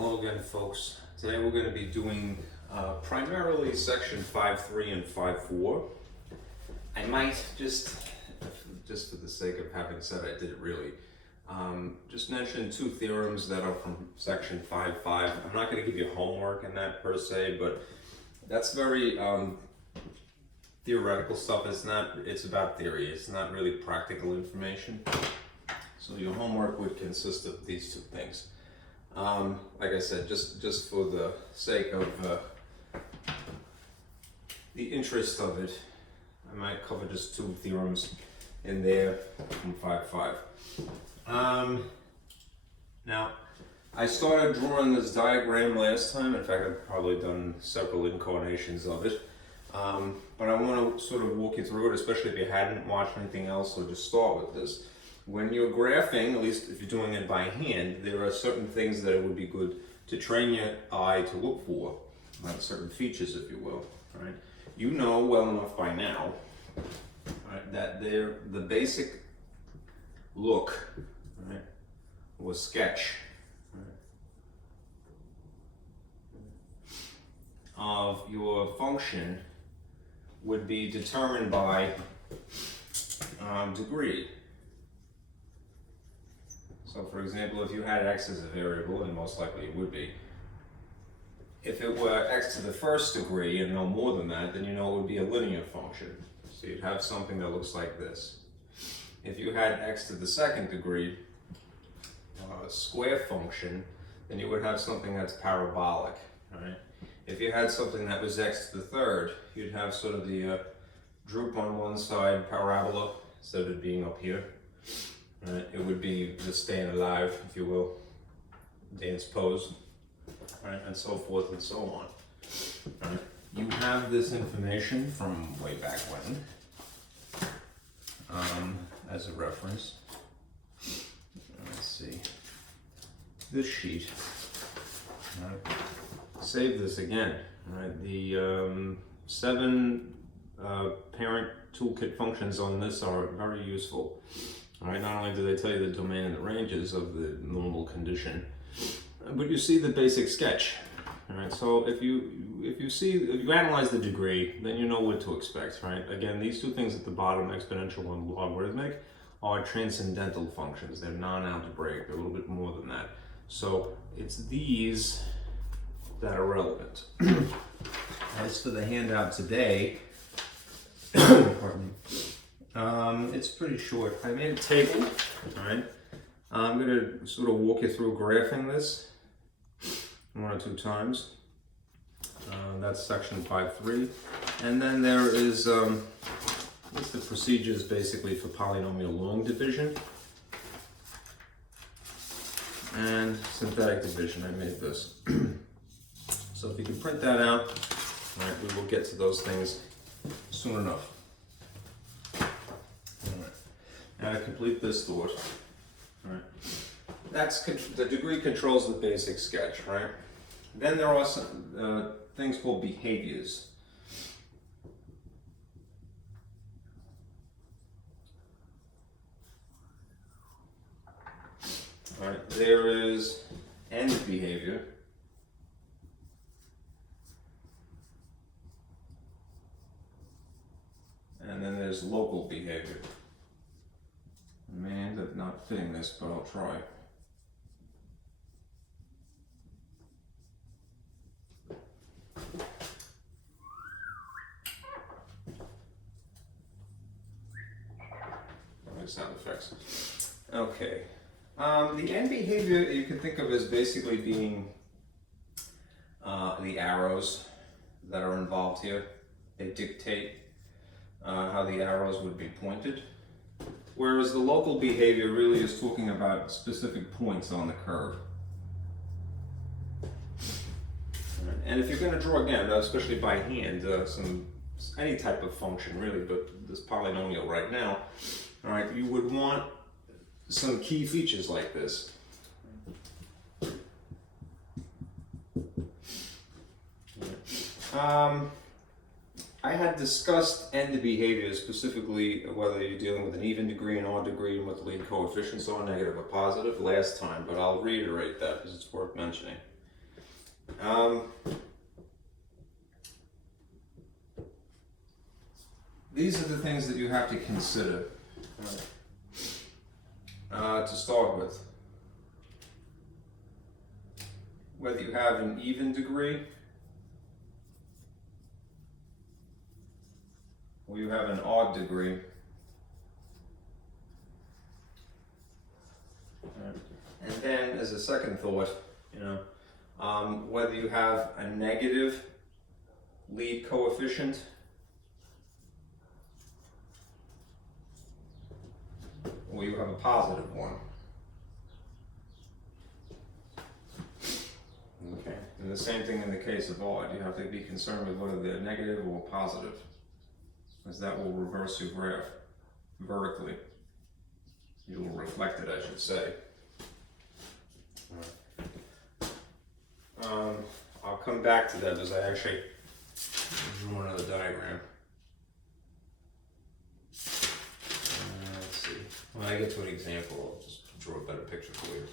Hello again, folks. Today we're going to be doing primarily section 5.3 and 5.4. I might just for the sake of having said I did it really, just mention two theorems that are from section 5.5. I'm not going to give you homework in that per se, but that's very theoretical stuff. It's about theory. It's not really practical information. So your homework would consist of these two things. Like I said, just for the sake of the interest of it, I might cover just two theorems in there from 5.5. Now, I started drawing this diagram last time. In fact, I've probably done several incarnations of it. But I want to sort of walk you through it, especially if you hadn't watched anything else, so just start with this. When you're graphing, at least if you're doing it by hand, there are certain things that it would be good to train your eye to look for, certain features, if you will. Right? You know well enough by now, right, that the basic look, right, or sketch, right, of your function would be determined by degree. So for example, if you had x as a variable, and most likely it would be, if it were x to the first degree and no more than that, then you know it would be a linear function. So you'd have something that looks like this. If you had x to the second degree, a square function, then you would have something that's parabolic. Right? If you had something that was x to the third, you'd have sort of the droop on one side, parabola, instead of it being up here. Right? It would be just staying alive, if you will, dance pose, right? And so forth and so on. Right? You have this information from way back when as a reference. Let's see, this sheet. Right? Save this again. Right? The 7 parent toolkit functions on this are very useful. All right, not only do they tell you the domain and the ranges of the normal condition, but you see the basic sketch. All right, so if you analyze the degree, then you know what to expect, right? Again, these two things at the bottom, exponential and logarithmic, are transcendental functions. They're non-algebraic. They're a little bit more than that. So it's these that are relevant. As for the handout today, pardon me. It's pretty short. I made a table, all right? I'm going to sort of walk you through graphing this 1 or 2 times. That's section 5.3. And then there is what's the procedures basically for polynomial long division and synthetic division. I made this. So if you can print that out, all right, we will get to those things soon enough. Now to complete this thought, right? That's the degree controls the basic sketch, right? Then there are some things called behaviors. All right, there is end behavior. And then there's local behavior. I may end up not fitting this, but I'll try. Sound effects. Okay. The end behavior you can think of as basically being the arrows that are involved here. They dictate how the arrows would be pointed. Whereas the local behavior really is talking about specific points on the curve. And if you're going to draw again, especially by hand, any type of function really, but this polynomial right now, all right, you would want some key features like this. I had discussed end behavior, specifically whether you're dealing with an even degree, an odd degree, and what the lead coefficients are, negative or positive, last time, but I'll reiterate that because it's worth mentioning. These are the things that you have to consider to start with. Whether you have an even degree or you have an odd degree. And then as a second thought, whether you have a negative lead coefficient or you have a positive one. Okay, and the same thing in the case of odd. You have to be concerned with whether they're negative or positive, as that will reverse your graph vertically. You will reflect it, I should say. I'll come back to that as I actually drew another diagram. Let's see. When I get to an example, I'll just draw a better picture for you.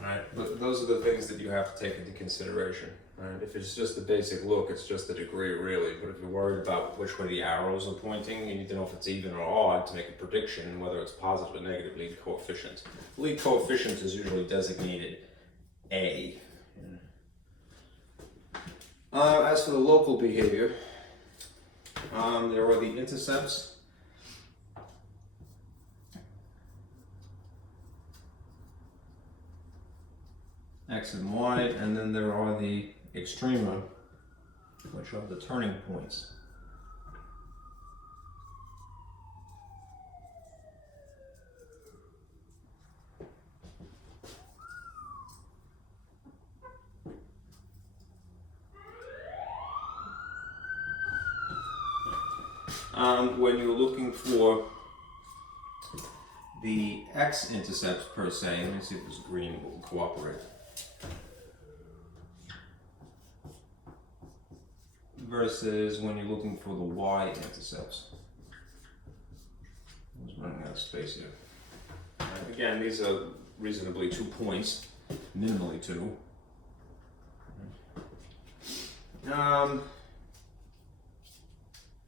Alright, but those are the things that you have to take into consideration. Right? If it's just a basic look, it's just a degree really. But if you're worried about which way the arrows are pointing, you need to know if it's even or odd to make a prediction, whether it's positive or negative lead coefficient. Lead coefficient is usually designated A. As for the local behavior, there are the intercepts. X and Y, and then there are the extrema, which are the turning points. When you're looking for the x-intercepts per se, let me see if this green will cooperate. Versus when you're looking for the y-intercepts. I was running out of space here. Again, these are reasonably 2 points, minimally 2.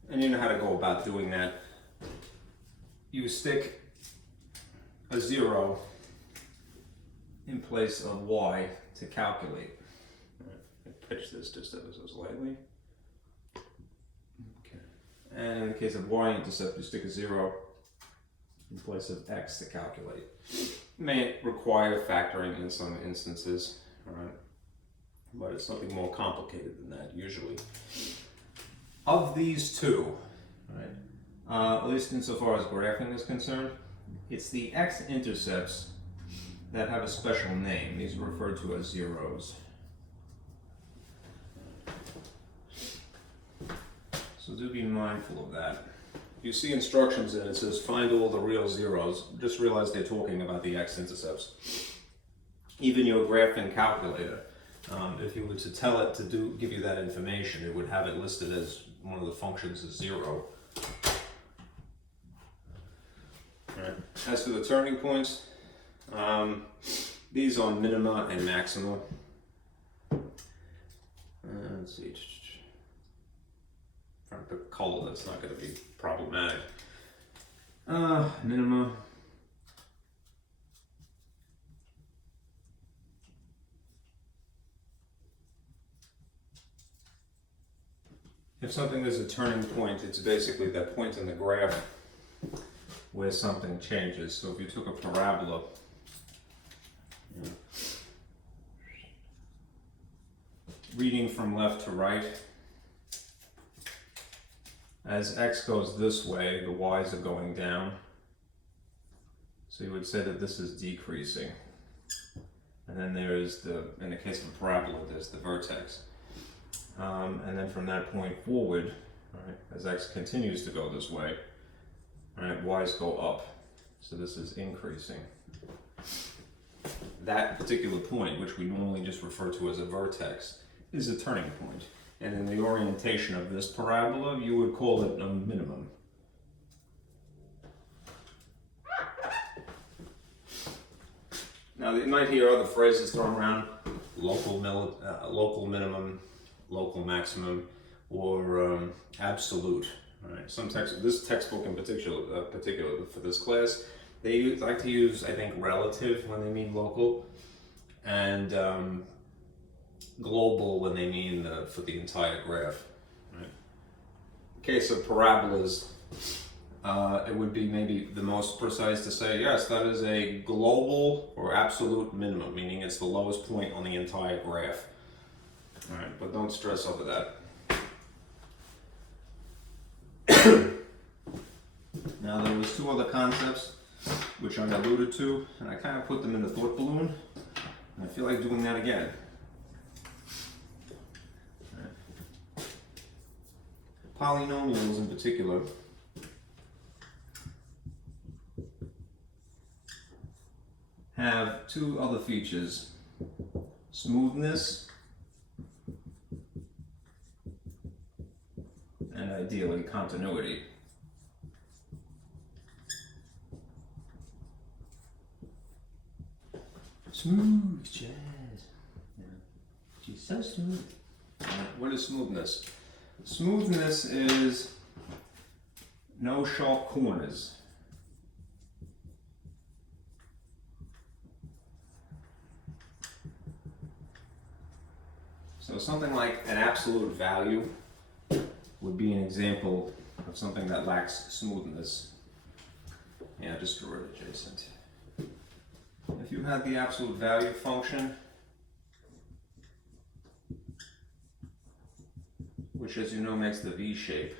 And you know how to go about doing that. You stick a 0 in place of y to calculate. Pitch this just ever so slightly. Okay. And in the case of y-intercept, you stick a 0 in place of x to calculate. It may require factoring in some instances, alright? But it's something more complicated than that, usually. Of these two, right, at least insofar as graphing is concerned, it's the x-intercepts that have a special name. These are referred to as zeros. So do be mindful of that. You see instructions and it says find all the real zeros. Just realize they're talking about the x-intercepts. Even your graphing calculator, if you were to tell it to give you that information, it would have it listed as one of the functions as 0. Right. As for the turning points, these are minima and maxima. Let's see. Trying to pick a color that's not going to be problematic. Minima. If something is a turning point, it's basically that point in the graph where something changes. So if you took a parabola, reading from left to right, as x goes this way, the y's are going down. So you would say that this is decreasing. And then there is in the case of a parabola, there's the vertex. And then from that point forward, right, as x continues to go this way, right, y's go up. So this is increasing. That particular point, which we normally just refer to as a vertex, is a turning point. And in the orientation of this parabola, you would call it a minimum. Now, you might hear other phrases thrown around, local local minimum, local maximum, or absolute. Right. This textbook in particular for this class, they like to use, I think, relative when they mean local, and global when they mean for the entire graph. Right. In case of parabolas, it would be maybe the most precise to say, yes, that is a global or absolute minimum, meaning it's the lowest point on the entire graph. All right, but don't stress over that. Now, there was two other concepts which I alluded to, and I kind of put them in the thought balloon, and I feel like doing that again. Right. Polynomials in particular have two other features: smoothness and ideally continuity. Smooth jazz. Yeah. She's so smooth. What is smoothness? Smoothness is no sharp corners. So something like an absolute value would be an example of something that lacks smoothness. Yeah, just draw it adjacent. If you had the absolute value function, which, as you know, makes the V shape,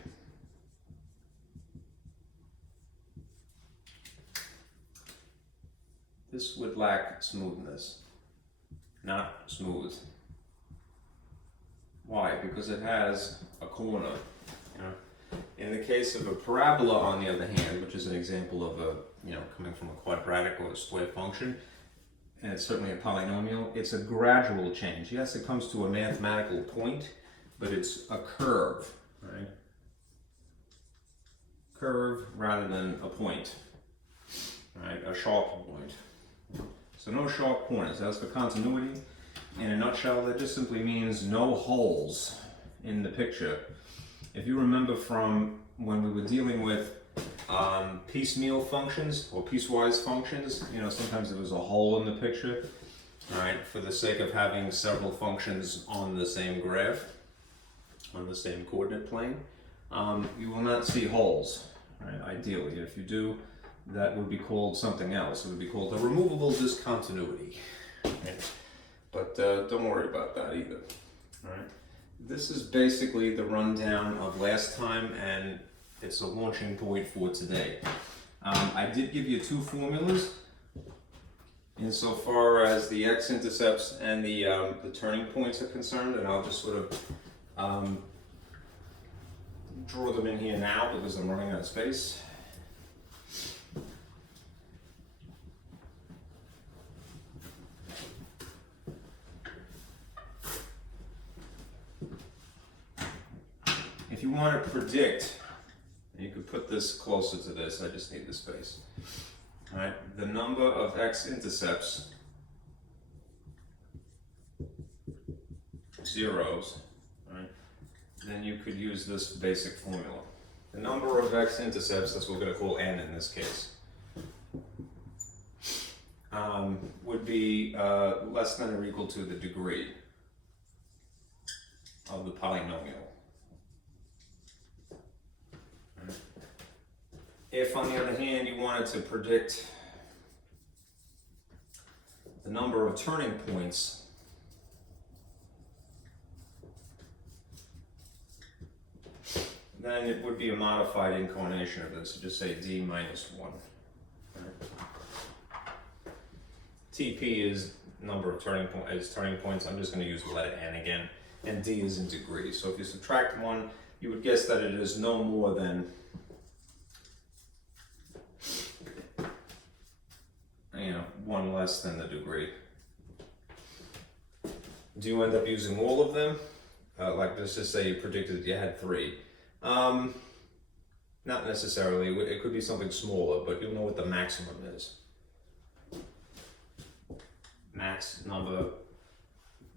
this would lack smoothness, not smooth. Why? Because it has a corner. You know? In the case of a parabola, on the other hand, which is an example of a, coming from a quadratic or a square function, and it's certainly a polynomial, it's a gradual change. Yes, it comes to a mathematical point, but it's a curve, right? Curve rather than a point, right? A sharp point. So no sharp corners. As for continuity, in a nutshell, that just simply means no holes in the picture. If you remember from when we were dealing with piecemeal functions or piecewise functions, sometimes there was a hole in the picture, right? For the sake of having several functions on the same graph, on the same coordinate plane, you will not see holes, right? Ideally, if you do, that would be called something else. It would be called a removable discontinuity. Right? But don't worry about that either. All right. This is basically the rundown of last time, and it's a launching point for today. I did give you two formulas insofar as the x-intercepts and the turning points are concerned, and I'll just sort of draw them in here now because I'm running out of space. If you want to predict, you could put this closer to this, I just need the space. All right, the number of x-intercepts, zeros, right? Then you could use this basic formula. The number of x-intercepts, that's what we're going to call n in this case, would be less than or equal to the degree of the polynomial. If, on the other hand, you wanted to predict the number of turning points, then it would be a modified incarnation of this. So just say d minus 1. Right. TP is number of turning points. I'm just going to use the letter n again, and d is in degrees. So if you subtract 1, you would guess that it is no more than 1 less than the degree. Do you end up using all of them? Like, let's just say you predicted you had 3. Not necessarily. It could be something smaller, but you'll know what the maximum is.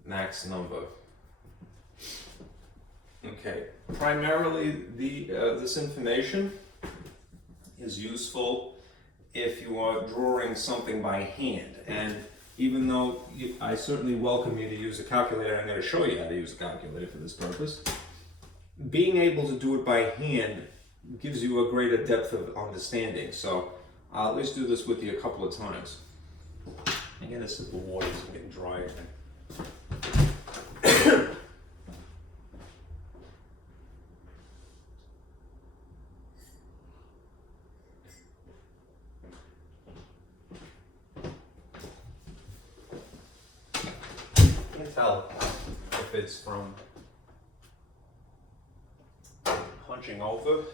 max number. Okay, primarily this information is useful if you are drawing something by hand, and even though I certainly welcome you to use a calculator, I'm going to show you how to use a calculator for this purpose. Being able to do it by hand gives you a greater depth of understanding, so I'll at least do this with you a couple of times. I get a sip of water, it's getting dry again. Tell if it's from hunching over,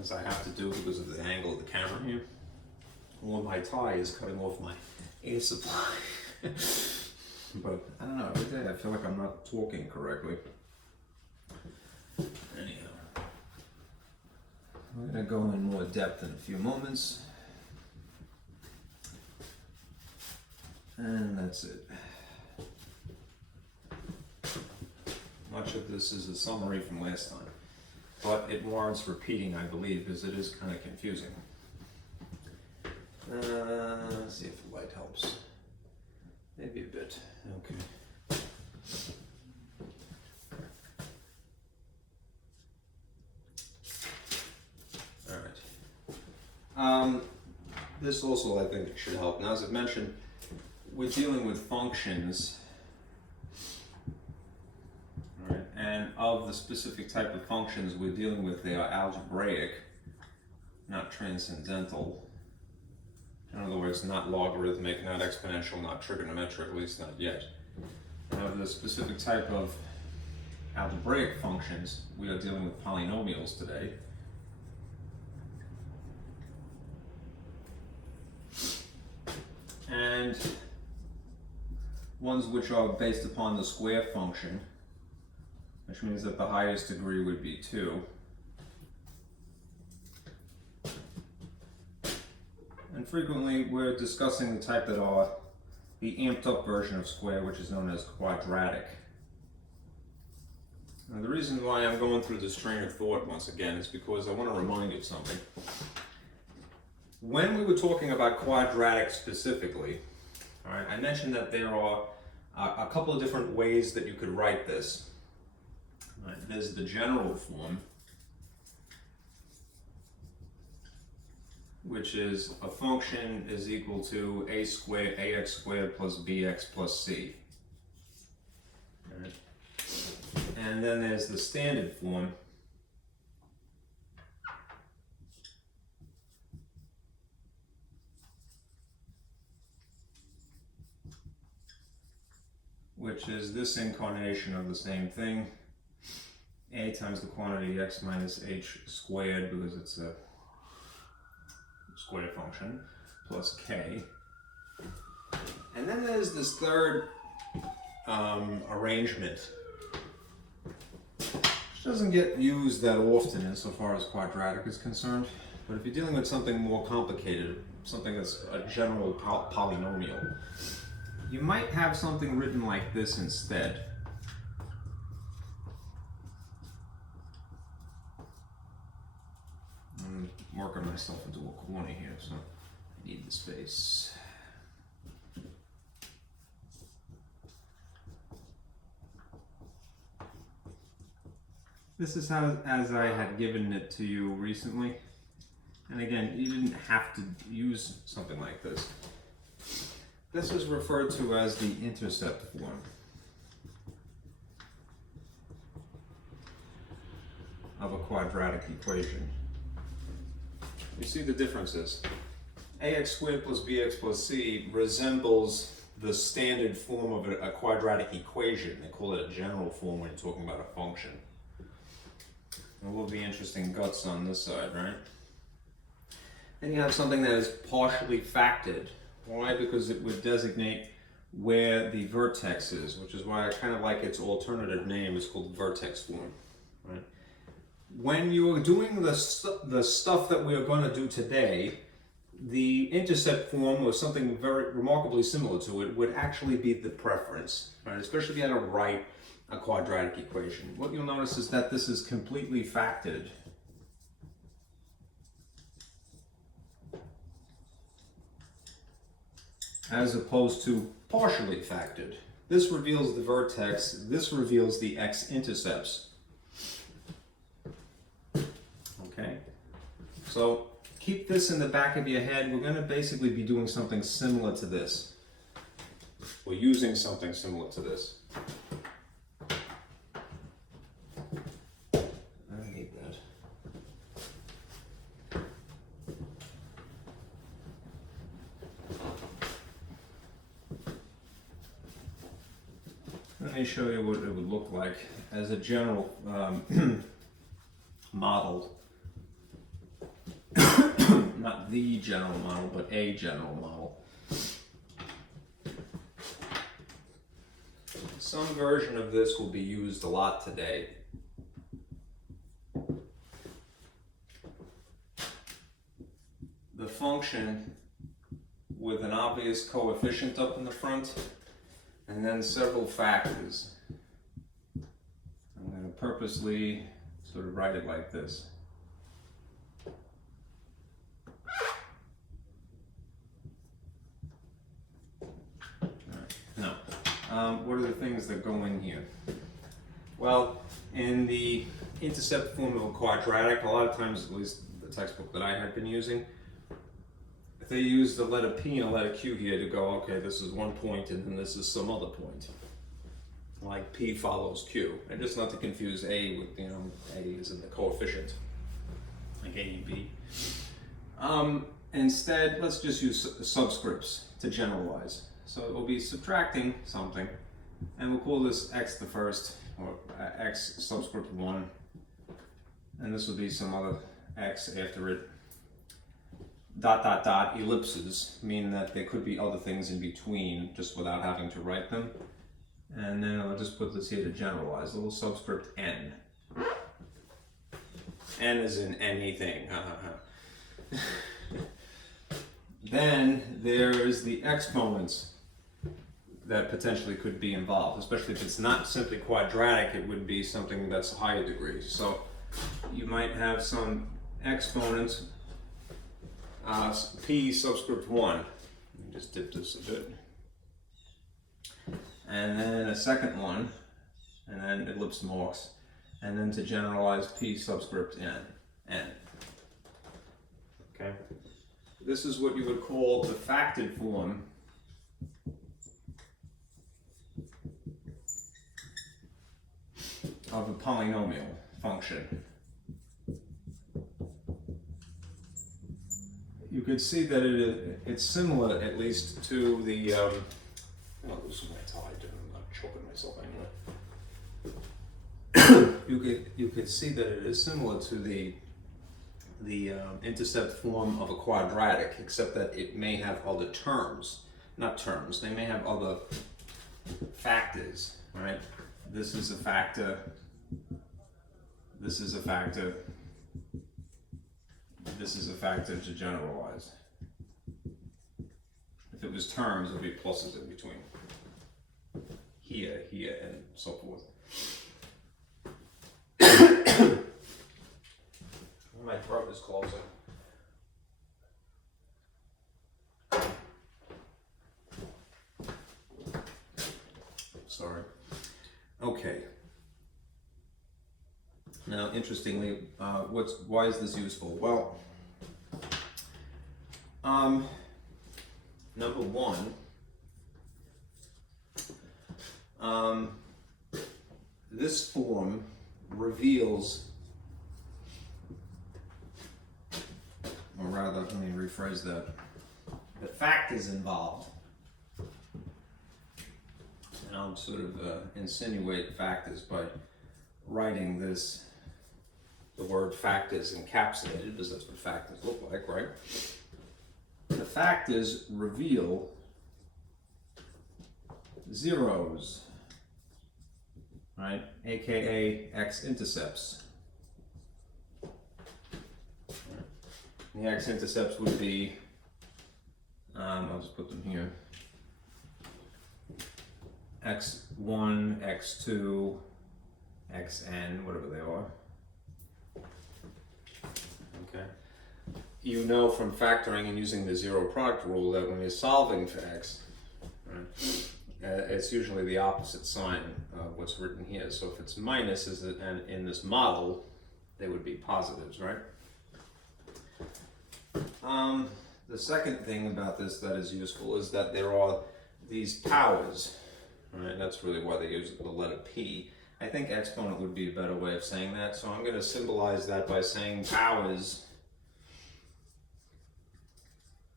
as I have to do because of the angle of the camera here, or my tie is cutting off my air supply. But I don't know, every day I feel like I'm not talking correctly. Anyhow, we're going to go in more depth in a few moments. And that's it. Much of this is a summary from last time, but it warrants repeating, I believe, because it is kind of confusing. Let's see if the light helps. Maybe a bit. Okay. All right. This also, I think, should help. Now, as I've mentioned, we're dealing with functions. And of the specific type of functions we're dealing with, they are algebraic, not transcendental. In other words, not logarithmic, not exponential, not trigonometric, at least not yet. And of the specific type of algebraic functions, we are dealing with polynomials today. And ones which are based upon the square function, which means that the highest degree would be 2. And frequently we're discussing the type that are the amped up version of square, which is known as quadratic. Now, the reason why I'm going through this train of thought once again is because I want to remind you of something. When we were talking about quadratic specifically, all right, I mentioned that there are a couple of different ways that you could write this. Right, there's the general form, which is a function is equal to ax squared plus bx plus c. Right. And then there's the standard form, which is this incarnation of the same thing. A times the quantity x minus h squared, because it's a square function, plus k. And then there's this third arrangement, which doesn't get used that often insofar as quadratic is concerned. But if you're dealing with something more complicated, something that's a general polynomial, you might have something written like this instead. Working myself into a corner here, so I need the space. This is how, as I had given it to you recently. And again, you didn't have to use something like this. This is referred to as the intercept form of a quadratic equation. You see the differences. Ax squared plus bx plus c resembles the standard form of a quadratic equation. They call it a general form when you're talking about a function. There will be interesting guts on this side, right? Then you have something that is partially factored. Why? Because it would designate where the vertex is, which is why I kind of like its alternative name. It's called vertex form, right? When you're doing the stuff that we are going to do today, the intercept form, or something very remarkably similar to it, would actually be the preference, right? Especially if you had to write a quadratic equation. What you'll notice is that this is completely factored. As opposed to partially factored. This reveals the vertex, this reveals the x-intercepts. Okay? So keep this in the back of your head. We're going to basically be doing something similar to this. We're using something similar to this. I need that. Let me show you what it would look like as a general model. Not the general model, but a general model. Some version of this will be used a lot today. The function with an obvious coefficient up in the front, and then several factors. I'm going to purposely sort of write it like this. What are the things that go in here? Well, in the intercept form of a quadratic, a lot of times, at least the textbook that I had been using, they use the letter P and a letter Q here to go, okay, this is one point and then this is some other point. Like P follows Q. And just not to confuse A with, A is in the coefficient, like A and B. Instead, let's just use subscripts to generalize. So it will be subtracting something, and we'll call this x the first, or x subscript 1, and this will be some other x after it. Dot, dot, dot, ellipses, mean that there could be other things in between, just without having to write them. And then I'll just put this here to generalize, a little subscript n. N is in anything. Then there is the exponents that potentially could be involved, especially if it's not simply quadratic, it would be something that's higher degree. So you might have some exponents, p subscript 1. Let me just dip this a bit. And then a second one, and then ellipse marks, and then to generalize p subscript n. Okay? This is what you would call the factored form of a polynomial function. You could see that it's similar, at least, to the. I'll lose my tie. I'm not choking myself anyway. You could see that it is similar to the intercept form of a quadratic, except that it may have other terms. Not terms. They may have other factors. Right? This is a factor. This is a factor. This is a factor to generalize. If it was terms, it would be pluses in between. Here, here, and so forth. My throat is closing. Sorry. Okay. Now, interestingly, why is this useful? Well, number one, this form reveals, or rather, let me rephrase that, the factors involved. And I'll sort of insinuate factors by writing this, the word factors encapsulated, because that's what factors look like, right? The factors reveal zeros, right? AKA x-intercepts. The x-intercepts would be I'll just put them here. x1, x2, xn, whatever they are. Okay. You know from factoring and using the zero product rule that when you're solving for x, right, it's usually the opposite sign of what's written here. So if it's minuses and in this model, they would be positives, right? The second thing about this that is useful is that there are these powers, right? That's really why they use the letter P. I think exponent would be a better way of saying that, so I'm going to symbolize that by saying powers.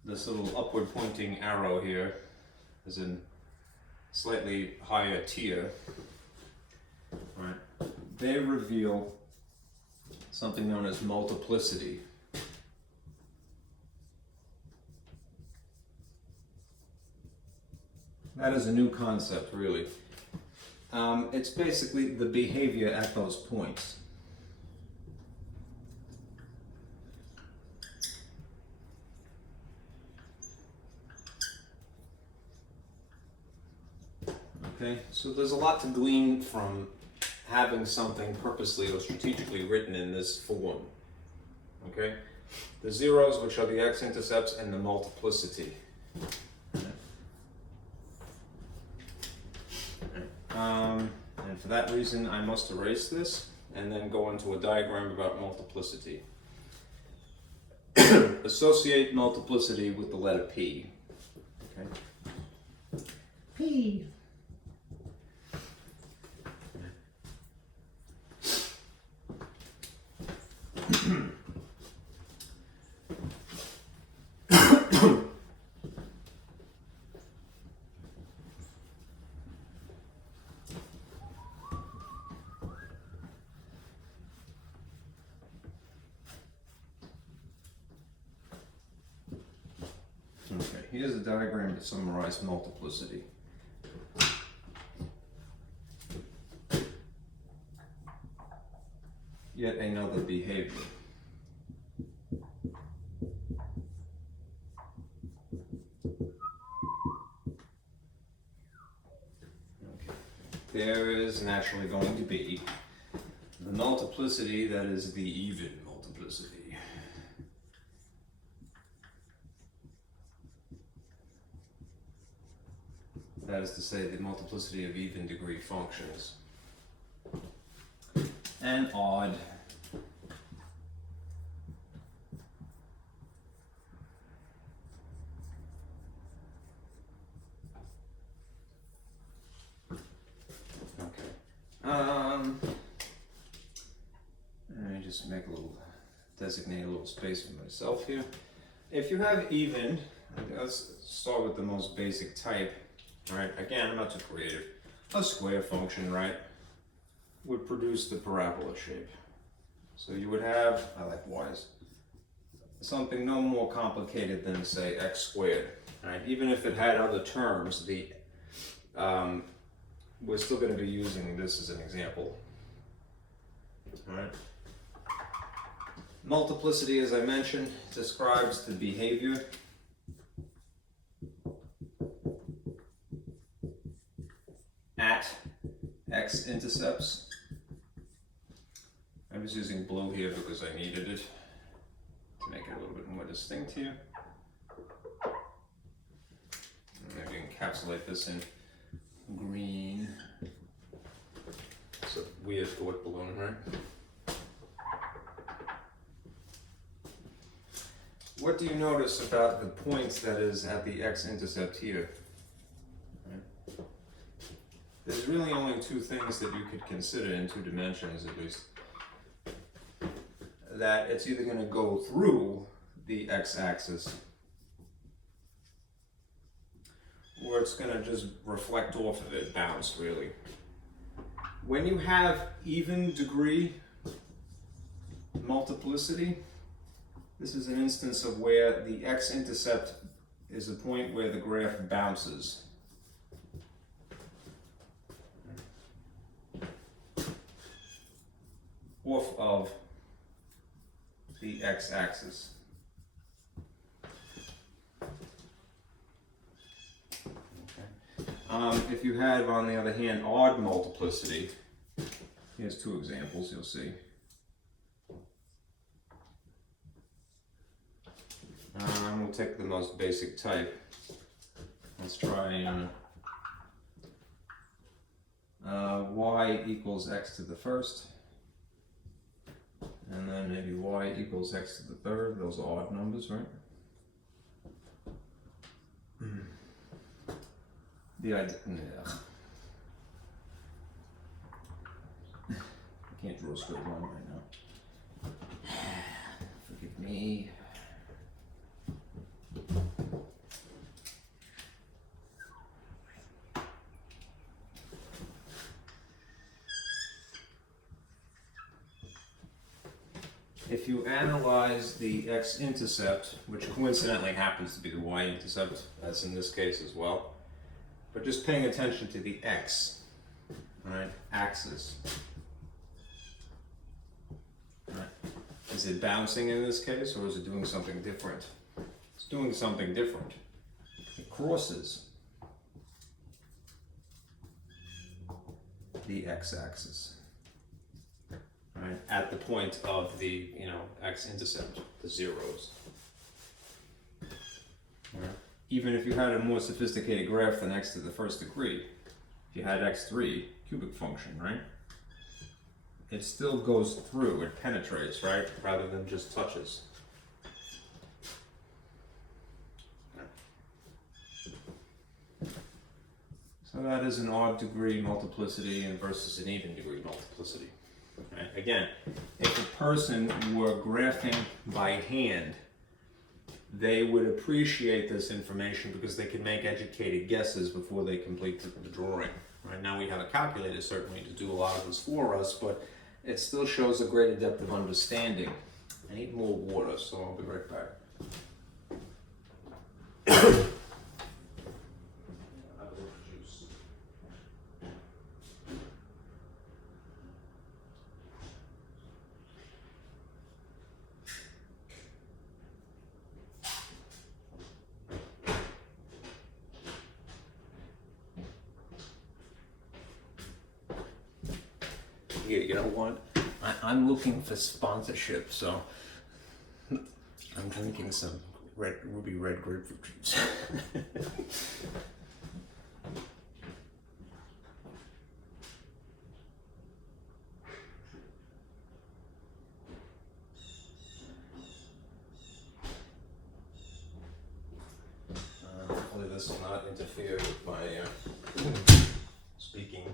This little upward pointing arrow here is in slightly higher tier, right? They reveal something known as multiplicity. That is a new concept, really. It's basically the behavior at those points. Okay, so there's a lot to glean from having something purposely or strategically written in this form. Okay, the zeros, which are the x-intercepts, and the multiplicity. And for that reason, I must erase this and then go into a diagram about multiplicity. Associate multiplicity with the letter P. Okay. P. Okay, here's a diagram to summarize multiplicity. Yet another behavior. Okay. There is naturally going to be the multiplicity that is the even multiplicity. That is to say, the multiplicity of even degree functions. And odd. Okay. Let me just make a little, designate a little space for myself here. If you have even, let's start with the most basic type. All right, again, I'm not too creative. A square function, right, would produce the parabola shape. So you would have, I like y's, something no more complicated than, say, x squared. All right, even if it had other terms, we're still going to be using this as an example. All right. Multiplicity, as I mentioned, describes the behavior at x-intercepts. I'm just using blue here because I needed it to make it a little bit more distinct here. Maybe encapsulate this in green. It's a weird thought balloon, right? What do you notice about the points that is at the x-intercept here? There's really only two things that you could consider in 2 dimensions, at least. That it's either going to go through the x-axis, or it's going to just reflect off of it, bounce, really. When you have even degree multiplicity, this is an instance of where the x-intercept is a point where the graph bounces. Off of the x-axis. If you have, on the other hand, odd multiplicity, here's two examples you'll see. We'll take the most basic type. Let's try y equals x to the first, and then maybe y equals x to the third. Those are odd numbers, right? The idea. I can't draw a straight line right now. Forgive me. If you analyze the x-intercept, which coincidentally happens to be the y-intercept, as in this case as well, but just paying attention to the x, right, axis. Right. Is it bouncing in this case, or is it doing something different? It's doing something different. It crosses the x-axis. Right, at the point of the x-intercept, the zeros. Right. Even if you had a more sophisticated graph than x to the first degree, if you had x3 cubic function, right, it still goes through, it penetrates, right, rather than just touches. So that is an odd degree multiplicity versus an even degree multiplicity. Right. Again, if a person were graphing by hand, they would appreciate this information because they can make educated guesses before they complete the drawing. Right now we have a calculator certainly to do a lot of this for us, but it still shows a greater depth of understanding. I need more water, so I'll be right back. You know what? I'm looking for sponsorship, so I'm drinking some ruby red grapefruit juice. Hopefully this will not interfere with my speaking.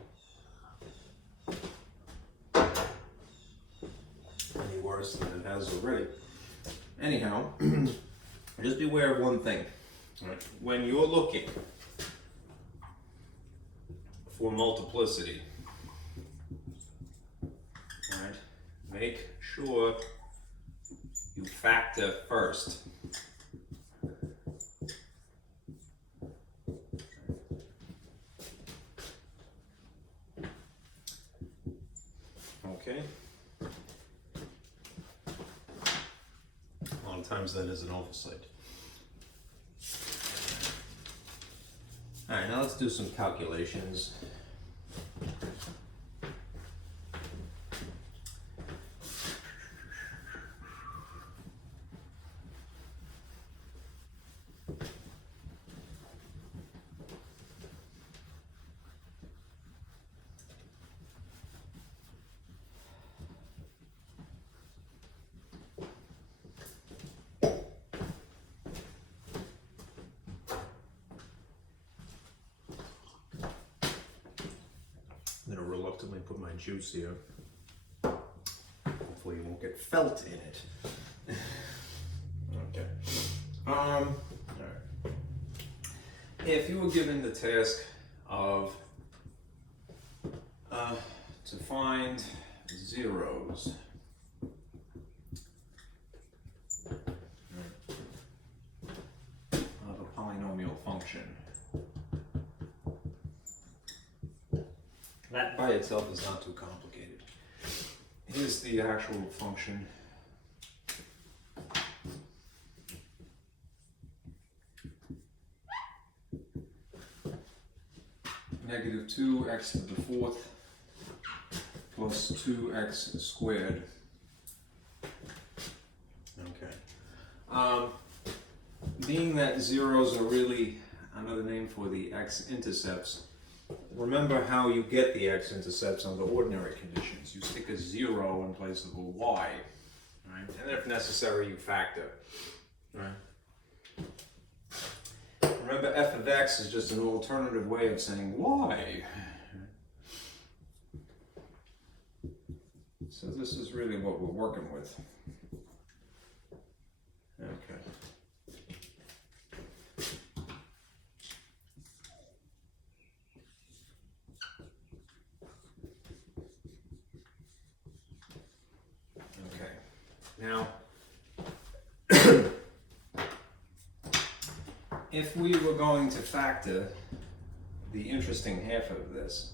Worse than it has already. Anyhow, just beware of one thing. Right? When you're looking for multiplicity, right, make sure you factor first. Okay. Times that is an oversight. All right, now let's do some calculations. I'm going to reluctantly put my juice here. Hopefully it won't get felt in it. Okay. All right. If you were given the task of to find zeros of a polynomial function, that by itself is not too complicated. Here's the actual function. negative 2x to the fourth plus 2x squared. Okay. Being that zeros are really another name for the x-intercepts, remember how you get the x-intercepts under ordinary conditions. You stick a 0 in place of a y, right? And if necessary, you factor, right? Remember, f of x is just an alternative way of saying y. So this is really what we're working with. Okay. Okay. Now, if we were going to factor the interesting half of this,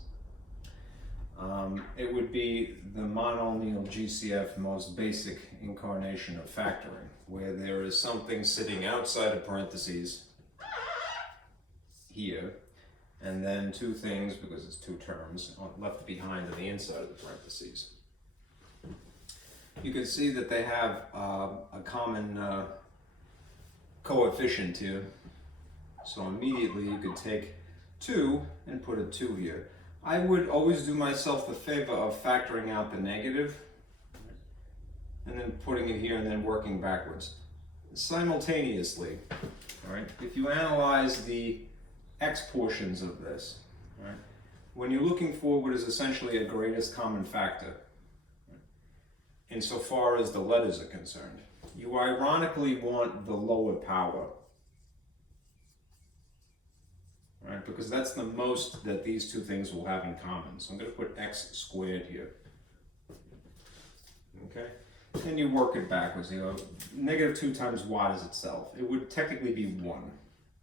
it would be the monomial GCF most basic incarnation of factoring, where there is something sitting outside of parentheses here, and then two things, because it's two terms, left behind on the inside of the parentheses. You can see that they have a common coefficient here. So immediately you could take 2 and put a 2 here. I would always do myself the favor of factoring out the negative and then putting it here and then working backwards. Simultaneously, all right, if you analyze the x portions of this, all right, when you're looking for what is essentially a greatest common factor, insofar as the letters are concerned, you ironically want the lower power. Right, because that's the most that these two things will have in common. So I'm going to put x squared here. Okay? And you work it backwards. You know, negative 2 times what is itself? It would technically be 1.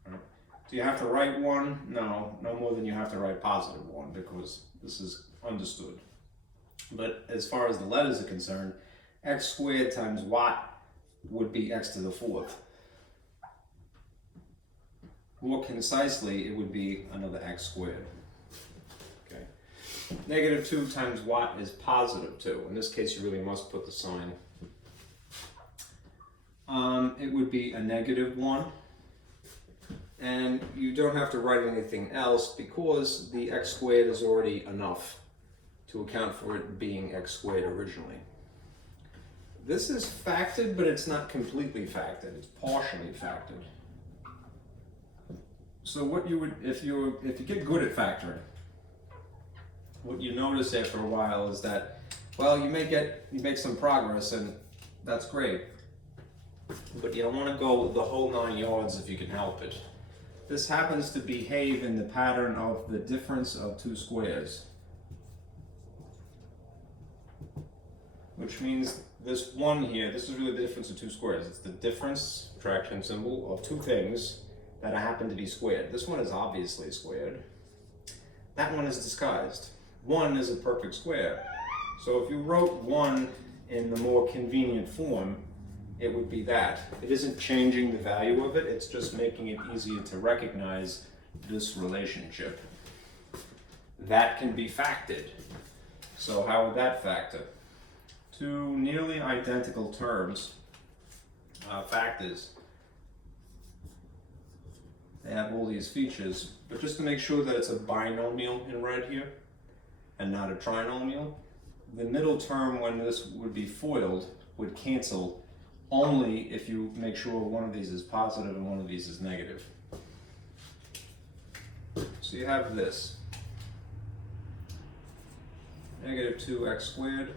Right? Do you have to write 1? No, no more than you have to write positive 1, because this is understood. But as far as the letters are concerned, x squared times what would be x to the fourth. More concisely, it would be another x squared. Okay. Negative 2 times what is positive 2. In this case, you really must put the sign. It would be a negative 1. And you don't have to write anything else because the x squared is already enough to account for it being x squared originally. This is factored, but it's not completely factored. It's partially factored. So what you would, if you get good at factoring, what you notice after a while is that, well, you make some progress, and that's great, but you don't want to go the whole 9 yards if you can help it. This happens to behave in the pattern of the difference of two squares, which means this one here, this is really the difference of two squares. It's the difference, subtraction symbol, of two things that happen to be squared. This one is obviously squared. That one is disguised. 1 is a perfect square. So if you wrote 1 in the more convenient form, it would be that. It isn't changing the value of it, it's just making it easier to recognize this relationship. That can be factored. So how would that factor? Two nearly identical terms, factors. They have all these features, but just to make sure that it's a binomial in red here and not a trinomial, the middle term, when this would be FOILed, would cancel only if you make sure one of these is positive and one of these is negative. So you have this. Negative 2x squared.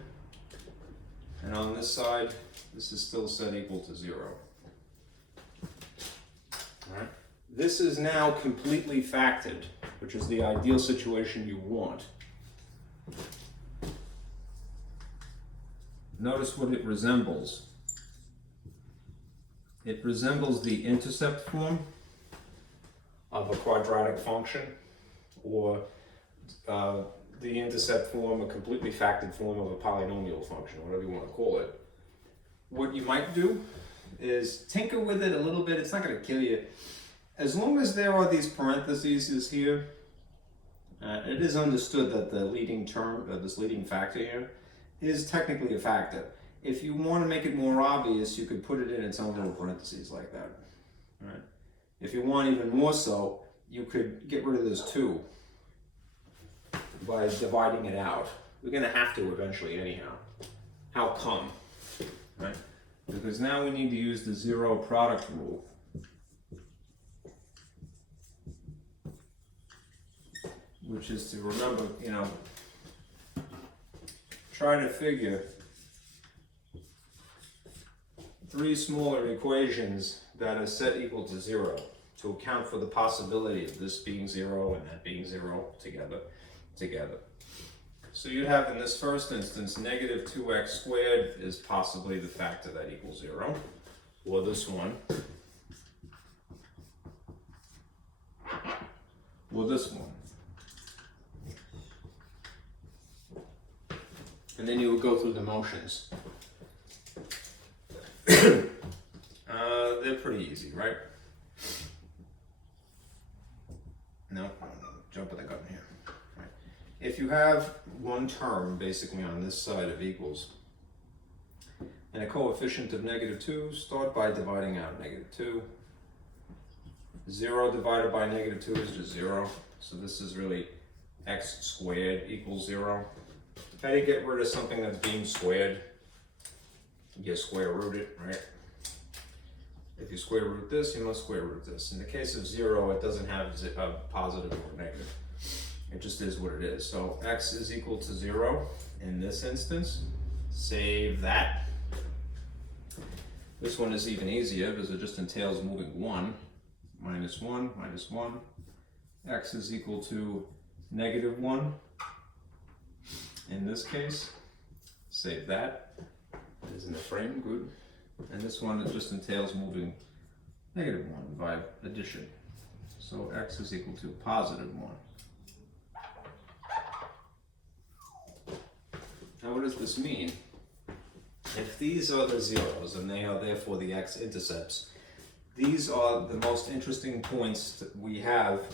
And on this side, this is still set equal to 0. All right. This is now completely factored, which is the ideal situation you want. Notice what it resembles. It resembles the intercept form of a quadratic function, or the intercept form, a completely factored form of a polynomial function, whatever you want to call it. What you might do is tinker with it a little bit. It's not going to kill you. As long as there are these parentheses here, It is understood that the leading term, this leading factor here, is technically a factor. If you want to make it more obvious, you could put it in its own little parentheses like that. All right. If you want even more so, you could get rid of this 2 by dividing it out. We're going to have to eventually anyhow. How come? Right? Because now we need to use the zero product rule. Which is to remember, you know, try to figure 3 smaller equations that are set equal to 0 to account for the possibility of this being 0 and that being 0 together. So you have in this first instance negative 2x squared is possibly the factor that equals 0, or this one, or this one. And then you would go through the motions. They're pretty easy, right? No, jumping the gun here. Right. If you have one term basically on this side of equals and a coefficient of negative 2, start by dividing out negative 2. 0 divided by negative 2 is just 0. So this is really x squared equals 0. How do you get rid of something that's being squared? You square root it, right? If you square root this, you must square root this. In the case of 0, it doesn't have a positive or negative. It just is what it is. So x is equal to 0 in this instance. Save that. This one is even easier because it just entails moving 1. Minus 1, minus 1. X is equal to negative 1. In this case, save that. It is in the frame, good. And this one, it just entails moving negative 1 by addition. So x is equal to positive 1. Now what does this mean? If these are the zeros and they are therefore the x-intercepts, these are the most interesting points that we have,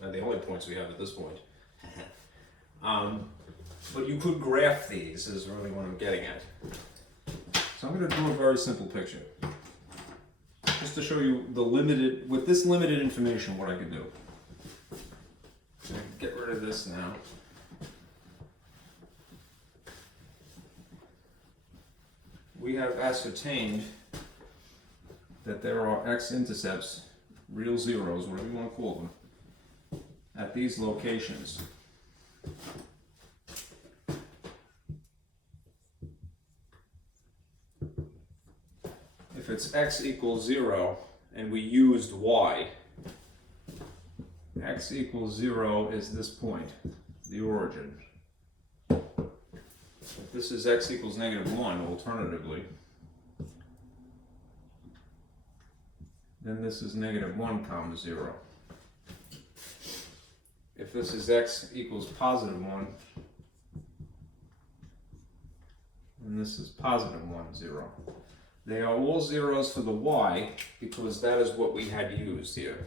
the only points we have at this point. But you could graph these, is really what I'm getting at. So I'm going to draw a very simple picture. Just to show you the limited, with this limited information, what I can do. So I can get rid of this now. We have ascertained that there are x-intercepts, real zeros, whatever you want to call them, at these locations. If it's x equals 0 and we used y, x equals 0 is this point, the origin. If this is x equals negative 1, alternatively, then this is negative 1 comma 0. If this is x equals positive 1, then this is positive 1, 0. They are all zeros for the y because that is what we had used here.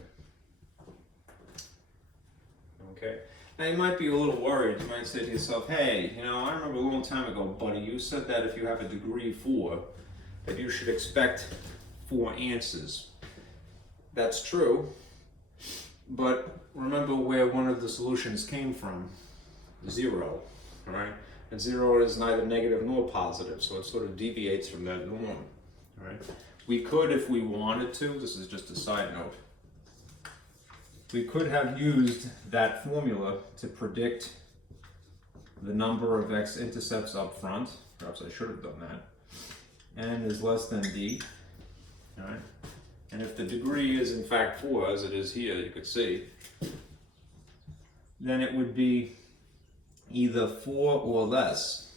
Okay? Now you might be a little worried. You might say to yourself, hey, you know, I remember a long time ago, buddy, you said that if you have a degree 4, that you should expect 4 answers. That's true, but remember where one of the solutions came from. 0, all right? And 0 is neither negative nor positive, so it sort of deviates from that norm. All right. We could, if we wanted to, this is just a side note, we could have used that formula to predict the number of x-intercepts up front. Perhaps I should have done that. N is less than d. All right. And if the degree is in fact 4, as it is here, you could see, then it would be either 4 or less.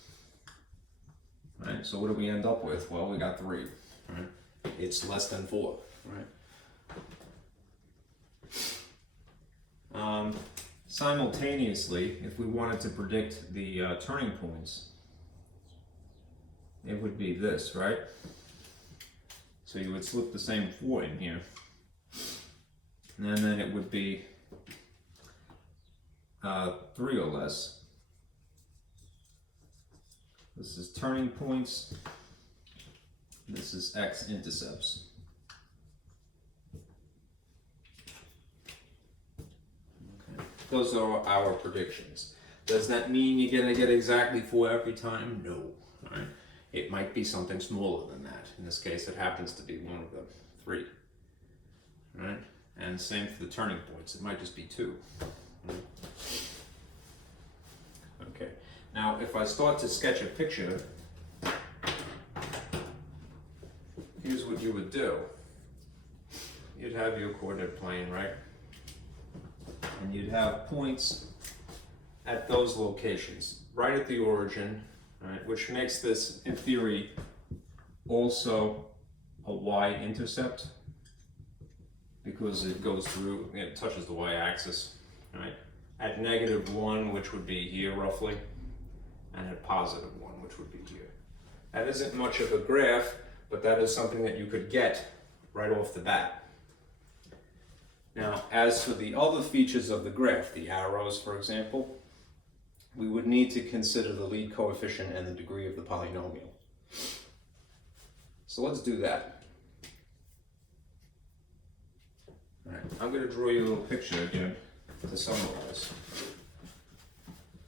Right? So what do we end up with? Well, we got 3. Right? It's less than 4. Right? Simultaneously, if we wanted to predict the turning points, it would be this, right? So you would slip the same 4 in here, and then it would be 3 or less. This is turning points. This is x-intercepts. Okay. Those are our predictions. Does that mean you're going to get exactly 4 every time? No. All right. It might be something smaller than that. In this case, it happens to be one of them, 3. All right. And same for the turning points. It might just be 2. Okay. Now, if I start to sketch a picture, here's what you would do. You'd have your coordinate plane, right? And you'd have points at those locations, right at the origin, right? Which makes this, in theory, also a y-intercept, because it goes through, it touches the y-axis, right? At -1, which would be here roughly, and at +1, which would be here. That isn't much of a graph, but that is something that you could get right off the bat. Now, as for the other features of the graph, the arrows, for example, we would need to consider the lead coefficient and the degree of the polynomial. So let's do that. All right, I'm going to draw you a little picture again to summarize.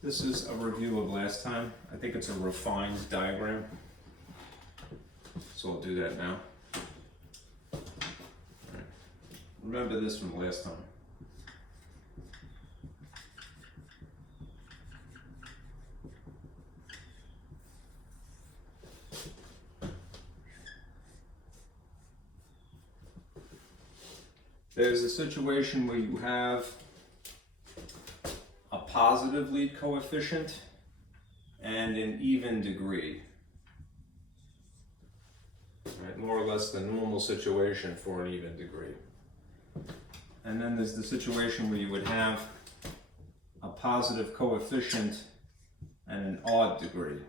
This is a review of last time. I think it's a refined diagram. So I'll do that now. All right. Remember this from last time. There's a situation where you have a positive lead coefficient and an even degree. Right, more or less the normal situation for an even degree. And then there's the situation where you would have a positive coefficient and an odd degree.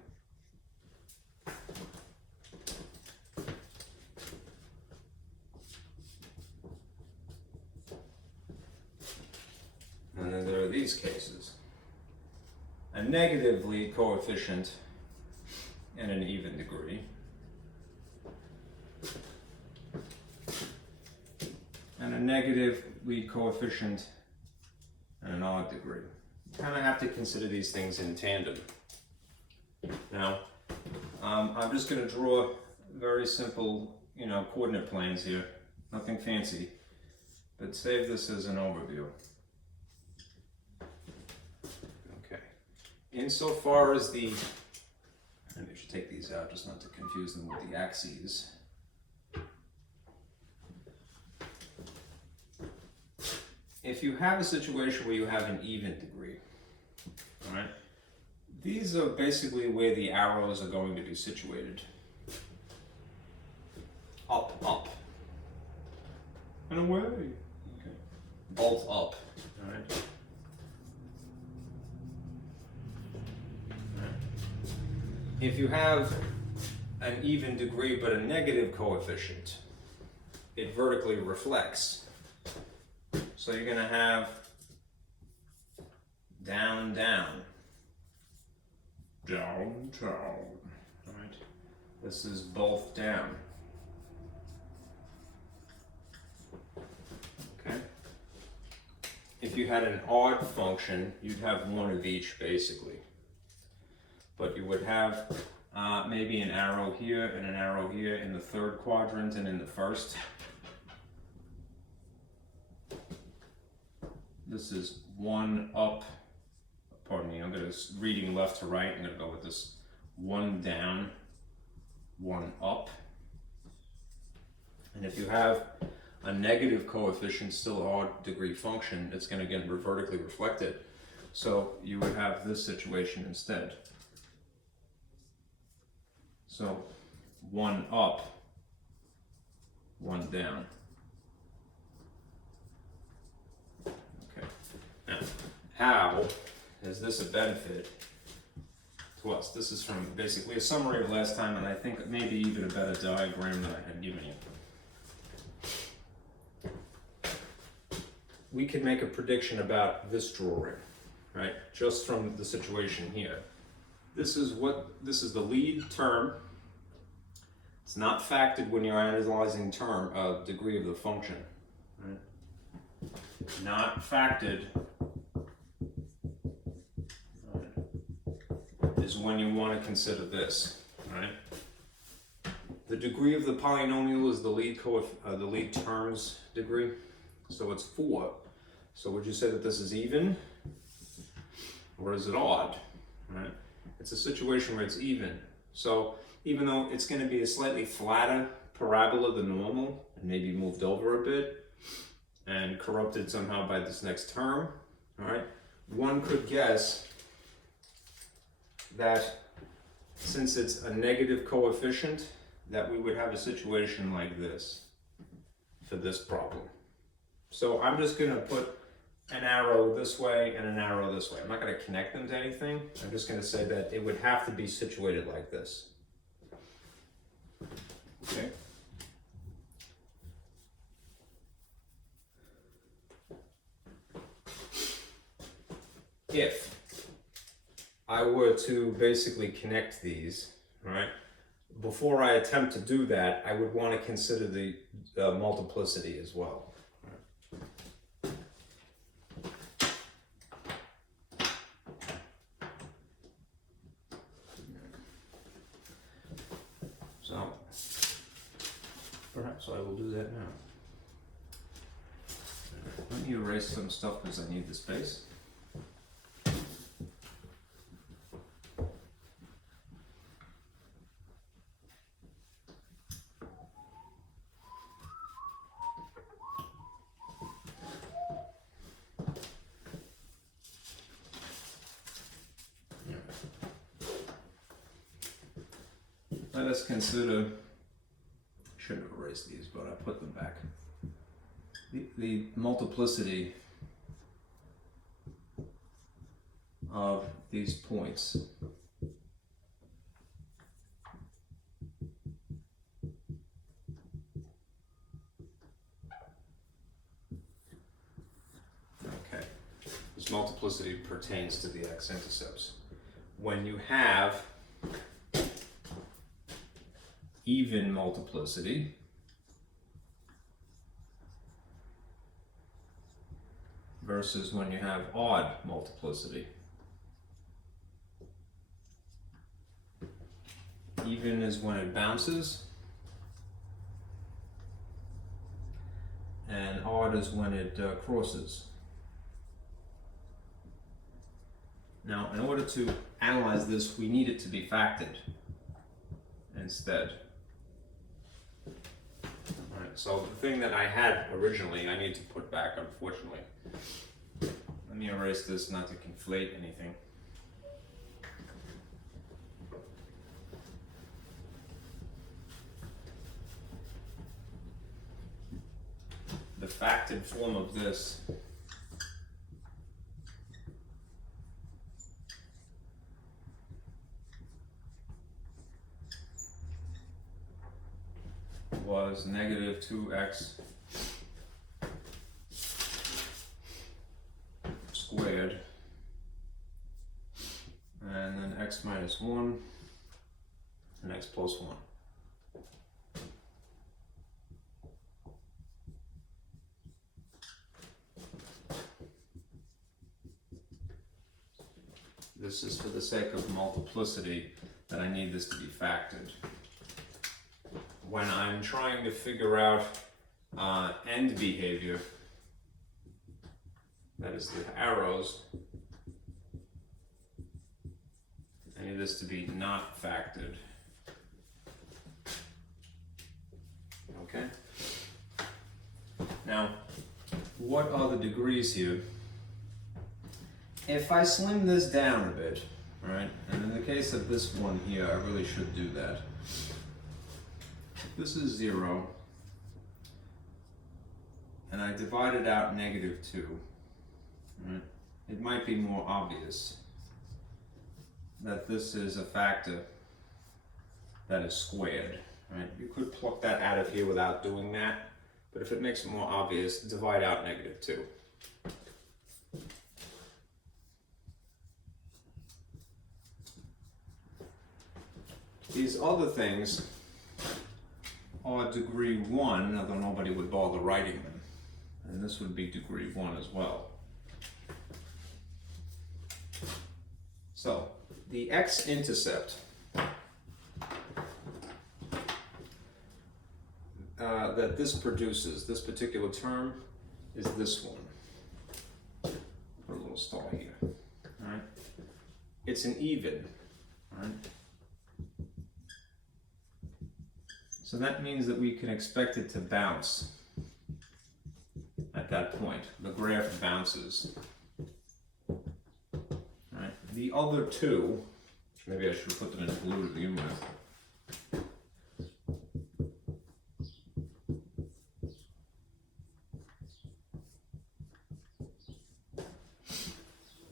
And then there are these cases. A negative lead coefficient and an even degree. And a negative lead coefficient and an odd degree. You kind of have to consider these things in tandem. Now, I'm just going to draw very simple, coordinate planes here. Nothing fancy. But save this as an overview. Insofar as maybe I should take these out just not to confuse them with the axes. If you have a situation where you have an even degree, all right, these are basically where the arrows are going to be situated. Up, up, and away. Okay. Bolt up, all right. If you have an even degree but a negative coefficient, it vertically reflects. So you're going to have down, down, down, down. All right. This is both down. Okay. If you had an odd function, you'd have one of each basically. But you would have maybe an arrow here and an arrow here in the third quadrant and in the first. This is 1 up, pardon me, I'm reading left to right, I'm going to go with this 1 down, 1 up. And if you have a negative coefficient, still odd degree function, it's going to get vertically reflected. So you would have this situation instead. So 1 up, 1 down. Okay. Now, how is this a benefit to us? This is from basically a summary of last time, and I think maybe even a better diagram than I had given you. We can make a prediction about this drawing. right? Just from the situation here. This is the lead term. It's not factored when you're analyzing degree of the function, right? Not factored is when you want to consider this, right? The degree of the polynomial is the lead term's degree, so it's 4. So would you say that this is even, or is it odd, right? It's a situation where it's even. So even though it's going to be a slightly flatter parabola than normal, and maybe moved over a bit, and corrupted somehow by this next term, all right, one could guess that since it's a negative coefficient, that we would have a situation like this for this problem. So I'm just going to put an arrow this way and an arrow this way. I'm not going to connect them to anything. I'm just going to say that it would have to be situated like this. Okay. If I were to basically connect these, right, before I attempt to do that, I would want to consider the multiplicity as well. So perhaps I will do that now. Let me erase some stuff because I need the space. Let us consider, shouldn't have erased these, but I put them back. The multiplicity of these points. Okay, this multiplicity pertains to the x-intercepts. When you have even multiplicity, versus when you have odd multiplicity. Even is when it bounces, and odd is when it crosses. Now, in order to analyze this, we need it to be factored instead. Alright, so the thing that I had originally, I need to put back, unfortunately. Let me erase this not to conflate anything. The factored form of this was negative 2x squared, and then x minus 1 and x plus 1. This is for the sake of multiplicity that I need this to be factored. When I'm trying to figure out end behavior, that is the arrows, I need this to be not factored. Okay? Now, what are the degrees here? If I slim this down a bit, right, and in the case of this one here, I really should do that. This is 0, and I divided out negative 2, right? It might be more obvious that this is a factor that is squared, right? You could pluck that out of here without doing that, but if it makes it more obvious, divide out negative 2. These other things are degree 1, although nobody would bother writing them. And this would be degree 1 as well. So, the x-intercept that this produces, this particular term, is this one. Put a little star here. All right? It's an even. All right? So that means that we can expect it to bounce at that point. The graph bounces. All right? The other two, maybe I should have put them in blue to begin with.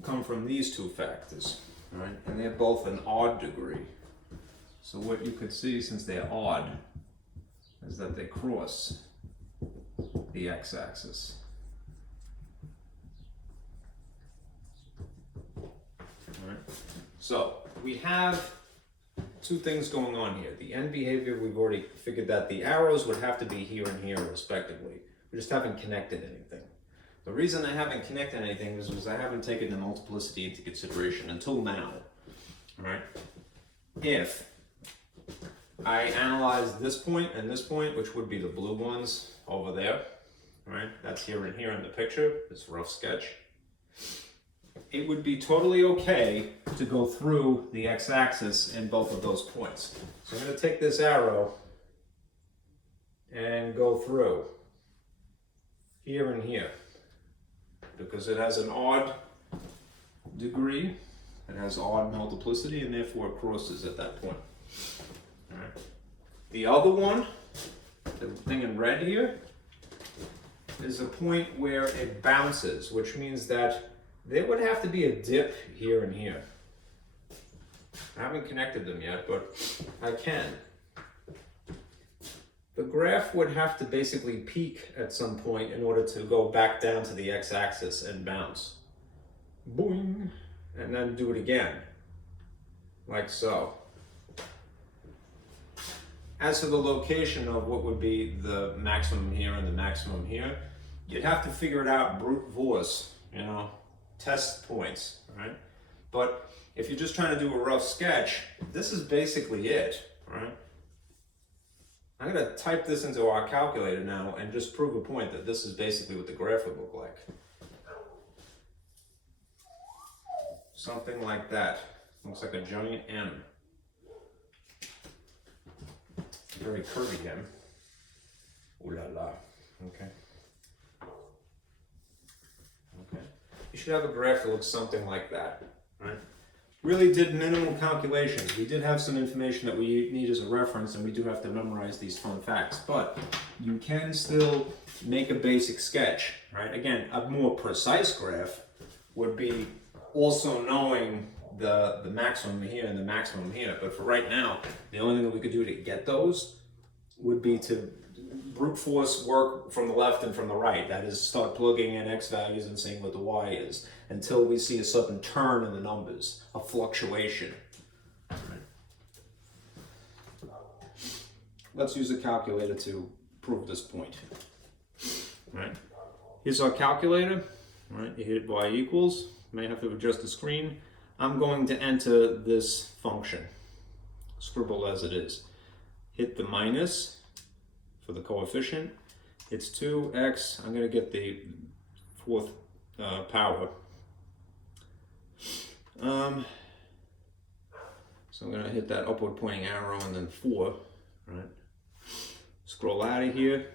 Come from these two factors, right? And they're both an odd degree. So what you could see, since they're odd, is that they cross the x-axis. Right. So we have two things going on here. The end behavior, we've already figured that the arrows would have to be here and here respectively. We just haven't connected anything. The reason I haven't connected anything is because I haven't taken the multiplicity into consideration until now. All right. If I analyze this point and this point, which would be the blue ones over there, right? That's here and here in the picture, this rough sketch. It would be totally okay to go through the x-axis in both of those points. So I'm going to take this arrow and go through here and here, because it has an odd degree, it has odd multiplicity, and therefore it crosses at that point. All right. The other one, the thing in red here, is a point where it bounces, which means that there would have to be a dip here and here. I haven't connected them yet, but I can. The graph would have to basically peak at some point in order to go back down to the x-axis and bounce. Boing! And then do it again, like so. As for the location of what would be the maximum here and the maximum here, you'd have to figure it out brute force, you know, test points, right? But if you're just trying to do a rough sketch, this is basically it, right? I'm going to type this into our calculator now and just prove a point that this is basically what the graph would look like. Something like that. Looks like a giant M. Very curvy M. Ooh la la. Okay. Okay. You should have a graph that looks something like that, right? Really did minimal calculations. We did have some information that we need as a reference, and we do have to memorize these fun facts, but you can still make a basic sketch, right? Again, a more precise graph would be also knowing the maximum here and the maximum here, but for right now, the only thing that we could do to get those would be to brute force work from the left and from the right. That is, start plugging in x values and seeing what the y is until we see a sudden turn in the numbers, a fluctuation. Right. Let's use a calculator to prove this point. Right. Here's our calculator. Right. You hit y equals. May have to adjust the screen. I'm going to enter this function, scribble as it is. Hit the minus for the coefficient. It's 2x. I'm going to get the fourth power. So I'm going to hit that upward pointing arrow and then 4. Right. Scroll out of here.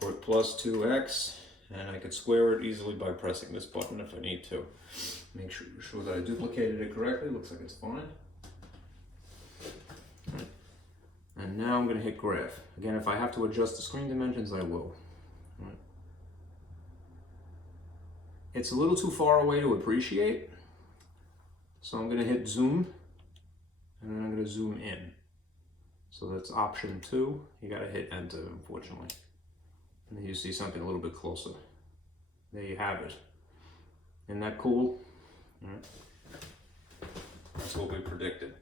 Put plus 2x. And I could square it easily by pressing this button if I need to. Make sure that I duplicated it correctly. Looks like it's fine. Right. And now I'm going to hit graph. Again, if I have to adjust the screen dimensions, I will. Right. It's a little too far away to appreciate. So I'm going to hit zoom. And then I'm going to zoom in. So that's option 2. You got to hit enter, unfortunately. And then you see something a little bit closer. There you have it. Isn't that cool? All right. That's what we predicted.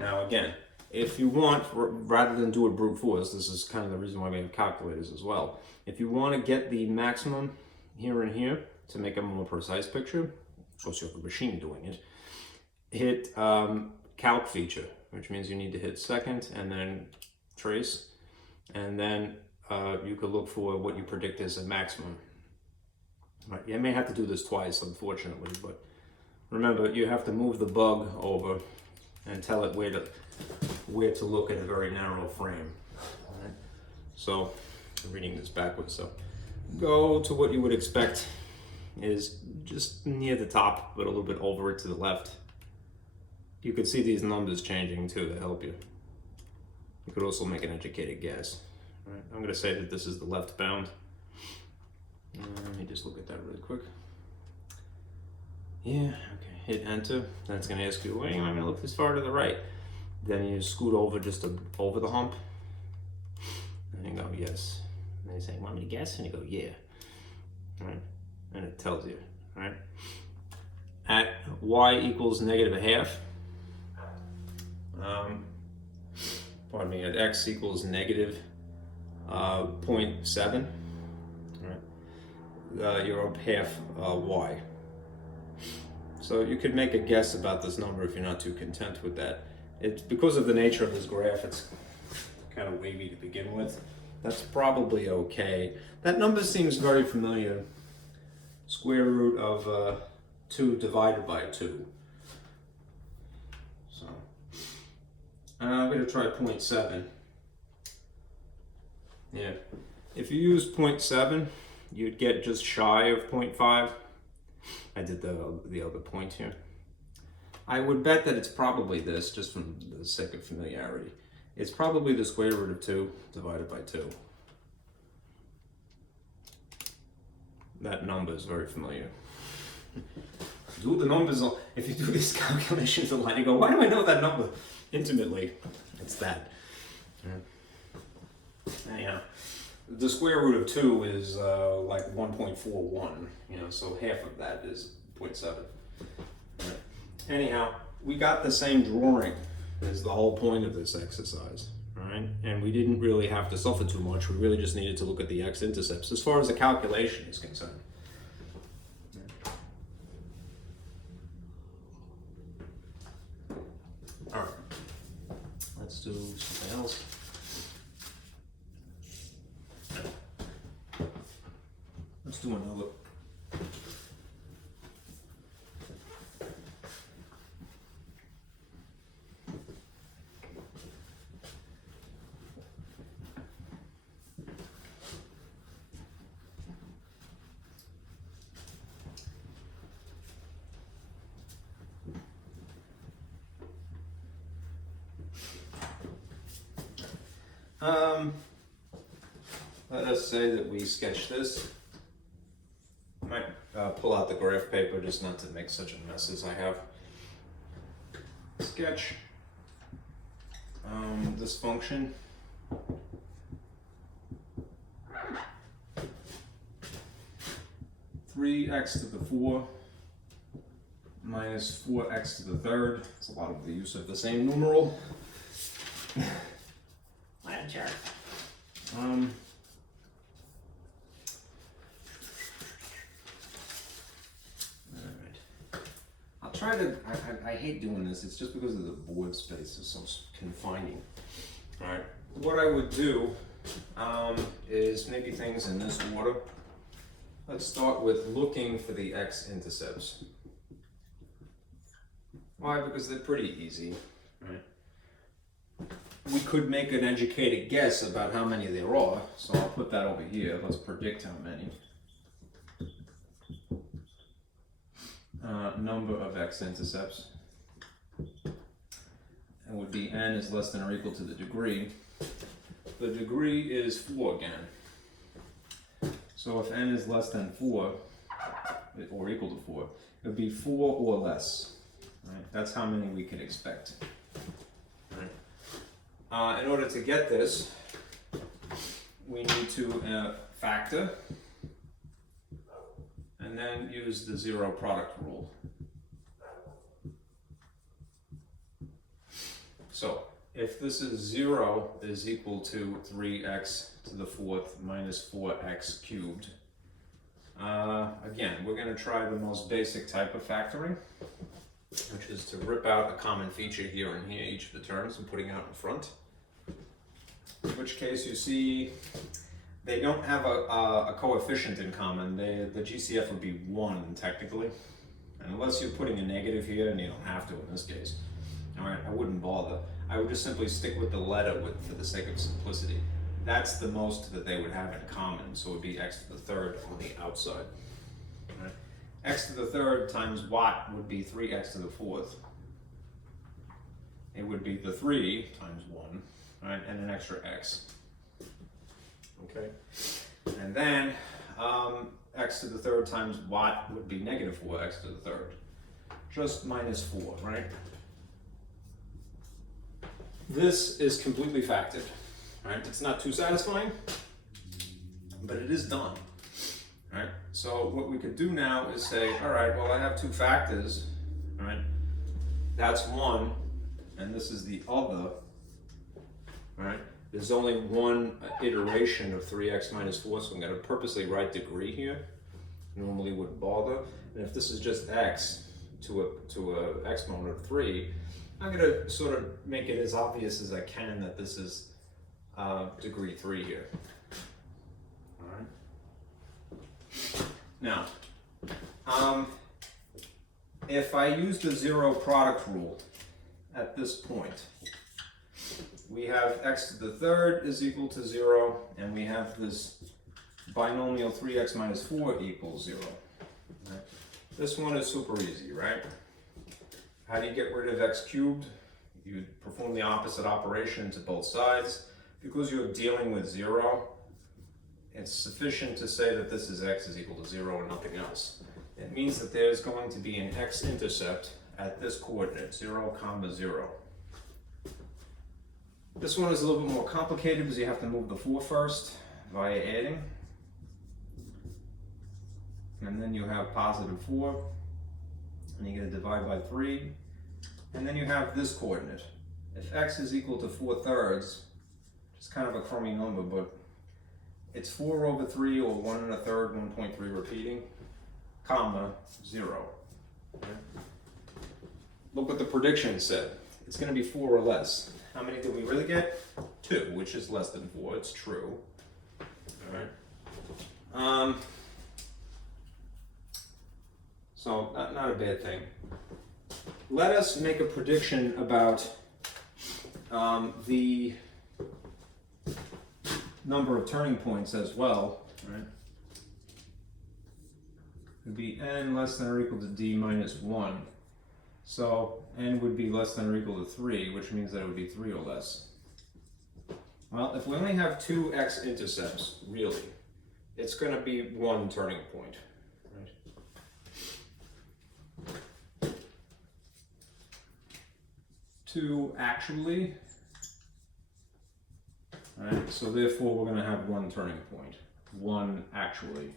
Now again, if you want, rather than do it brute force, this is kind of the reason why we have calculators as well. If you want to get the maximum here and here to make a more precise picture, of course you have a machine doing it, hit calc feature, which means you need to hit second and then trace, and then you could look for what you predict is a maximum. Right. You may have to do this twice, unfortunately, but remember, you have to move the bug over and tell it where to look in a very narrow frame. All right. So, I'm reading this backwards. So, go to what you would expect is just near the top, but a little bit over it to the left. You could see these numbers changing too to help you. You could also make an educated guess. All right. I'm going to say that this is the left bound. Let me just look at that really quick. Yeah, okay, hit enter. Then it's going to ask you, well, I'm going to look this far to the right. Then you scoot over just over the hump. And you go, yes. And you say, want me to guess? And you go, yeah. All right, and it tells you, right? At y equals -1/2. Pardon me, at x equals -0.7. You're up half y. So you could make a guess about this number if you're not too content with that. It's because of the nature of this graph, it's kind of wavy to begin with. That's probably okay. That number seems very familiar. Square root of 2 divided by 2. So I'm going to try 0.7. Yeah. If you use 0.7, you'd get just shy of 0.5. I did the other point here. I would bet that it's probably this, just from the sake of familiarity. It's probably the square root of 2 divided by 2. That number is very familiar. Do the numbers, if you do these calculations a lot, you go, why do I know that number intimately? It's that. Anyhow. The square root of 2 is like 1.41, so half of that is 0.7. Right. Anyhow, we got the same drawing as the whole point of this exercise, right? And we didn't really have to suffer too much. We really just needed to look at the x-intercepts as far as the calculation is concerned. All right, let's do something else. Let's do another. Let us say that we sketch this. I might pull out the graph paper just not to make such a mess as I have. Sketch this function. (3x to the 4 minus 4x to the 3rd). It's a lot of the use of the same numeral. Ledger. Try to, I hate doing this, it's just because of the board space is so confining. Alright, what I would do is maybe things in this order. Let's start with looking for the x-intercepts. Why? Because they're pretty easy. Right? We could make an educated guess about how many there are, so I'll put that over here. Let's predict how many. Number of x-intercepts. It would be n is less than or equal to the degree. The degree is 4 again. So if n is less than 4, or equal to 4, it would be 4 or less. Right? That's how many we can expect. Right? In order to get this, we need to factor and then use the zero product rule. So if this is 0 is equal to 3x to the 4th minus 4x cubed, again, we're going to try the most basic type of factoring, which is to rip out a common feature here and here, each of the terms, and putting out in front. In which case you see they don't have a coefficient in common. The GCF would be 1 technically, and unless you're putting a negative here, and you don't have to in this case. All right, I wouldn't bother. I would just simply stick with the letter for the sake of simplicity. That's the most that they would have in common, so it would be x to the third on the outside. All right. X to the third times what would be 3x to the 4th. It would be the 3 times 1, right, and an extra x. Okay, and then x to the third times what would be negative 4x to the third, just minus 4, right? This is completely factored, right? It's not too satisfying, but it is done, right? So what we could do now is say, all right, well, I have two factors, right? That's one, and this is the other, right? There's only one iteration of 3x minus 4, so I'm going to purposely write degree here. Normally wouldn't bother. And if this is just x to a exponent of 3, I'm going to sort of make it as obvious as I can that this is degree 3 here. All right. Now, if I use the zero product rule at this point, we have x to the third is equal to 0, and we have this binomial 3x minus 4 equals 0. Right? This one is super easy, right? How do you get rid of x cubed? You perform the opposite operation to both sides. Because you're dealing with 0, it's sufficient to say that this is x is equal to 0 and nothing else. It means that there's going to be an x-intercept at this coordinate, 0, 0. This one is a little bit more complicated because you have to move the 4 first via adding. And then you have positive 4, and you're going to divide by 3. And then you have this coordinate. If x is equal to 4/3, it's kind of a crummy number, but it's 4 over 3 or 1 1/3, 1.3 repeating, comma, 0. Okay. Look what the prediction said. It's going to be 4 or less. How many did we really get? 2, which is less than 4. It's true. All right. So not a bad thing. Let us make a prediction about the number of turning points as well. Right? It would be n less than or equal to d minus 1. So n would be less than or equal to 3, which means that it would be 3 or less. Well, if we only have 2 x-intercepts, really, it's going to be 1 turning point. Right? 2 actually. Right? So therefore we're going to have 1 turning point. 1 actually.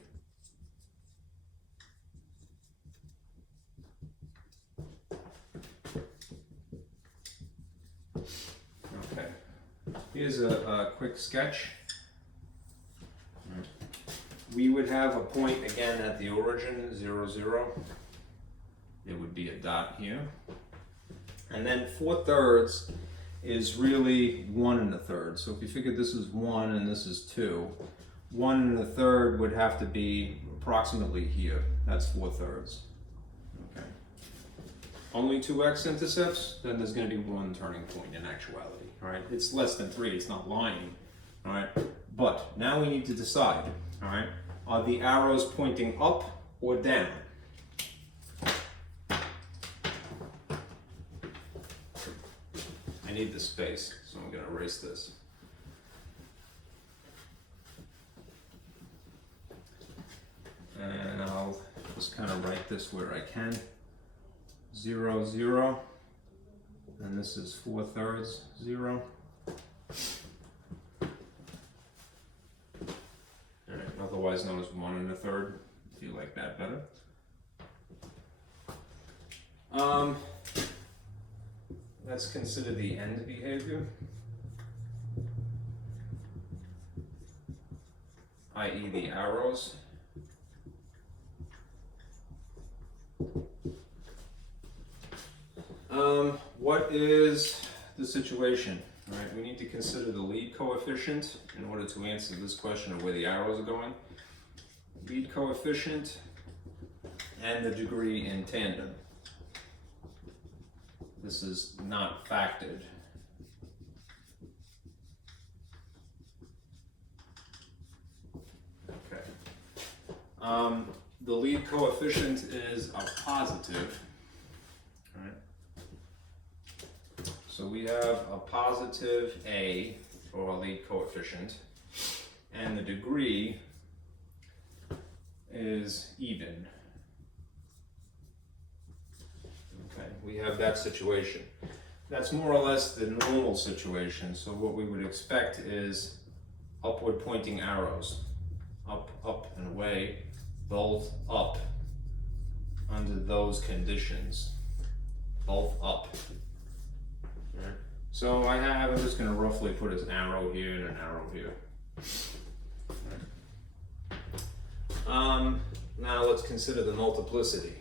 Okay. Here's a quick sketch. We would have a point again at the origin, 0, 0. There would be a dot here. And then 4/3 is really 1 1/3. So if you figure this is 1 and this is 2, 1 1/3 would have to be approximately here. That's 4/3. Okay. Only 2 x-intercepts, then there's going to be 1 turning point in actuality. All right. It's less than 3. It's not lying. All right. But now we need to decide. All right. Are the arrows pointing up or down? I need the space, so I'm going to erase this. And I'll just kind of write this where I can. 0, 0. And this is 4/3, 0. Alright, otherwise known as 1 1/3, if you like that better. let's consider the end behavior, i.e. the arrows. What is the situation? All right, we need to consider the lead coefficient in order to answer this question of where the arrows are going. Lead coefficient and the degree in tandem. This is not factored. Okay. The lead coefficient is a positive. Right? So we have a positive A for our lead coefficient, and the degree is even. Okay, we have that situation. That's more or less the normal situation. So what we would expect is upward pointing arrows. Up, up, and away, both up under those conditions. Both up. Right. So I'm just going to roughly put an arrow here and an arrow here. Right. Now let's consider the multiplicity.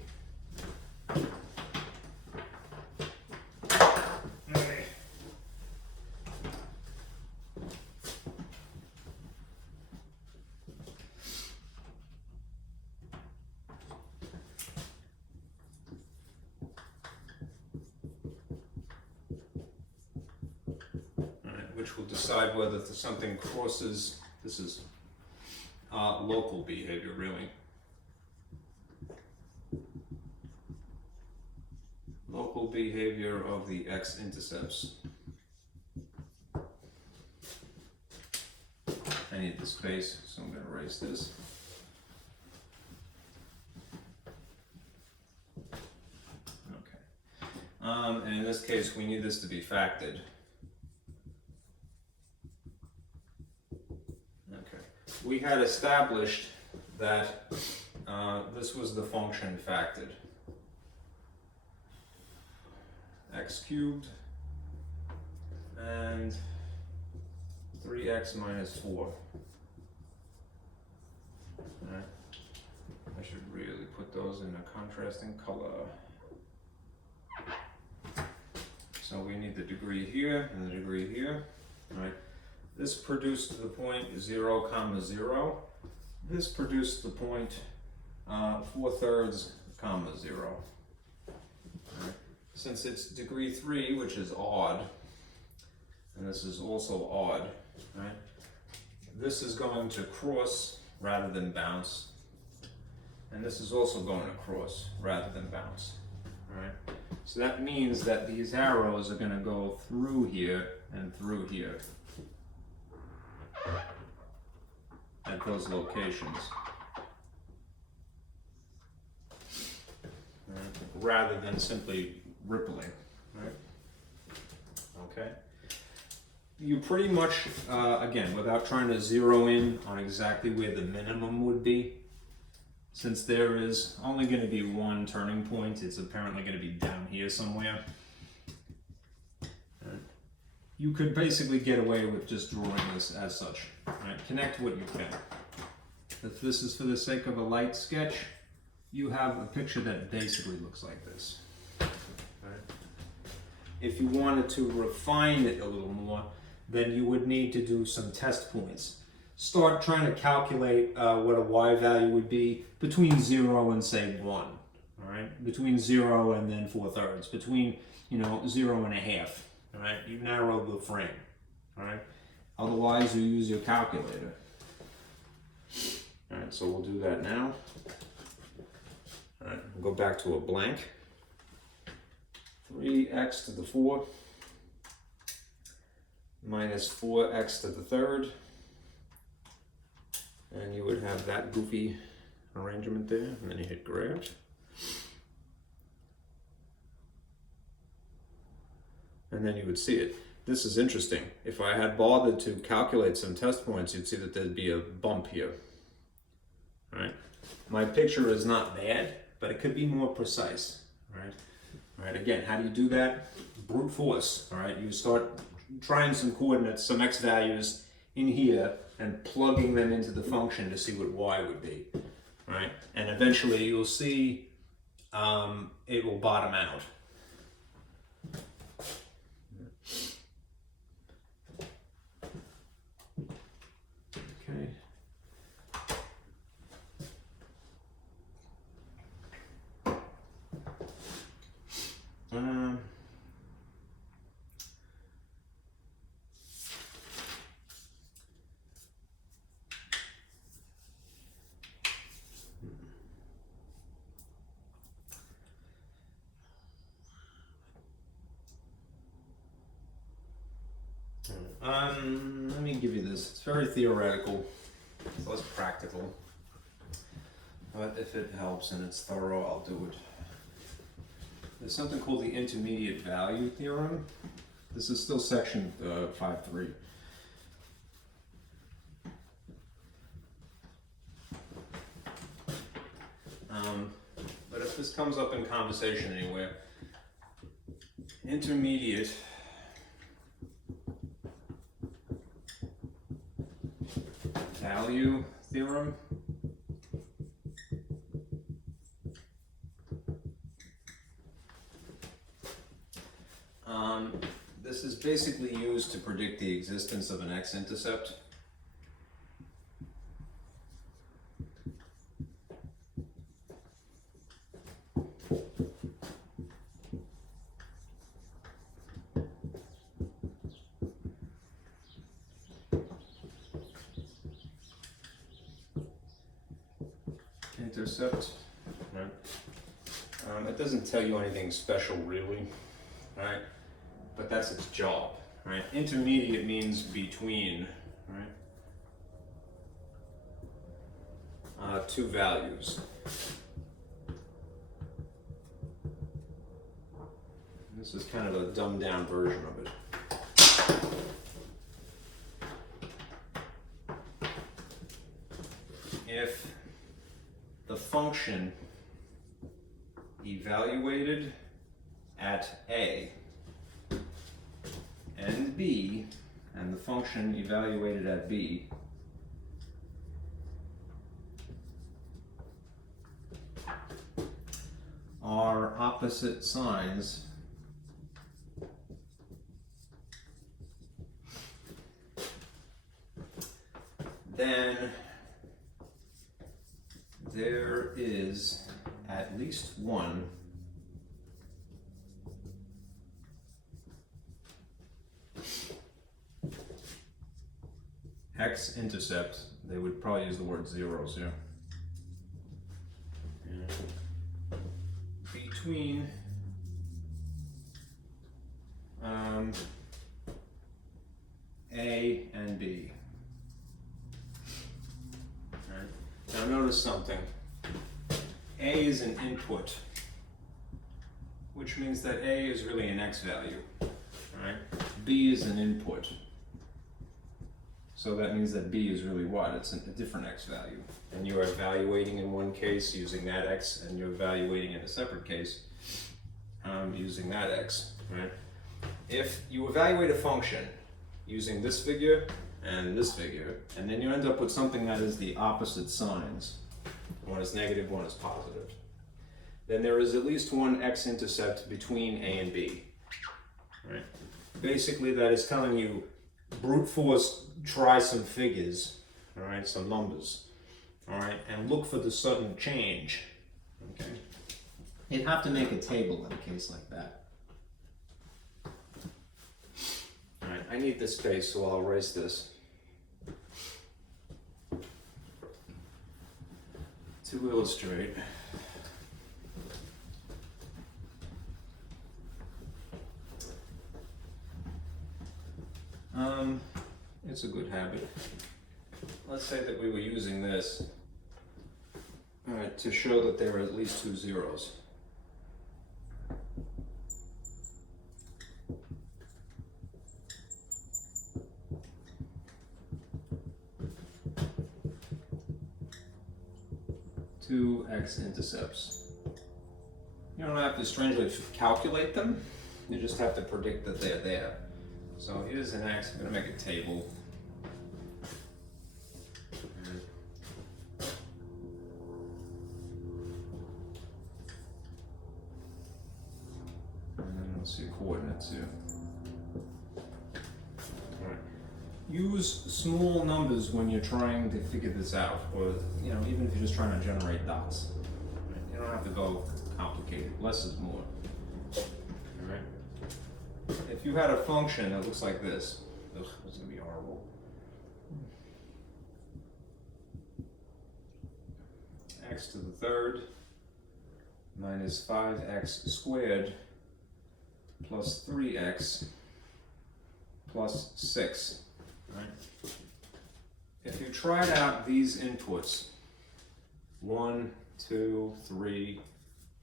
Which will decide whether something crosses. This is local behavior, really. Local behavior of the x-intercepts. I need the space, so I'm going to erase this. Okay. And in this case, we need this to be factored. We had established that this was the function factored. X cubed and 3x minus 4. Right. I should really put those in a contrasting color. So we need the degree here and the degree here. All right. This produced the point 0, 0. This produced the point 4/3, 0. Right. Since it's degree 3, which is odd, and this is also odd, right? This is going to cross rather than bounce, and this is also going to cross rather than bounce. All right. So that means that these arrows are going to go through here and through here. At those locations, rather than simply rippling, right? Okay. You pretty much, again, without trying to zero in on exactly where the minimum would be, since there is only going to be one turning point, it's apparently going to be down here somewhere. You could basically get away with just drawing this as such. Right? Connect what you can. If this is for the sake of a light sketch, you have a picture that basically looks like this. Right? If you wanted to refine it a little more, then you would need to do some test points. Start trying to calculate what a y value would be between 0 and say 1. All right? Between 0 and then 4/3. Between 0 and a half. All right, you narrow the frame. All right, otherwise you use your calculator. All right, so we'll do that now. All right, we'll go back to a blank. 3x to the 4 minus 4x to the 3rd, and you would have that goofy arrangement there, and then you hit graph. And then you would see it. This is interesting. If I had bothered to calculate some test points, you'd see that there'd be a bump here. All right. My picture is not bad, but it could be more precise. All right. All right. Again, how do you do that? brute force, all right? You start trying some coordinates, some x values in here, and plugging them into the function to see what y would be, right? And eventually you'll see it will bottom out. Okay. Let me give you this. It's very theoretical, it's less practical. But if it helps and it's thorough, I'll do it. There's something called the intermediate value theorem. This is still section 5.3. But if this comes up in conversation anywhere, intermediate value theorem. This is basically used to predict the existence of an x-intercept. Intercept, right? It doesn't tell you anything special really, right? But that's its job, right? Intermediate means between, right? Two values. This is kind of a dumbed down version of it. If the function evaluated at A and B, and the function evaluated at B are opposite signs, then there is at least one x-intercept. They would probably use the word zeros here. Between A and B. Right. Now notice something. A is an input, which means that A is really an x value. Right? B is an input. So that means that B is really what? It's a different x value. And you are evaluating in one case using that x, and you're evaluating in a separate case using that x. Right? If you evaluate a function using this figure and this figure, and then you end up with something that is the opposite signs, one is negative, one is positive, then there is at least one x-intercept between A and B. Right? Basically, that is telling you brute force, try some figures, all right, some numbers, all right, and look for the sudden change. Okay, you'd have to make a table in a case like that. All right, I need this space, so I'll erase this. To illustrate, it's a good habit. Let's say that we were using this, all right, to show that there are at least two zeros. Two x-intercepts. You don't have to strangely calculate them, You just have to predict that they're there. So here's an x. I'm going to make a table. And then let's see coordinates here. All right. Use small numbers when you're trying to figure this out, or even if you're just trying to generate dots. Right? You don't have to go complicated. Less is more. All right. If you had a function that looks like this, ugh, it's gonna be horrible. X to the third minus 5x squared plus 3x plus 6. Right? If you tried out these inputs, 1, 2, 3,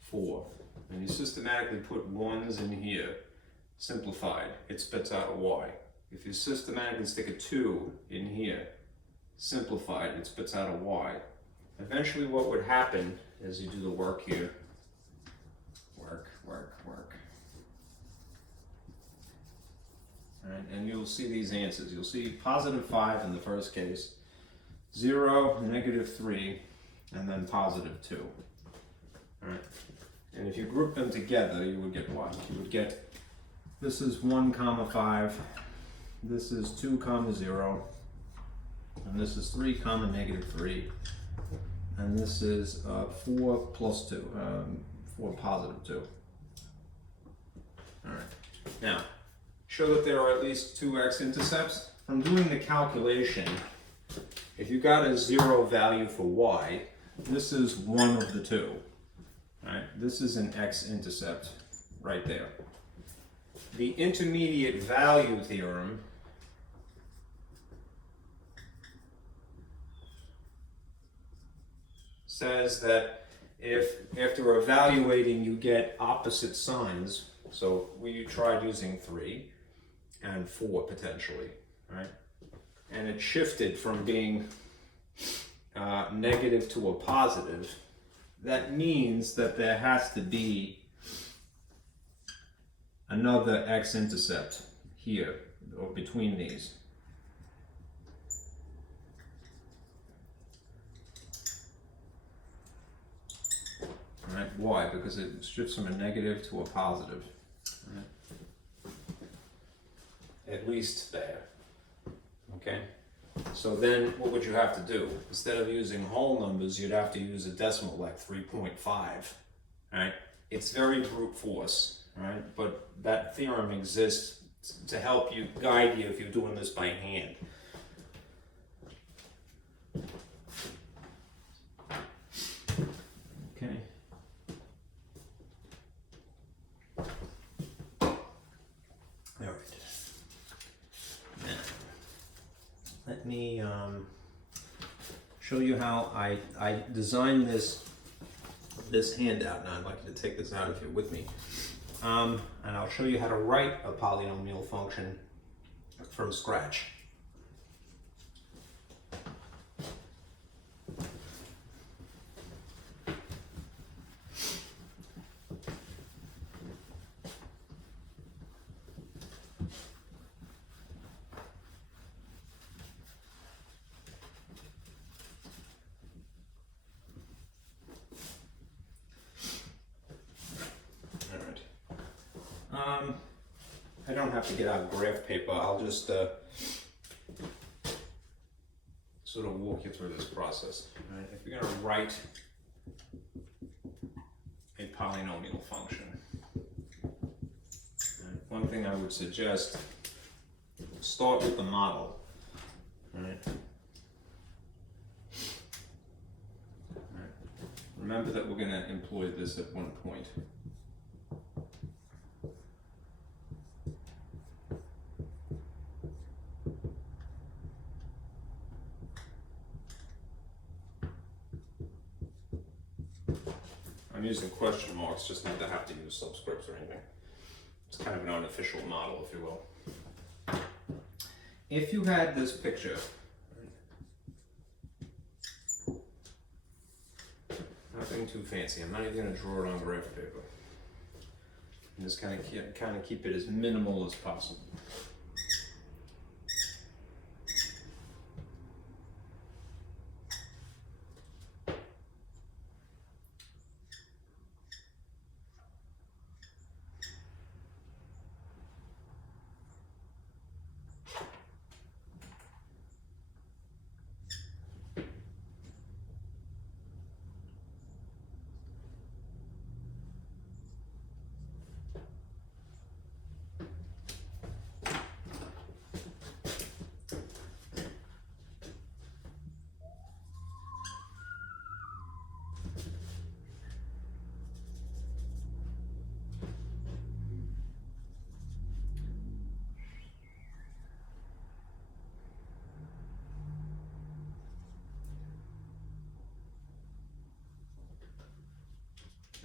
4, and you systematically put 1s in here, simplified, it spits out a y. If you systematically stick a 2 in here, simplified, it spits out a y. Eventually what would happen is you do the work here, work. Right, and you'll see these answers. You'll see positive 5 in the first case, 0, negative 3, and then positive 2. All right. And if you group them together, you would get what? You would get, this is 1 comma 5, this is 2 comma 0, and this is 3 comma negative 3, and this is 4 plus 2, 4 positive 2. All right. Now, show that there are at least 2 x-intercepts. From doing the calculation, if you got a 0 value for y, this is one of the 2. Right? This is an x-intercept right there. The intermediate value theorem says that if after evaluating you get opposite signs, so we tried using 3 and 4 potentially, right? And it shifted from being negative to a positive. That means that there has to be another x-intercept here, or between these. All right, why? Because it shifts from a negative to a positive. Right. At least there. Okay? So then what would you have to do? Instead of using whole numbers, you'd have to use a decimal like 3.5. Right? It's very brute force, right? But that theorem exists to help you, guide you if you're doing this by hand. Okay. Let me show you how I designed this handout. Now I'd like you to take this out if you're with me. And I'll show you how to write a polynomial function from scratch. I don't have to get out graph paper. I'll just sort of walk you through this process. Right? If you're going to write a polynomial function, right, one thing I would suggest, start with the model. Right? Right. Remember that we're going to employ this at one point. I'm using question marks just not to have to use subscripts or anything. It's kind of an unofficial model, if you will. If you had this picture, nothing too fancy, I'm not even going to draw it on graph paper. And just kind of keep it as minimal as possible.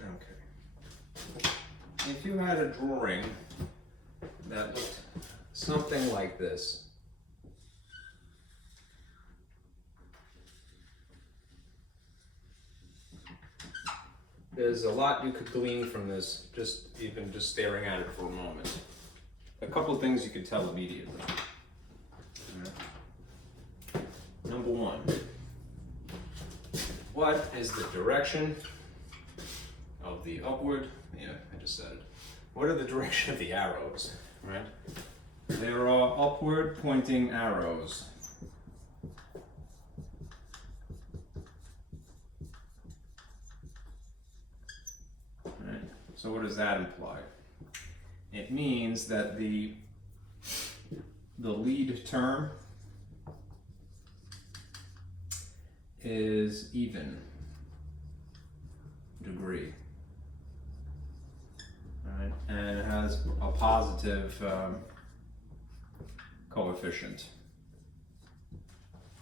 Okay. If you had a drawing that looked something like this, there's a lot you could glean from this, even just staring at it for a moment. A couple of things you could tell immediately. Number one, what is the direction of the upward? Yeah, I just said it. What are the direction of the arrows, right? There are upward pointing arrows. Right? So what does that imply? It means that the lead term is even degree. Right? And it has a positive coefficient.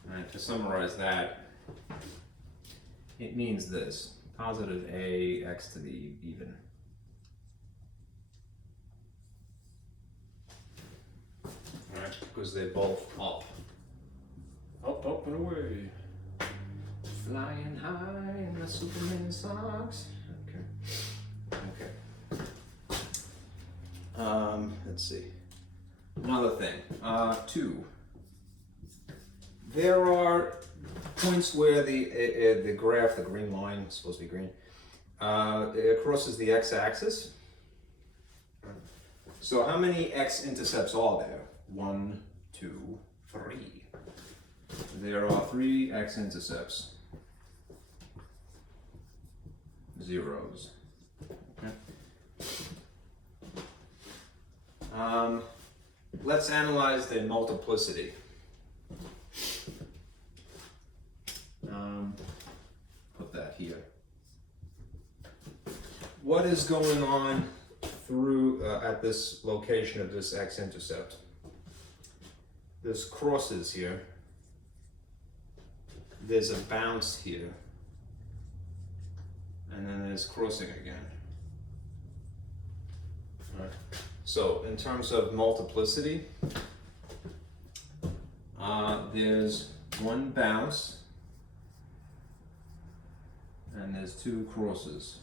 Right? To summarize that, it means this: positive a x to the even. Right? Because they're both up. Up, up, and away. Flying high in the Superman socks. Okay. Let's see. Another thing. 2. There are points where the graph, the green line, is supposed to be green, it crosses the x-axis. So how many x-intercepts are there? 1, 2, 3. There are 3 x-intercepts. Zeros. Okay. Let's analyze the multiplicity. Put that here. What is going on through at this location of this x-intercept? There's crosses here. There's a bounce here. And then there's crossing again. All right. So in terms of multiplicity, there's 1 bounce and there's 2 crosses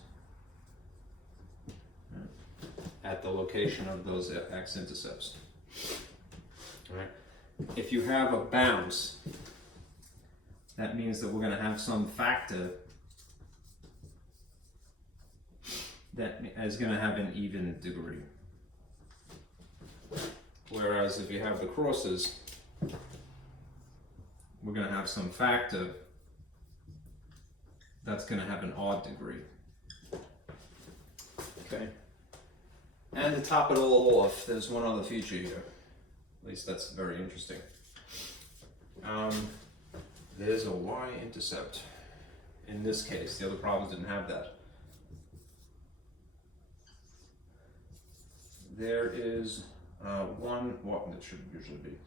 at the location of those x-intercepts. All right. If you have a bounce, that means that we're going to have some factor that is going to have an even degree. Whereas if you have the crosses, we're going to have some factor that's going to have an odd degree. Okay. And to top it all off, there's one other feature here. At least that's very interesting. There's a y-intercept. In this case, the other problems didn't have that. There is what it should usually be.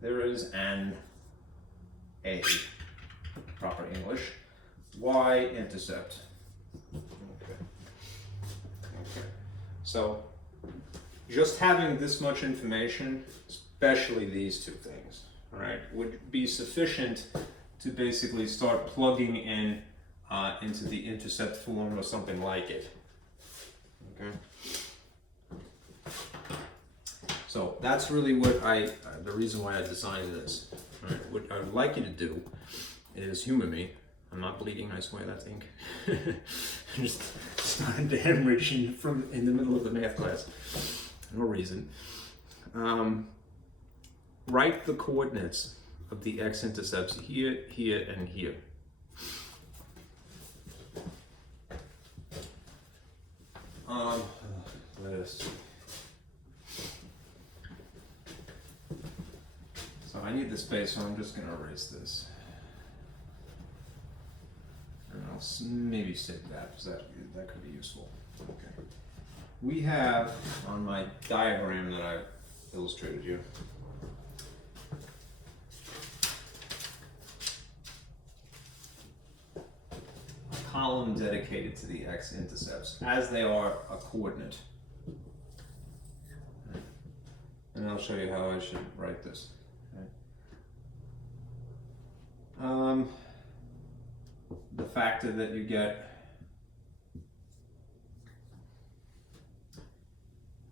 There is an A, proper English, y-intercept. Okay. So, just having this much information, especially these 2 things, right, would be sufficient to basically start plugging in into the intercept form or something like it. Okay. So that's really what the reason why I designed this. All right, what I would like you to do is humor me. I'm not bleeding, I swear, that's ink. I just started to hemorrhage in the middle of the math class. No reason. Write the coordinates of the x-intercepts here, here, and here. Let's see. So I need the space, so I'm just going to erase this. And I'll maybe save that, because that could be useful. Okay. We have, on my diagram that I illustrated you, a column dedicated to the x-intercepts, as they are a coordinate. And I'll show you how I should write this. Okay. The factor that you get,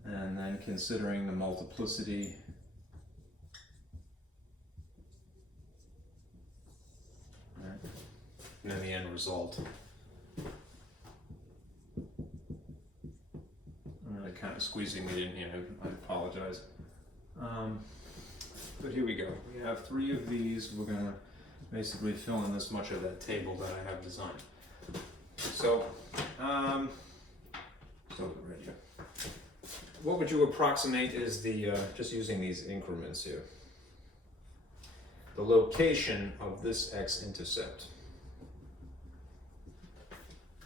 and then considering the multiplicity, right, and then the end result. I'm really kind of squeezing it in here, I apologize. But here we go. We have 3 of these. We're going to basically fill in this much of that table that I have designed. So, right here. What would you approximate is the, just using these increments here, the location of this x-intercept?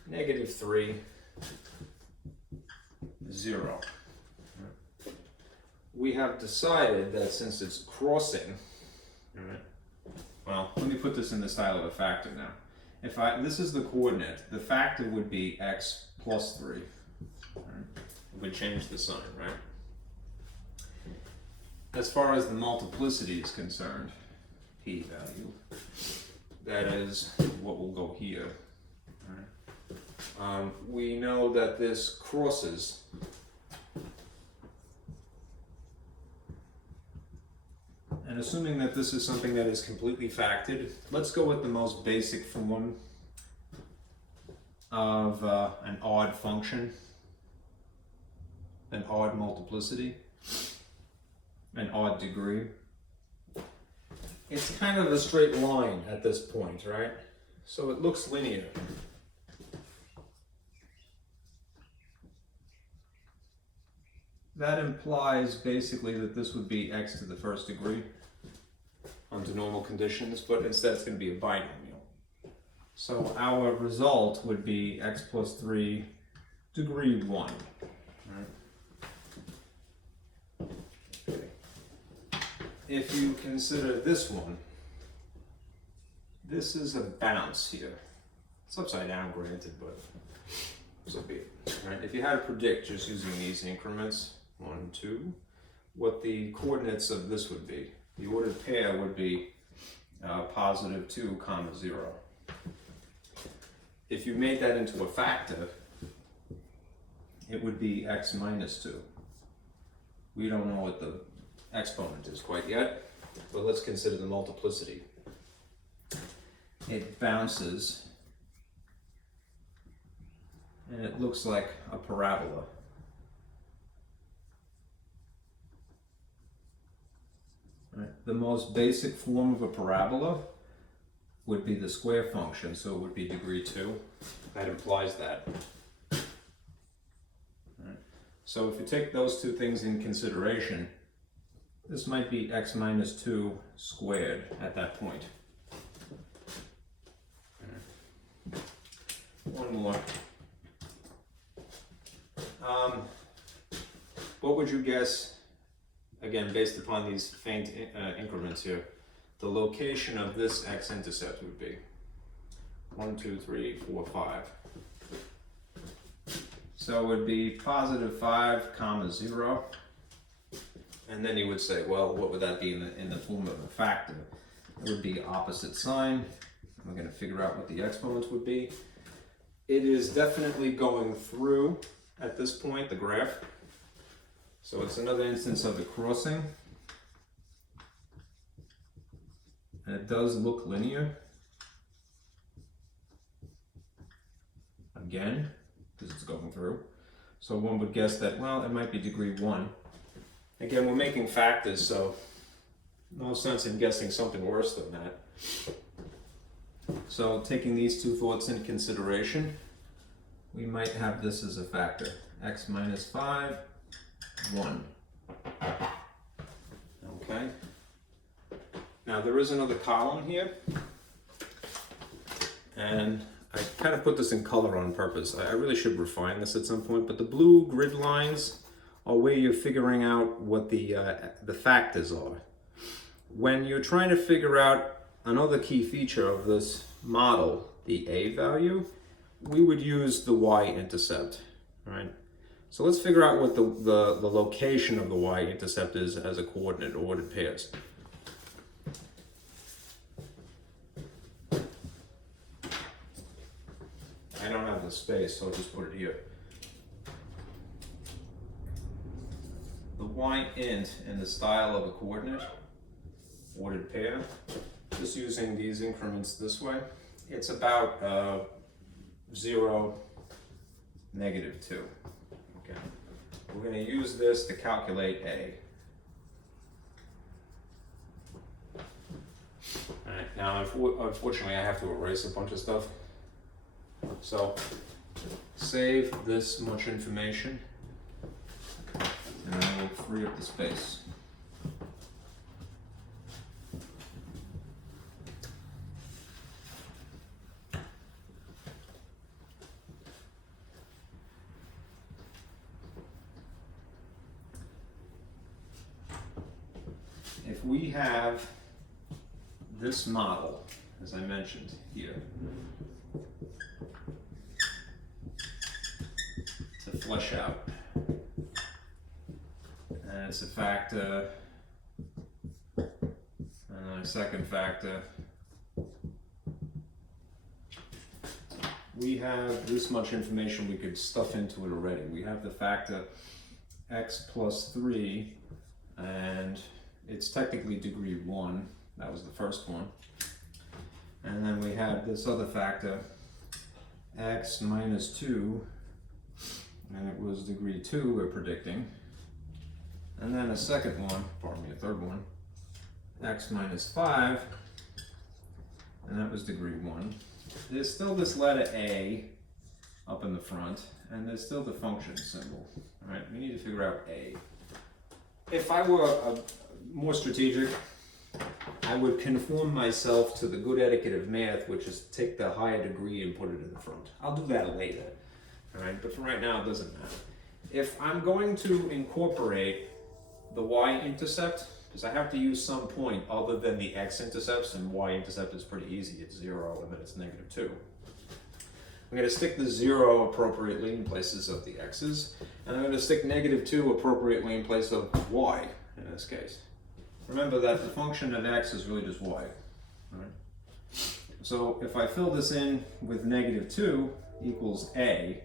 -3, 0. We have decided that since it's crossing, well, let me put this in the style of a factor now. If this is the coordinate, the factor would be x plus 3. Right? It would change the sign, right? As far as the multiplicity is concerned, p value, that is what will go here. Right? We know that this crosses. And assuming that this is something that is completely factored, let's go with the most basic form of an odd function, an odd multiplicity, an odd degree. It's kind of a straight line at this point, right? So it looks linear. That implies basically that this would be x to the first degree under normal conditions, but instead it's going to be a binomial. So our result would be x plus 3 degree 1. Right? Okay. If you consider this one, this is a bounce here. It's upside down, granted, but so be it. Right? If you had to predict just using these increments, 1, 2, what the coordinates of this would be. The ordered pair would be positive 2, 0. If you made that into a factor, it would be x minus 2. We don't know what the exponent is quite yet, but let's consider the multiplicity. It bounces, and it looks like a parabola. Right. The most basic form of a parabola would be the square function, so it would be degree 2. That implies that. Right. So if you take those two things in consideration, this might be x minus 2 squared at that point. Right. One more. What would you guess? Again, based upon these faint increments here, the location of this x-intercept would be 1, 2, 3, 4, 5. So it would be positive 5, 0. And then you would say, well, what would that be in the form of a factor? It would be opposite sign. We're going to figure out what the exponents would be. It is definitely going through at this point, the graph. So it's another instance of the crossing. And it does look linear. Again, because it's going through. So one would guess that, well, it might be degree 1. Again, we're making factors, so no sense in guessing something worse than that. So taking these two thoughts into consideration, we might have this as a factor. X minus 5, 1. Okay. Now there is another column here, and I kind of put this in color on purpose. I really should refine this at some point, but the blue grid lines are where you're figuring out what the factors are. When you're trying to figure out another key feature of this model, the A value, we would use the y-intercept, right? So let's figure out what the location of the y-intercept is as a coordinate, ordered pairs. I don't have the space, so I'll just put it here. The y-int in the style of a coordinate, ordered pair, just using these increments this way, it's about 0, -2. Okay. We're going to use this to calculate A. Alright, now unfortunately I have to erase a bunch of stuff. So save this much information and I will free up the space. If we have this model, as I mentioned here, to flesh out, and it's a factor, and a second factor, we have this much information we could stuff into it already. We have the factor x plus 3, and it's technically degree 1. That was the first one. And then we have this other factor, x minus 2, and it was degree 2 we're predicting. And then a second one, pardon me, a third one, x minus 5, and that was degree 1. There's still this letter A up in the front, and there's still the function symbol. All right, we need to figure out A. If I were more strategic, I would conform myself to the good etiquette of math, which is take the higher degree and put it in the front. I'll do that later, all right? But for right now, it doesn't matter. If I'm going to incorporate the y-intercept, because I have to use some point other than the x-intercepts, and y-intercept is pretty easy. It's 0 and then it's -2. I'm going to stick the 0 appropriately in places of the x's, and I'm going to stick -2 appropriately in place of y in this case. Remember that the function of x is really just y. Right? So if I fill this in with -2 equals a,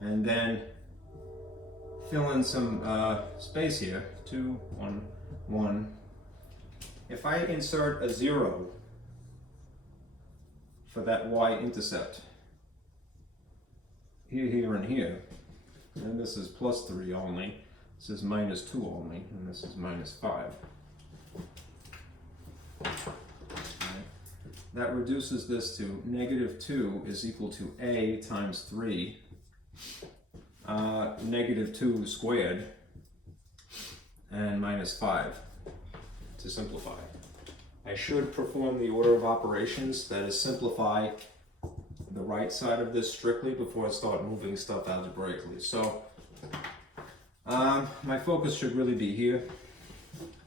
and then fill in some space here, 2, 1, 1. If I insert a 0 for that y-intercept, here, here, and here, and this is +3 only, this is -2 only, and this is -5. Okay. That reduces this to -2 is equal to a times 3, -2 squared, and -5 to simplify. I should perform the order of operations, that is simplify the right side of this strictly before I start moving stuff algebraically. So my focus should really be here.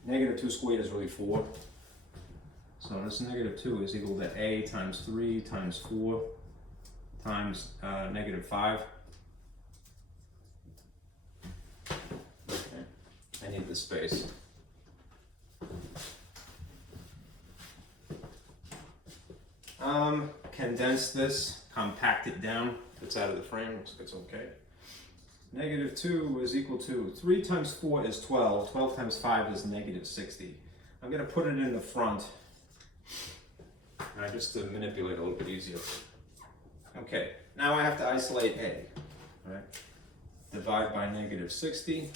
-2 squared is really 4. So this -2 is equal to a times 3 times 4 times -5. Okay, I need the space. Condense this, compact it down. If it's out of the frame, looks like it's okay. Negative 2 is equal to 3 times 4 is 12. 12 times 5 is negative 60. I'm going to put it in the front just to manipulate a little bit easier. Okay, now I have to isolate A. Right? Divide by negative 60.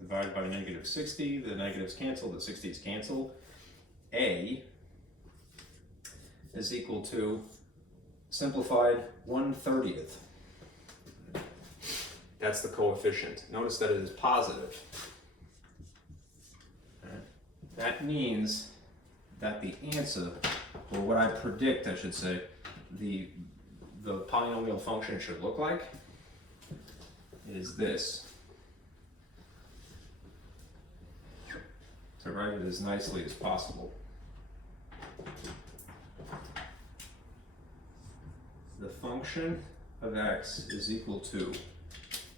Divide by negative 60. The negatives cancel, the 60s cancel. A is equal to simplified 1/30. That's the coefficient. Notice that it is positive. That means that the answer, or what I predict, I should say, the polynomial function should look like is this. To write it as nicely as possible. The function of x is equal to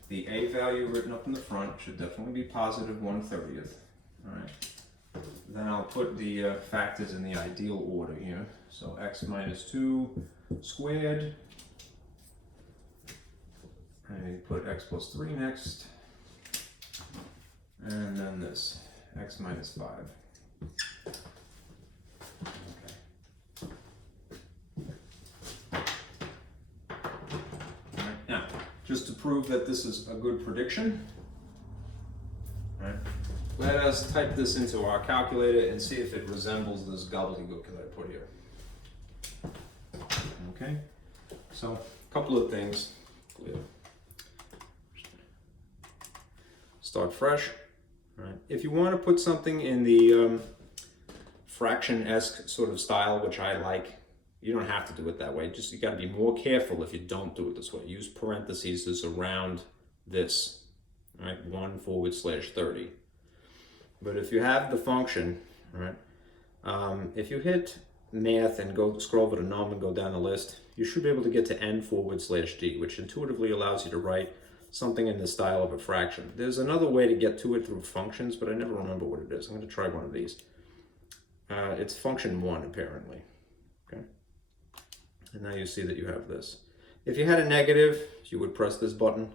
the a value written up in the front should definitely be positive 1/30. All right. Then I'll put the factors in the ideal order here. So x minus 2 squared. I put x plus 3 next. And then this, x minus 5. Okay. All right. Now, just to prove that this is a good prediction, all right, let us type this into our calculator and see if it resembles this gobbledygook that I put here. Okay, so a couple of things. Start fresh. All right. If you want to put something in the fraction-esque sort of style, which I like, you don't have to do it that way. Just you got to be more careful if you don't do it this way. Use parentheses as around this, right? 1/30. But if you have the function, all right, if you hit math and go scroll over to num and go down the list, you should be able to get to n/d, which intuitively allows you to write something in the style of a fraction. There's another way to get to it through functions, but I never remember what it is. I'm going to try one of these. It's function 1, apparently. Okay. And now you see that you have this. If you had a negative, you would press this button,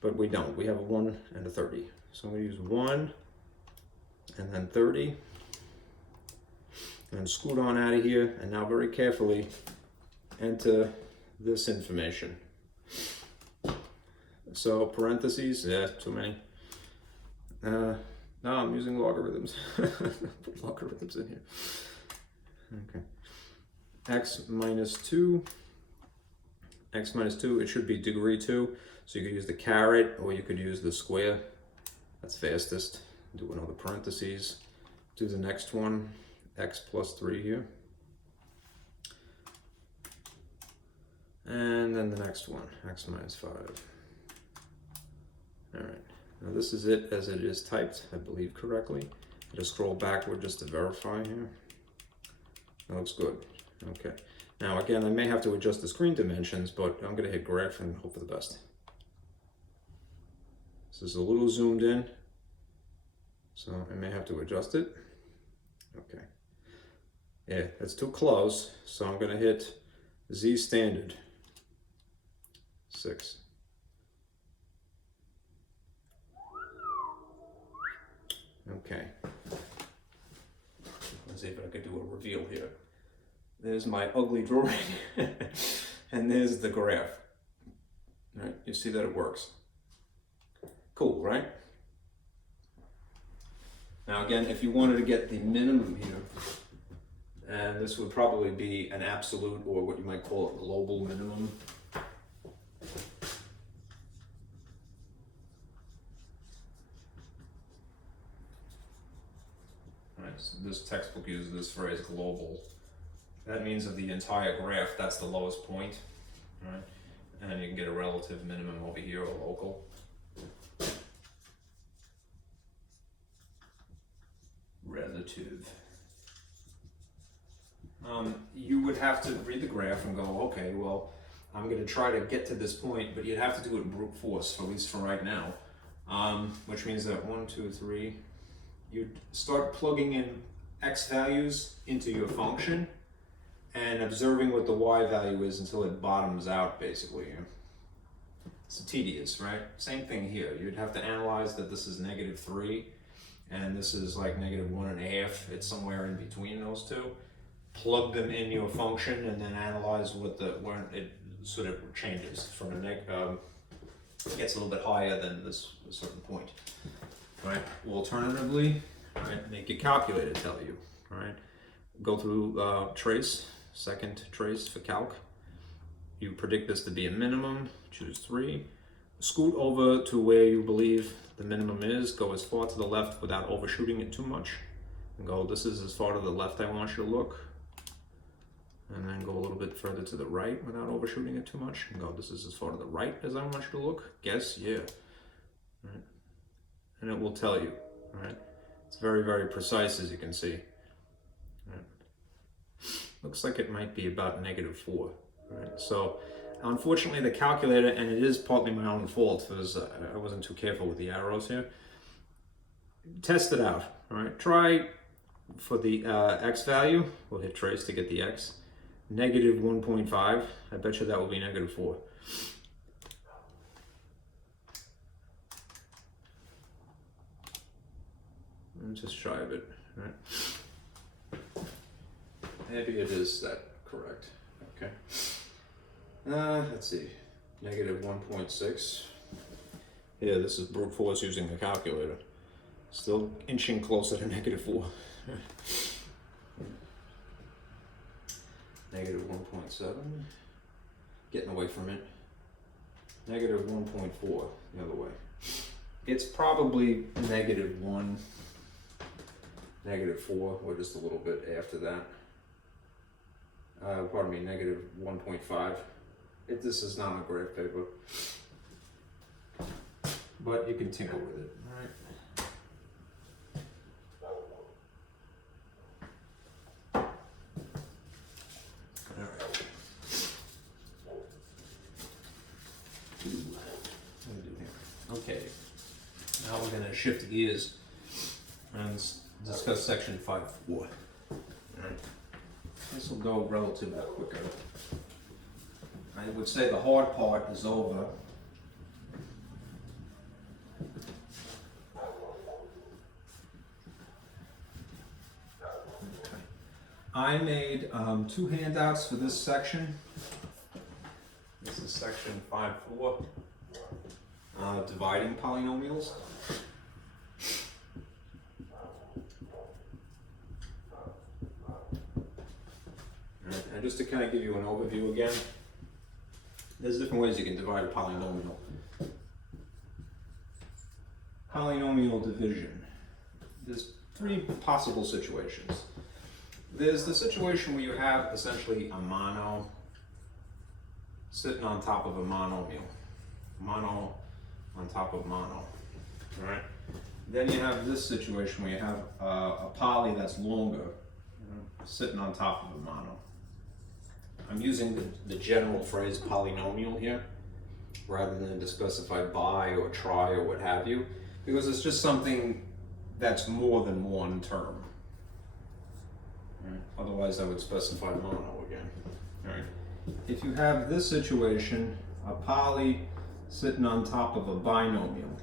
but we don't. We have a 1 and a 30. So I'm going to use 1 and then 30. And scoot on out of here, and now very carefully enter this information. So parentheses, yeah, too many. No, I'm using logarithms. Put logarithms in here. Okay. X minus 2, it should be degree 2. So you could use the caret or you could use the square. That's fastest. Do another parentheses. Do the next one, x plus 3 here. And then the next one, x minus 5. All right, now this is it as it is typed, I believe correctly. I just scroll backward just to verify here. That looks good. Okay. Now again, I may have to adjust the screen dimensions, but I'm going to hit graph and hope for the best. This is a little zoomed in, so I may have to adjust it. Okay. Yeah, that's too close, so I'm going to hit Z standard 6. Okay. Let's see if I could do a reveal here. There's my ugly drawing, and there's the graph. All right, you see that it works. Cool, right? Now again, if you wanted to get the minimum here, and this would probably be an absolute or what you might call a global minimum. All right, so this textbook uses this phrase global. That means of the entire graph, that's the lowest point. All right, and then you can get a relative minimum over here or local. Relative. You would have to read the graph and go, okay, well, I'm going to try to get to this point, but you'd have to do it in brute force, at least for right now. Which means that 1, 2, 3, you'd start plugging in x values into your function and observing what the y value is until it bottoms out, basically. It's tedious, right? Same thing here. You'd have to analyze that this is -3 and this is like -1.5. It's somewhere in between those two. Plug them in your function and then analyze what when it sort of changes from a it gets a little bit higher than this certain point, right? Alternatively, right, make your calculator tell you, right? Go through trace, second trace for calc. You predict this to be a minimum, choose 3. Scoot over to where you believe the minimum is, go as far to the left without overshooting it too much. And go, this is as far to the left I want you to look. And then go a little bit further to the right without overshooting it too much. And go, this is as far to the right as I want you to look. Guess, yeah. Right. And it will tell you, right? It's very, very precise, as you can see. Right. Looks like it might be about -4. Right. So, unfortunately, the calculator, and it is partly my own fault because I wasn't too careful with the arrows here. Test it out, all right? Try for the x value. We'll hit trace to get the x. -1.5. I bet you that will be -4. And just try a bit, right? Maybe it is that correct. Okay. Let's see. -1.6. Yeah, this is brute force using the calculator. Still inching closer to -4. -1.7. Getting away from it. -1.4 the other way. It's probably -1, -4, or just a little bit after that. Pardon me, -1.5. This is not a graph paper, but you can tinker with it, all right? All right. What do we do here? Okay, now we're going to shift gears and discuss section 5.4. All right. This will go relatively quicker. I would say the hard part is over. Okay. I made 2 handouts for this section. This is section 5.4, dividing polynomials. And just to kind of give you an overview again, there's different ways you can divide a polynomial. Polynomial division. There's 3 possible situations. There's the situation where you have essentially a mono sitting on top of a monomial. Mono on top of mono. All right? Then you have this situation where you have a poly that's longer, sitting on top of a mono. I'm using the general phrase polynomial here, rather than to specify bi or tri or what have you, because it's just something that's more than one term. Right? Otherwise, I would specify mono again. Right? If you have this situation, a poly sitting on top of a binomial,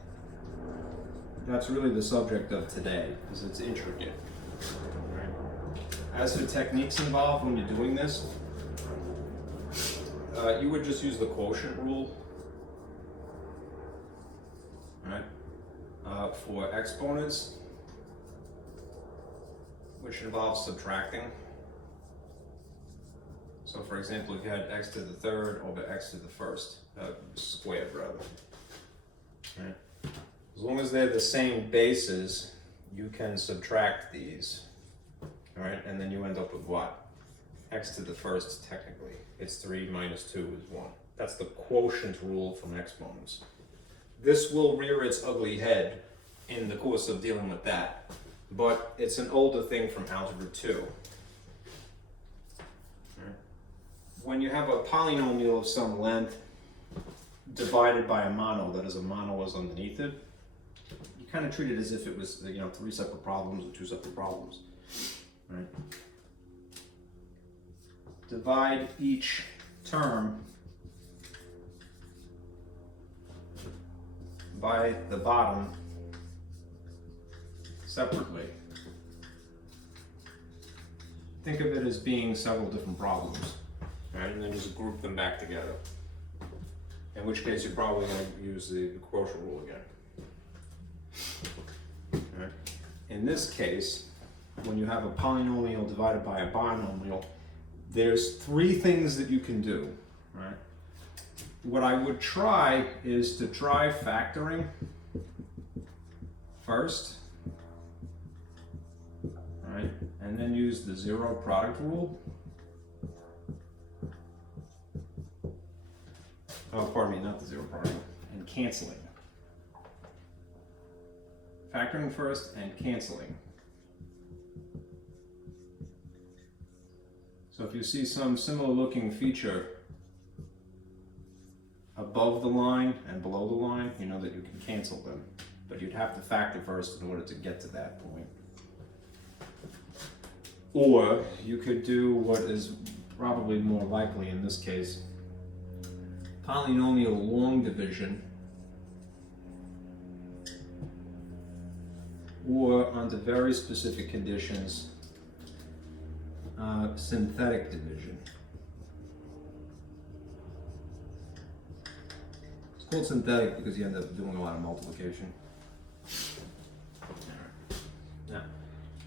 that's really the subject of today, because it's intricate. Right? As for techniques involved when you're doing this, you would just use the quotient rule, right? For exponents, which involves subtracting. So for example, if you had x to the third over x to the first, squared rather. Right? As long as they're the same bases, you can subtract these, all right? And then you end up with what? X to the first, technically. It's 3 minus 2 is 1. That's the quotient rule from exponents. This will rear its ugly head in the course of dealing with that, but it's an older thing from algebra 2. Right. When you have a polynomial of some length divided by a mono, that is a mono is underneath it, you kind of treat it as if it was, 3 separate problems or 2 separate problems. Right. Divide each term by the bottom separately. Think of it as being several different problems, right? And then just group them back together. In which case you're probably going to use the quotient rule again. Right? In this case, when you have a polynomial divided by a binomial, there's three things that you can do, right? What I would try is to try factoring first, right? And then use the zero product rule. Oh, pardon me, not the zero product rule, and canceling. Factoring first and canceling. So if you see some similar looking feature above the line and below the line, you know that you can cancel them. But you'd have to factor first in order to get to that point. Or you could do what is probably more likely in this case, polynomial long division, or under very specific conditions, synthetic division. It's called synthetic because you end up doing a lot of multiplication. All right. Now,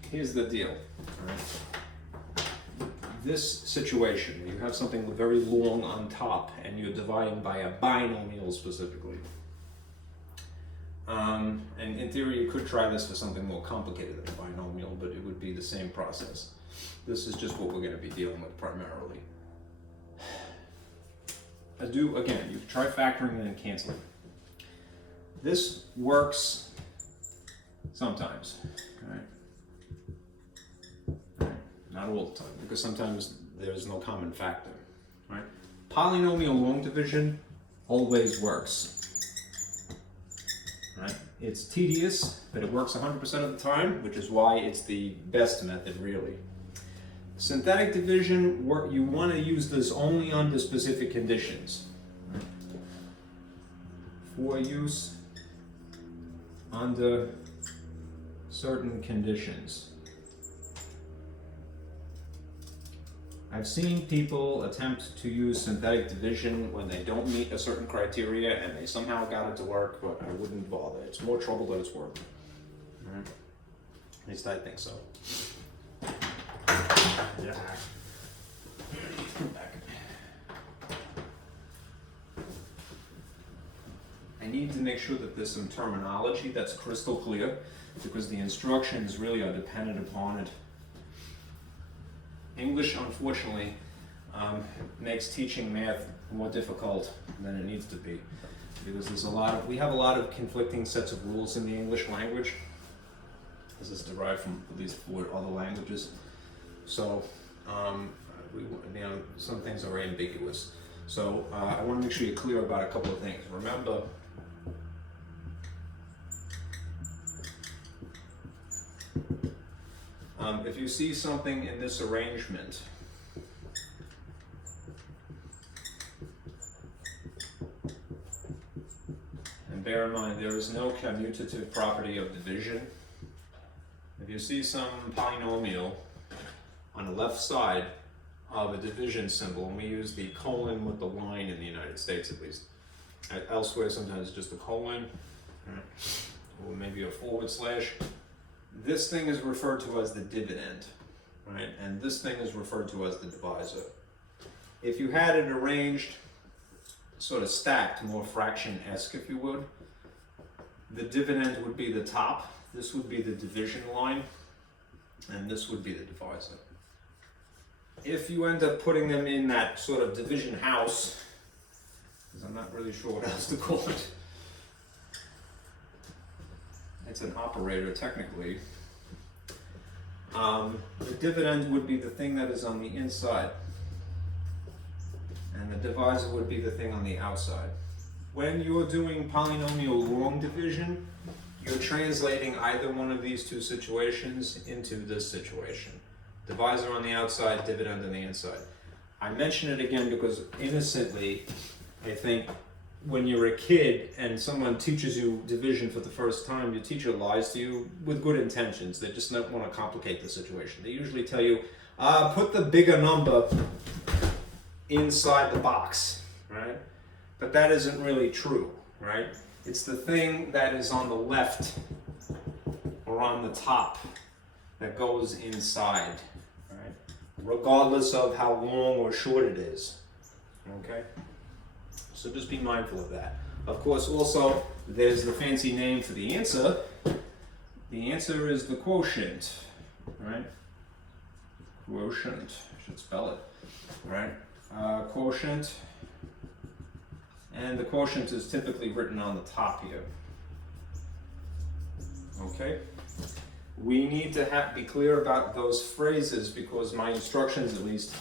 here's the deal. All right. This situation, you have something very long on top and you're dividing by a binomial specifically. And in theory, you could try this for something more complicated than a binomial, but it would be the same process. This is just what we're going to be dealing with primarily. Again, you try factoring and then canceling. This works sometimes, right? Not all the time, because sometimes there's no common factor, right? Polynomial long division always works, right? It's tedious, but it works 100% of the time, which is why it's the best method, really. Synthetic division, you want to use this only under specific conditions. Right? For use under certain conditions. I've seen people attempt to use synthetic division when they don't meet a certain criteria and they somehow got it to work, but I wouldn't bother. It's more trouble than it's worth. Right? At least I think so. Yeah. I need to make sure that there's some terminology that's crystal clear because the instructions really are dependent upon it. English, unfortunately, makes teaching math more difficult than it needs to be because we have a lot of conflicting sets of rules in the English language. This is derived from at least 4 other languages. So, some things are ambiguous. So, I want to make sure you're clear about a couple of things. Remember, if you see something in this arrangement, and bear in mind there is no commutative property of division. If you see some polynomial on the left side of a division symbol, and we use the colon with the line in the United States at least. Elsewhere sometimes it's just a colon, or maybe a /. This thing is referred to as the dividend, right? And this thing is referred to as the divisor. If you had it arranged, sort of stacked, more fraction-esque if you would, the dividend would be the top, this would be the division line, and this would be the divisor. If you end up putting them in that sort of division house, because I'm not really sure what else to call it, it's an operator technically, the dividend would be the thing that is on the inside, and the divisor would be the thing on the outside. When you're doing polynomial long division, you're translating either one of these two situations into this situation. Divisor on the outside, dividend on the inside. I mention it again because innocently, I think when you're a kid and someone teaches you division for the first time, your teacher lies to you with good intentions. They just don't want to complicate the situation. They usually tell you, put the bigger number inside the box, right? But that isn't really true, right? It's the thing that is on the left or on the top that goes inside, right? Regardless of how long or short it is, okay? So just be mindful of that. Of course, also, there's the fancy name for the answer. The answer is the quotient, right? Quotient, I should spell it, right? Quotient, and the quotient is typically written on the top here. Okay? We need to be clear about those phrases because my instructions, at least,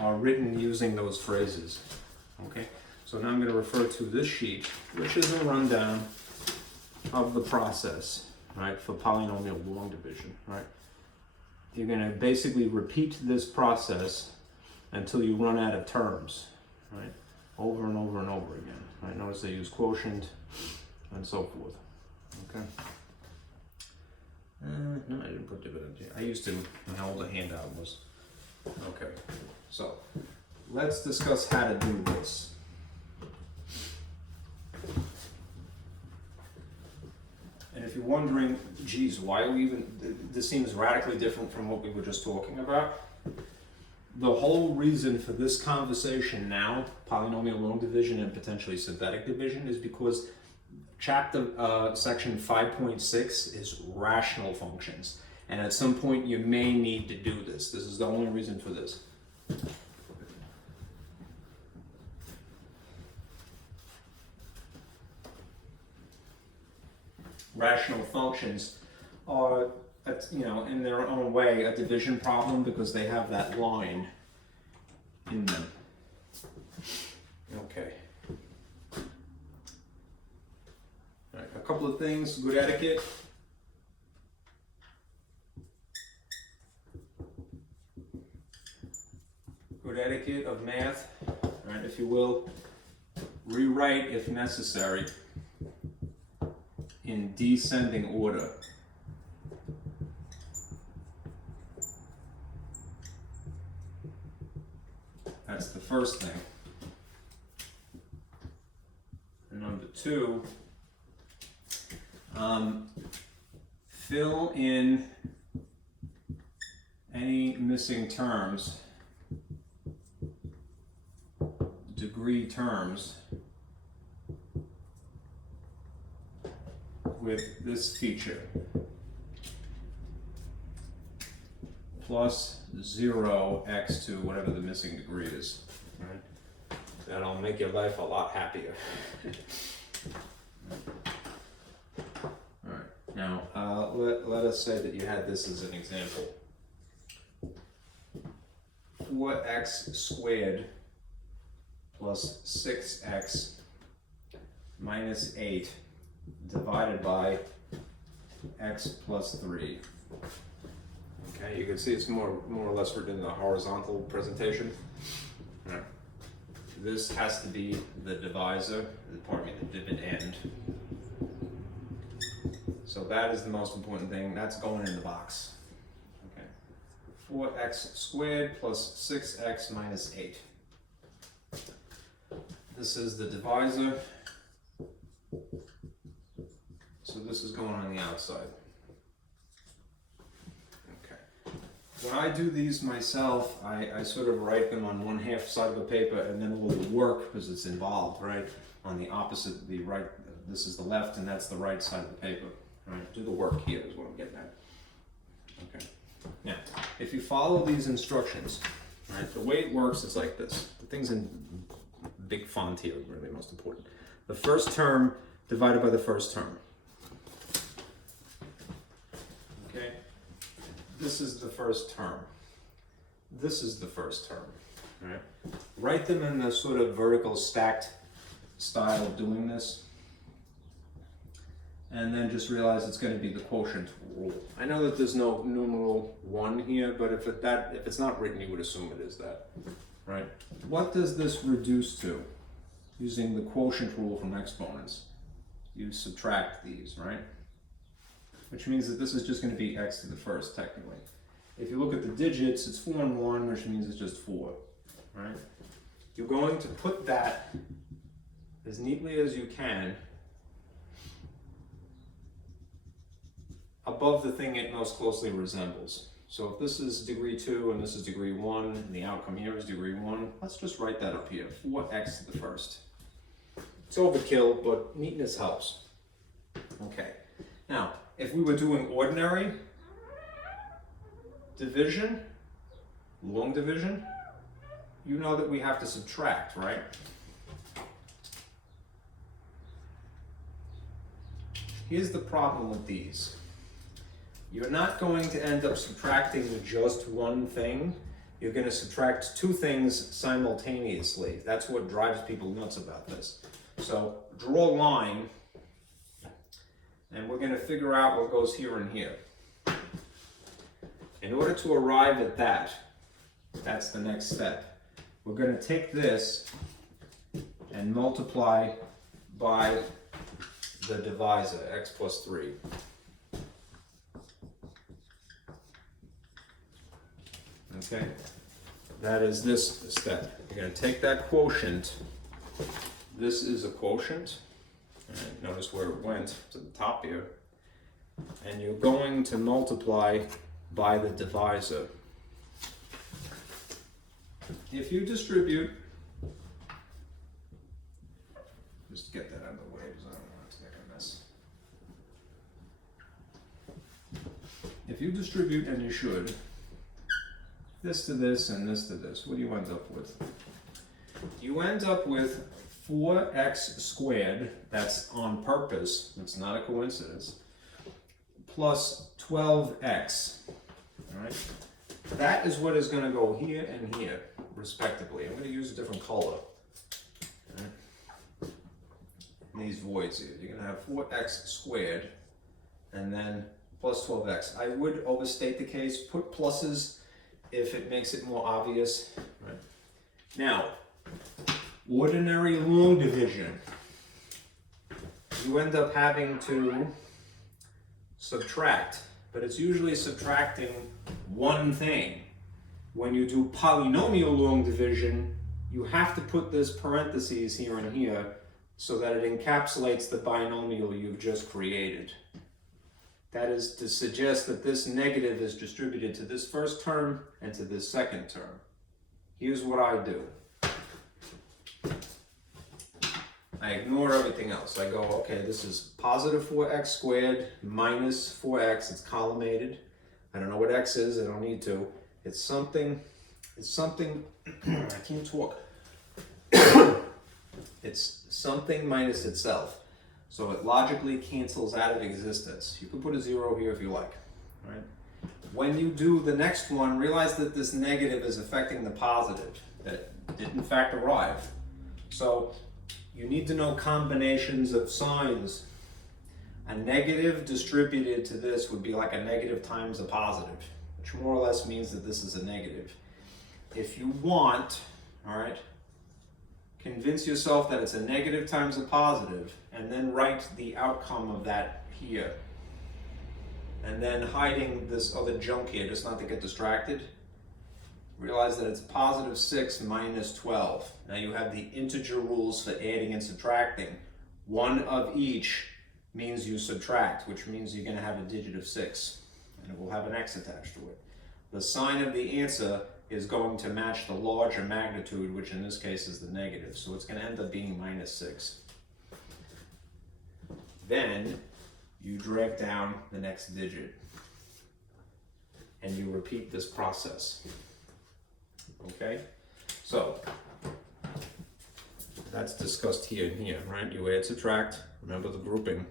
are written using those phrases. Okay? So now I'm going to refer to this sheet, which is a rundown of the process, right, for polynomial long division, right? You're going to basically repeat this process until you run out of terms, right? Over and over and over again, right? Notice they use quotient and so forth, okay? No, I didn't put dividend here. I used to, my older handout was. Okay, so let's discuss how to do this. And if you're wondering, geez, why are we even, this seems radically different from what we were just talking about. The whole reason for this conversation now, polynomial long division and potentially synthetic division, is because section 5.6 is rational functions. And at some point you may need to do this. This is the only reason for this. Rational functions are, in their own way, a division problem because they have that line in them. Okay. All right, a couple of things, good etiquette. Good etiquette of math, right, if you will. Rewrite if necessary in descending order. That's the first thing. And number two, fill in any missing terms, degree terms, with this feature, plus 0x2, whatever the missing degree is. Right? That'll make your life a lot happier. All right. Now, let us say that you had this as an example. 4x squared plus 6x minus 8 divided by x plus 3. Okay, you can see it's more or less written in the horizontal presentation. Right. This has to be the divisor, the dividend. So that is the most important thing. That's going in the box. Okay, 4x squared plus 6x minus 8. This is the divisor. So this is going on the outside. Okay. When I do these myself, I sort of write them on one half side of the paper and then all the work, because it's involved, right? On the opposite, the right, this is the left and that's the right side of the paper. Right? Do the work here is what I'm getting at. Okay. Now, if you follow these instructions, right, the way it works is like this. The things in big font here are really most important. The first term divided by the first term. Okay, this is the first term. This is the first term. Right? Write them in the sort of vertical stacked style of doing this. And then just realize it's going to be the quotient rule. I know that there's no numeral 1 here, but if it's not written, you would assume it is that. Right? What does this reduce to? using the quotient rule from exponents. You subtract these, right? Which means that this is just going to be x to the first, technically. If you look at the digits, it's 4 and 1, which means it's just 4, right? You're going to put that as neatly as you can above the thing it most closely resembles. So if this is degree 2 and this is degree 1, and the outcome here is degree 1, let's just write that up here, 4x to the first. It's overkill, but neatness helps. Okay, now, if we were doing ordinary division, long division, you know that we have to subtract, right? Here's the problem with these. You're not going to end up subtracting just one thing. You're going to subtract two things simultaneously. That's what drives people nuts about this. So draw a line, and we're going to figure out what goes here and here. In order to arrive at that, that's the next step. We're going to take this and multiply by the divisor, x plus 3. Okay, that is this step. You're going to take that quotient. This is a quotient. Right, notice where it went to the top here. And you're going to multiply by the divisor. If you distribute, just get that out of the way because I don't want it to make a mess. If you distribute, and you should, this to this and this to this, what do you end up with? You end up with 4x squared, that's on purpose, it's not a coincidence, plus 12x, all right? That is what is going to go here and here, respectively. I'm going to use a different color. Right? These voids here. You're going to have 4x squared, and then plus 12x. I would overstate the case, put pluses if it makes it more obvious. Right? Now, ordinary long division. You end up having to subtract, but it's usually subtracting one thing. When you do polynomial long division, you have to put this parentheses here and here so that it encapsulates the binomial you've just created. That is to suggest that this negative is distributed to this first term and to this second term. Here's what I do. I ignore everything else. I go, okay, this is positive 4x squared minus 4x. It's collimated. I don't know what x is. I don't need to. It's something, I can't talk. It's something minus itself. So it logically cancels out of existence. You can put a 0 here if you like. Right? When you do the next one, realize that this negative is affecting the positive that did in fact arrive. So you need to know combinations of signs. A negative distributed to this would be like a negative times a positive, which more or less means that this is a negative. If you want, all right, convince yourself that it's a negative times a positive, and then write the outcome of that here. And then hiding this other junk here, just not to get distracted. Realize that it's positive 6 minus 12. Now you have the integer rules for adding and subtracting. One of each means you subtract, which means you're going to have a digit of 6. And it will have an x attached to it. The sign of the answer is going to match the larger magnitude, which in this case is the negative. So it's going to end up being minus 6. Then you drag down the next digit. And you repeat this process. Okay? So, that's discussed here and here, right? You add, subtract. Remember the grouping.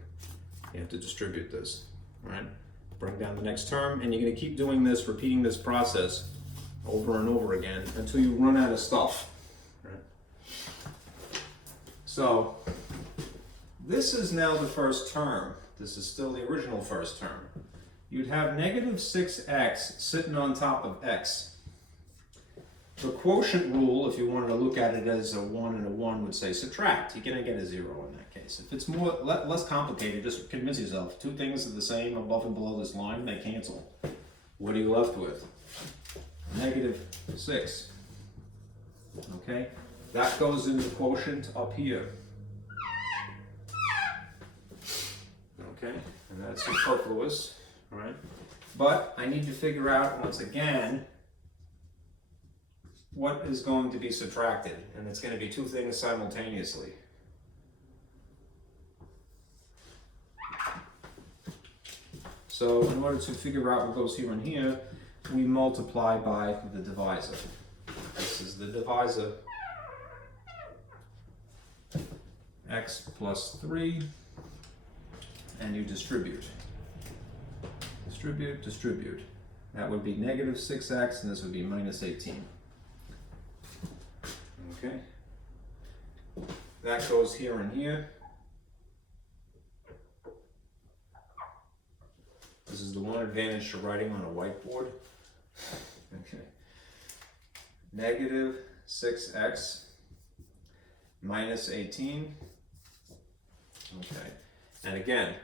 You have to distribute this, right? Bring down the next term, and you're going to keep doing this, repeating this process over and over again until you run out of stuff. Right? So, this is now the first term. This is still the original first term. You'd have negative 6x sitting on top of x. The quotient rule, if you wanted to look at it as a 1 and a 1, would say subtract. You're going to get a 0 in that case. If it's less complicated, just convince yourself. Two things are the same above and below this line, they cancel. What are you left with? -6. Okay? That goes in the quotient up here. Okay? And that's superfluous, right? But I need to figure out, once again, what is going to be subtracted, and it's going to be two things simultaneously. So in order to figure out what goes here and here, we multiply by the divisor. This is the divisor. X plus 3, and you distribute. Distribute, distribute. That would be -6x, and this would be -18. Okay, that goes here and here. This is the one advantage to writing on a whiteboard. Okay, -6x -18. Okay, and again,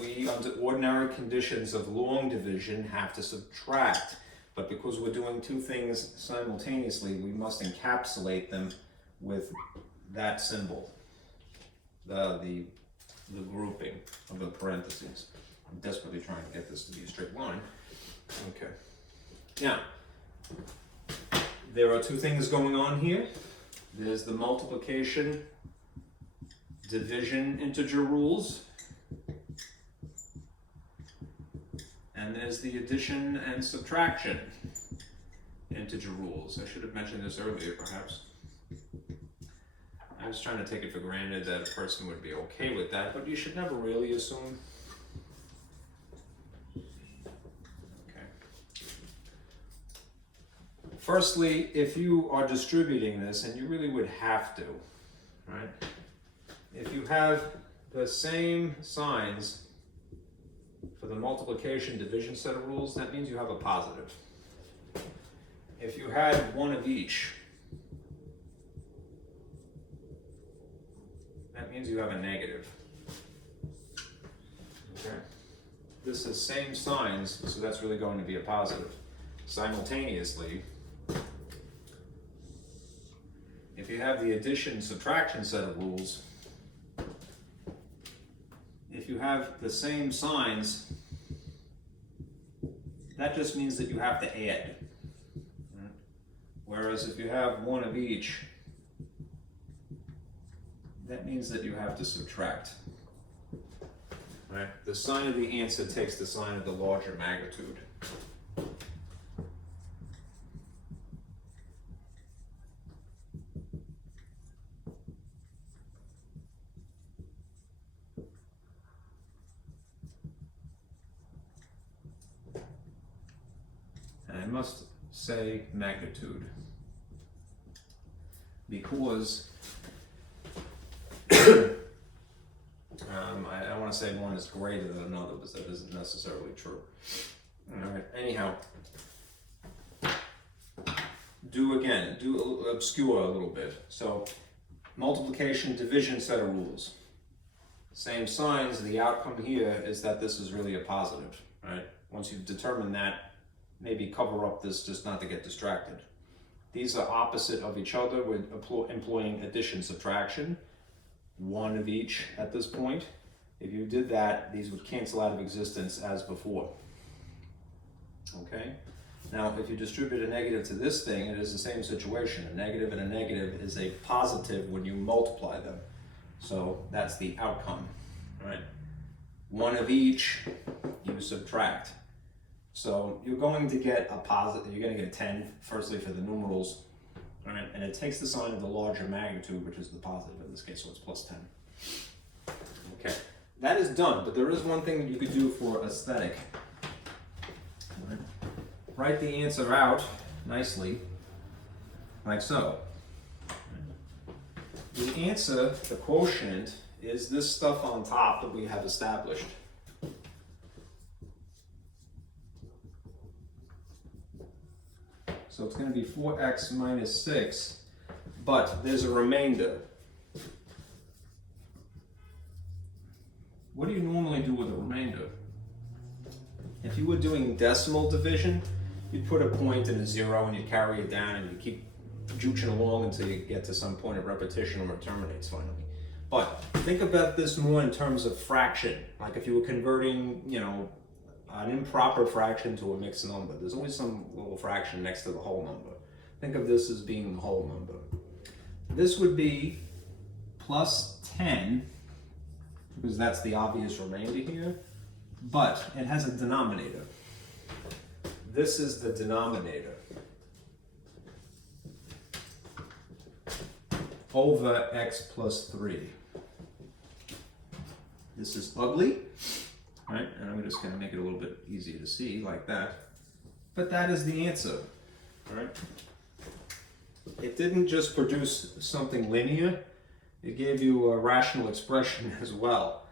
we under ordinary conditions of long division have to subtract. But because we're doing two things simultaneously, we must encapsulate them with that symbol, the grouping of the parentheses. I'm desperately trying to get this to be a straight line. Okay. Now, there are two things going on here. There's the multiplication, division, integer rules. And there's the addition and subtraction integer rules. I should have mentioned this earlier, perhaps. I was trying to take it for granted that a person would be okay with that, but you should never really assume. Okay. Firstly, if you are distributing this, and you really would have to, right? If you have the same signs for the multiplication division set of rules, that means you have a positive. If you had one of each, that means you have a negative. Okay? This is same signs, so that's really going to be a positive. Simultaneously, if you have the addition subtraction set of rules, if you have the same signs, that just means that you have to add. Right? Whereas if you have one of each, that means that you have to subtract. Right? The sign of the answer takes the sign of the larger magnitude. I must say magnitude because I want to say one is greater than another, but that isn't necessarily true. All right. Anyhow, do obscure a little bit. So, multiplication, division set of rules. Same signs. The outcome here is that this is really a positive, right? Once you've determined that, maybe cover up this just not to get distracted. These are opposite of each other. We're employing addition, subtraction, one of each at this point. If you did that, these would cancel out of existence as before. Okay? Now, if you distribute a negative to this thing, it is the same situation. A negative and a negative is a positive when you multiply them. So that's the outcome, right? One of each, you subtract. So you're going to get a positive, you're going to get a 10, firstly for the numerals, all right? And it takes the sign of the larger magnitude, which is the positive in this case, so it's plus 10. Okay, that is done, but there is one thing that you could do for aesthetic. All right. Write the answer out nicely, like so. The answer, the quotient, is this stuff on top that we have established. So it's going to be 4x minus 6, but there's a remainder. What do you normally do with a remainder? If you were doing decimal division, you'd put a point and a 0 and you carry it down and you keep juching along until you get to some point of repetition where it terminates finally. But think about this more in terms of fraction. Like if you were converting, you know, an improper fraction to a mixed number, there's always some little fraction next to the whole number. Think of this as being the whole number. This would be plus 10, because that's the obvious remainder here, but it has a denominator. This is the denominator over x plus 3. This is ugly, right? And I'm just going to make it a little bit easier to see like that. But that is the answer, right? It didn't just produce something linear, it gave you a rational expression as well.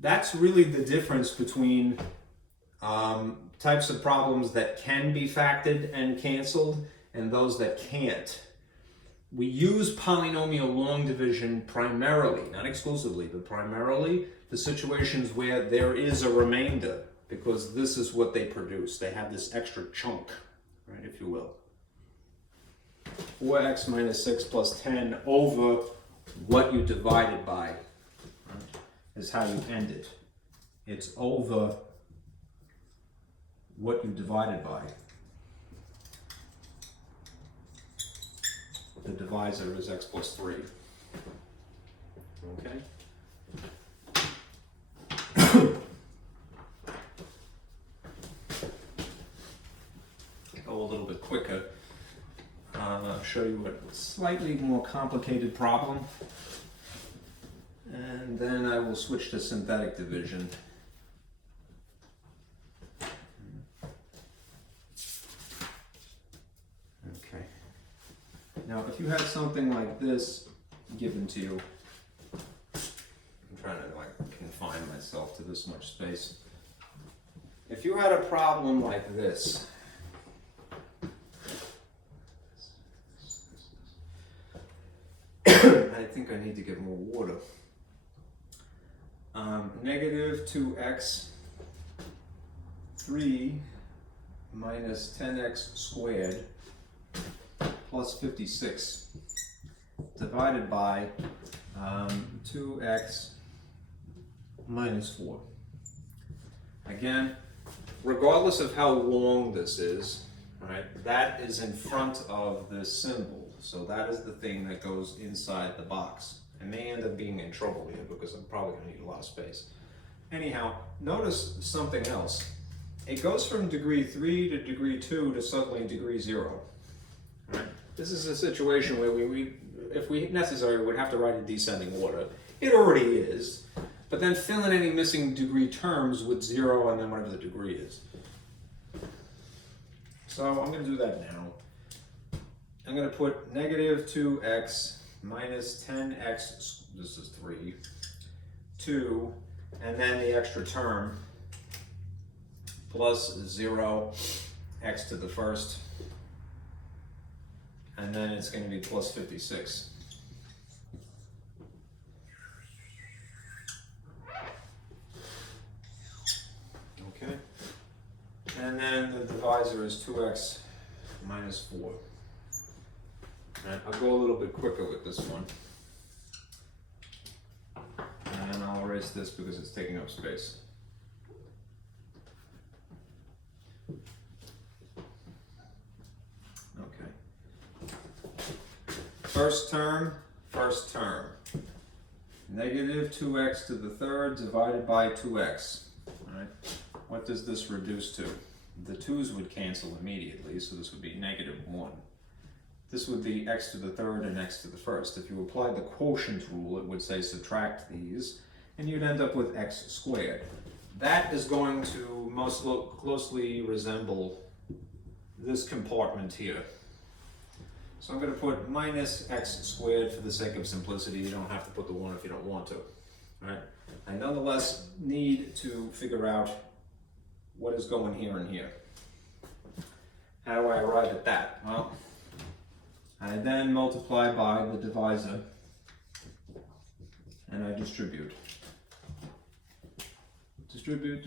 That's really the difference between types of problems that can be factored and canceled and those that can't. We use polynomial long division primarily, not exclusively, but primarily the situations where there is a remainder, because this is what they produce. They have this extra chunk, right, if you will. 4x minus 6 plus 10 over what you divided by, right, is how you end it. It's over what you divided by. The divisor is x plus 3. Okay? Go a little bit quicker. I'll show you a slightly more complicated problem. And then I will switch to synthetic division. Okay. Now, if you had something like this given to you, I'm trying to confine myself to this much space. If you had a problem like this, I think I need to get more water. Negative 2x 3 minus 10x squared plus 56 divided by 2x minus 4. Again, regardless of how long this is, right, that is in front of this symbol. So that is the thing that goes inside the box. I may end up being in trouble here because I'm probably going to need a lot of space. Anyhow, notice something else. It goes from degree 3 to degree 2 to suddenly degree 0. Right? This is a situation where if we necessary, would have to write a descending order. It already is. But then fill in any missing degree terms with 0 and then whatever the degree is. So I'm going to do that now. I'm going to put negative 2x minus 10x, this is 3, 2, and then the extra term, plus 0, x to the first, and then it's going to be plus 56. Okay, and then the divisor is 2x minus 4. Right, I'll go a little bit quicker with this one. And I'll erase this because it's taking up space. Okay. First term. Negative 2x to the third divided by 2x. All right. What does this reduce to? The 2's would cancel immediately, so this would be negative 1. This would be x to the third and x to the first. If you applied the quotient rule, it would say subtract these, and you'd end up with x squared. That is going to most closely resemble this compartment here. So I'm going to put minus x squared for the sake of simplicity. You don't have to put the 1 if you don't want to. All right? I nonetheless need to figure out what is going here and here. How do I arrive at that? Well, I then multiply by the divisor and I distribute. Distribute.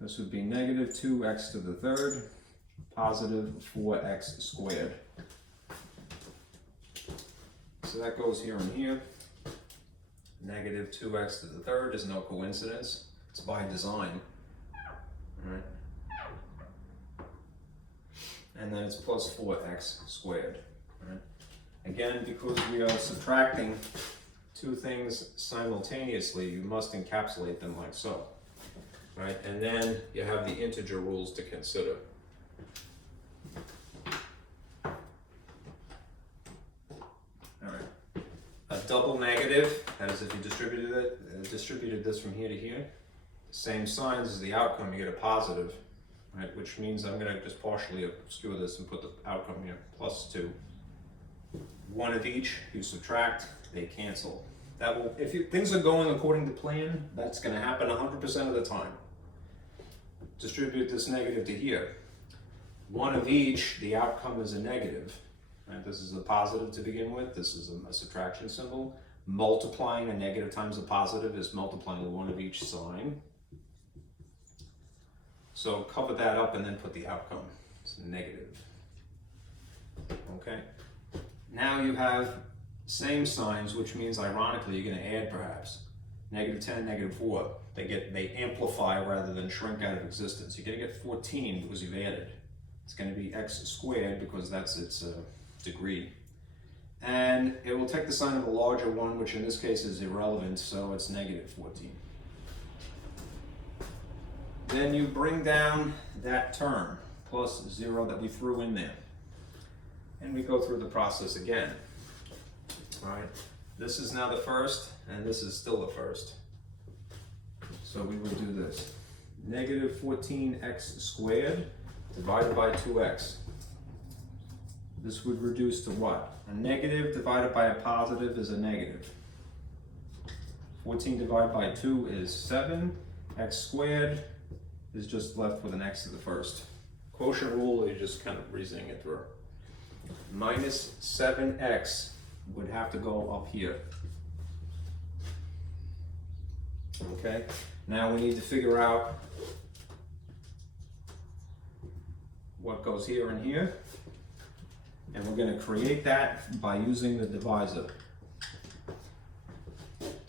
This would be negative 2x to the third, positive 4x squared. So that goes here and here. Negative 2x to the third is no coincidence. It's by design. All right. And then it's plus 4x squared. All right. Again, because we are subtracting two things simultaneously, you must encapsulate them like so. Right? And then you have the integer rules to consider. All right. A double negative, that is if you distributed this from here to here, same signs as the outcome, you get a positive, right? Which means I'm going to just partially obscure this and put the outcome here, plus 2. One of each, you subtract, they cancel. That will, if things are going according to plan, that's going to happen 100% of the time. Distribute this negative to here. One of each, the outcome is a negative. Right? This is a positive to begin with. This is a subtraction symbol. Multiplying a negative times a positive is multiplying one of each sign. So cover that up and then put the outcome. It's negative. Okay. Now you have same signs, which means ironically you're going to add perhaps. Negative 10, negative 4. They amplify rather than shrink out of existence. You're going to get 14 because you've added. It's going to be x squared because that's its degree. And it will take the sign of a larger one, which in this case is irrelevant, so it's negative 14. Then you bring down that term, plus 0 that we threw in there. And we go through the process again. All right. This is now the first, and this is still the first. So we would do this. Negative 14x squared divided by 2x. This would reduce to what? A negative divided by a positive is a negative. 14 divided by 2 is 7. X squared is just left with an x to the first. Quotient rule, you're just kind of reasoning it through. Minus 7x would have to go up here. Okay, now we need to figure out what goes here and here. And we're going to create that by using the divisor.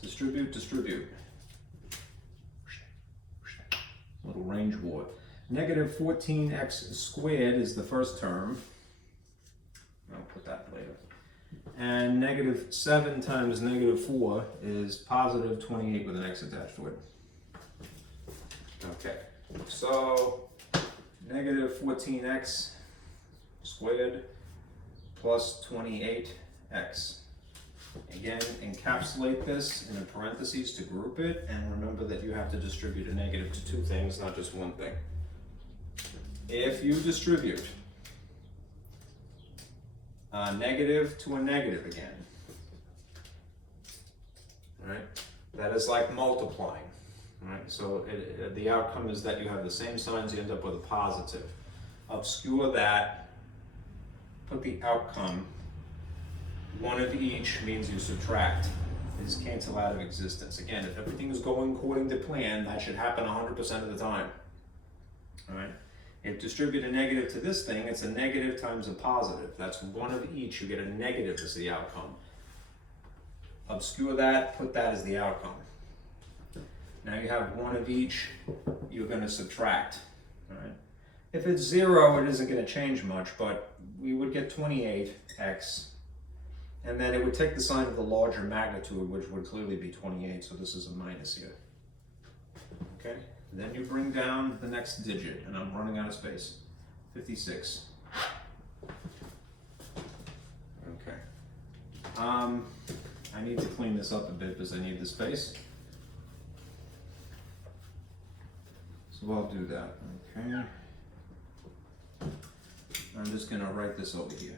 Distribute. Little range board. Negative 14x squared is the first term. I'll put that later. And negative 7 times negative 4 is positive 28 with an x attached to it. Okay, so negative 14x squared plus 28x. Again, encapsulate this in a parentheses to group it, and remember that you have to distribute a negative to two things, not just one thing. If you distribute a negative to a negative again, right? That is like multiplying, right? So the outcome is that you have the same signs, you end up with a positive. Obscure that, put the outcome. One of each means you subtract. These cancel out of existence. Again, if everything is going according to plan, that should happen 100% of the time. All right. If distribute a negative to this thing, it's a negative times a positive. That's one of each. You get a negative as the outcome. Obscure that, put that as the outcome. Now you have one of each, you're going to subtract. All right. If it's 0, it isn't going to change much, but we would get 28x. And then it would take the sign of the larger magnitude, which would clearly be 28, so this is a minus here. Okay? Then you bring down the next digit, and I'm running out of space. 56. Okay. I need to clean this up a bit because I need the space. So I'll do that. Okay. I'm just going to write this over here.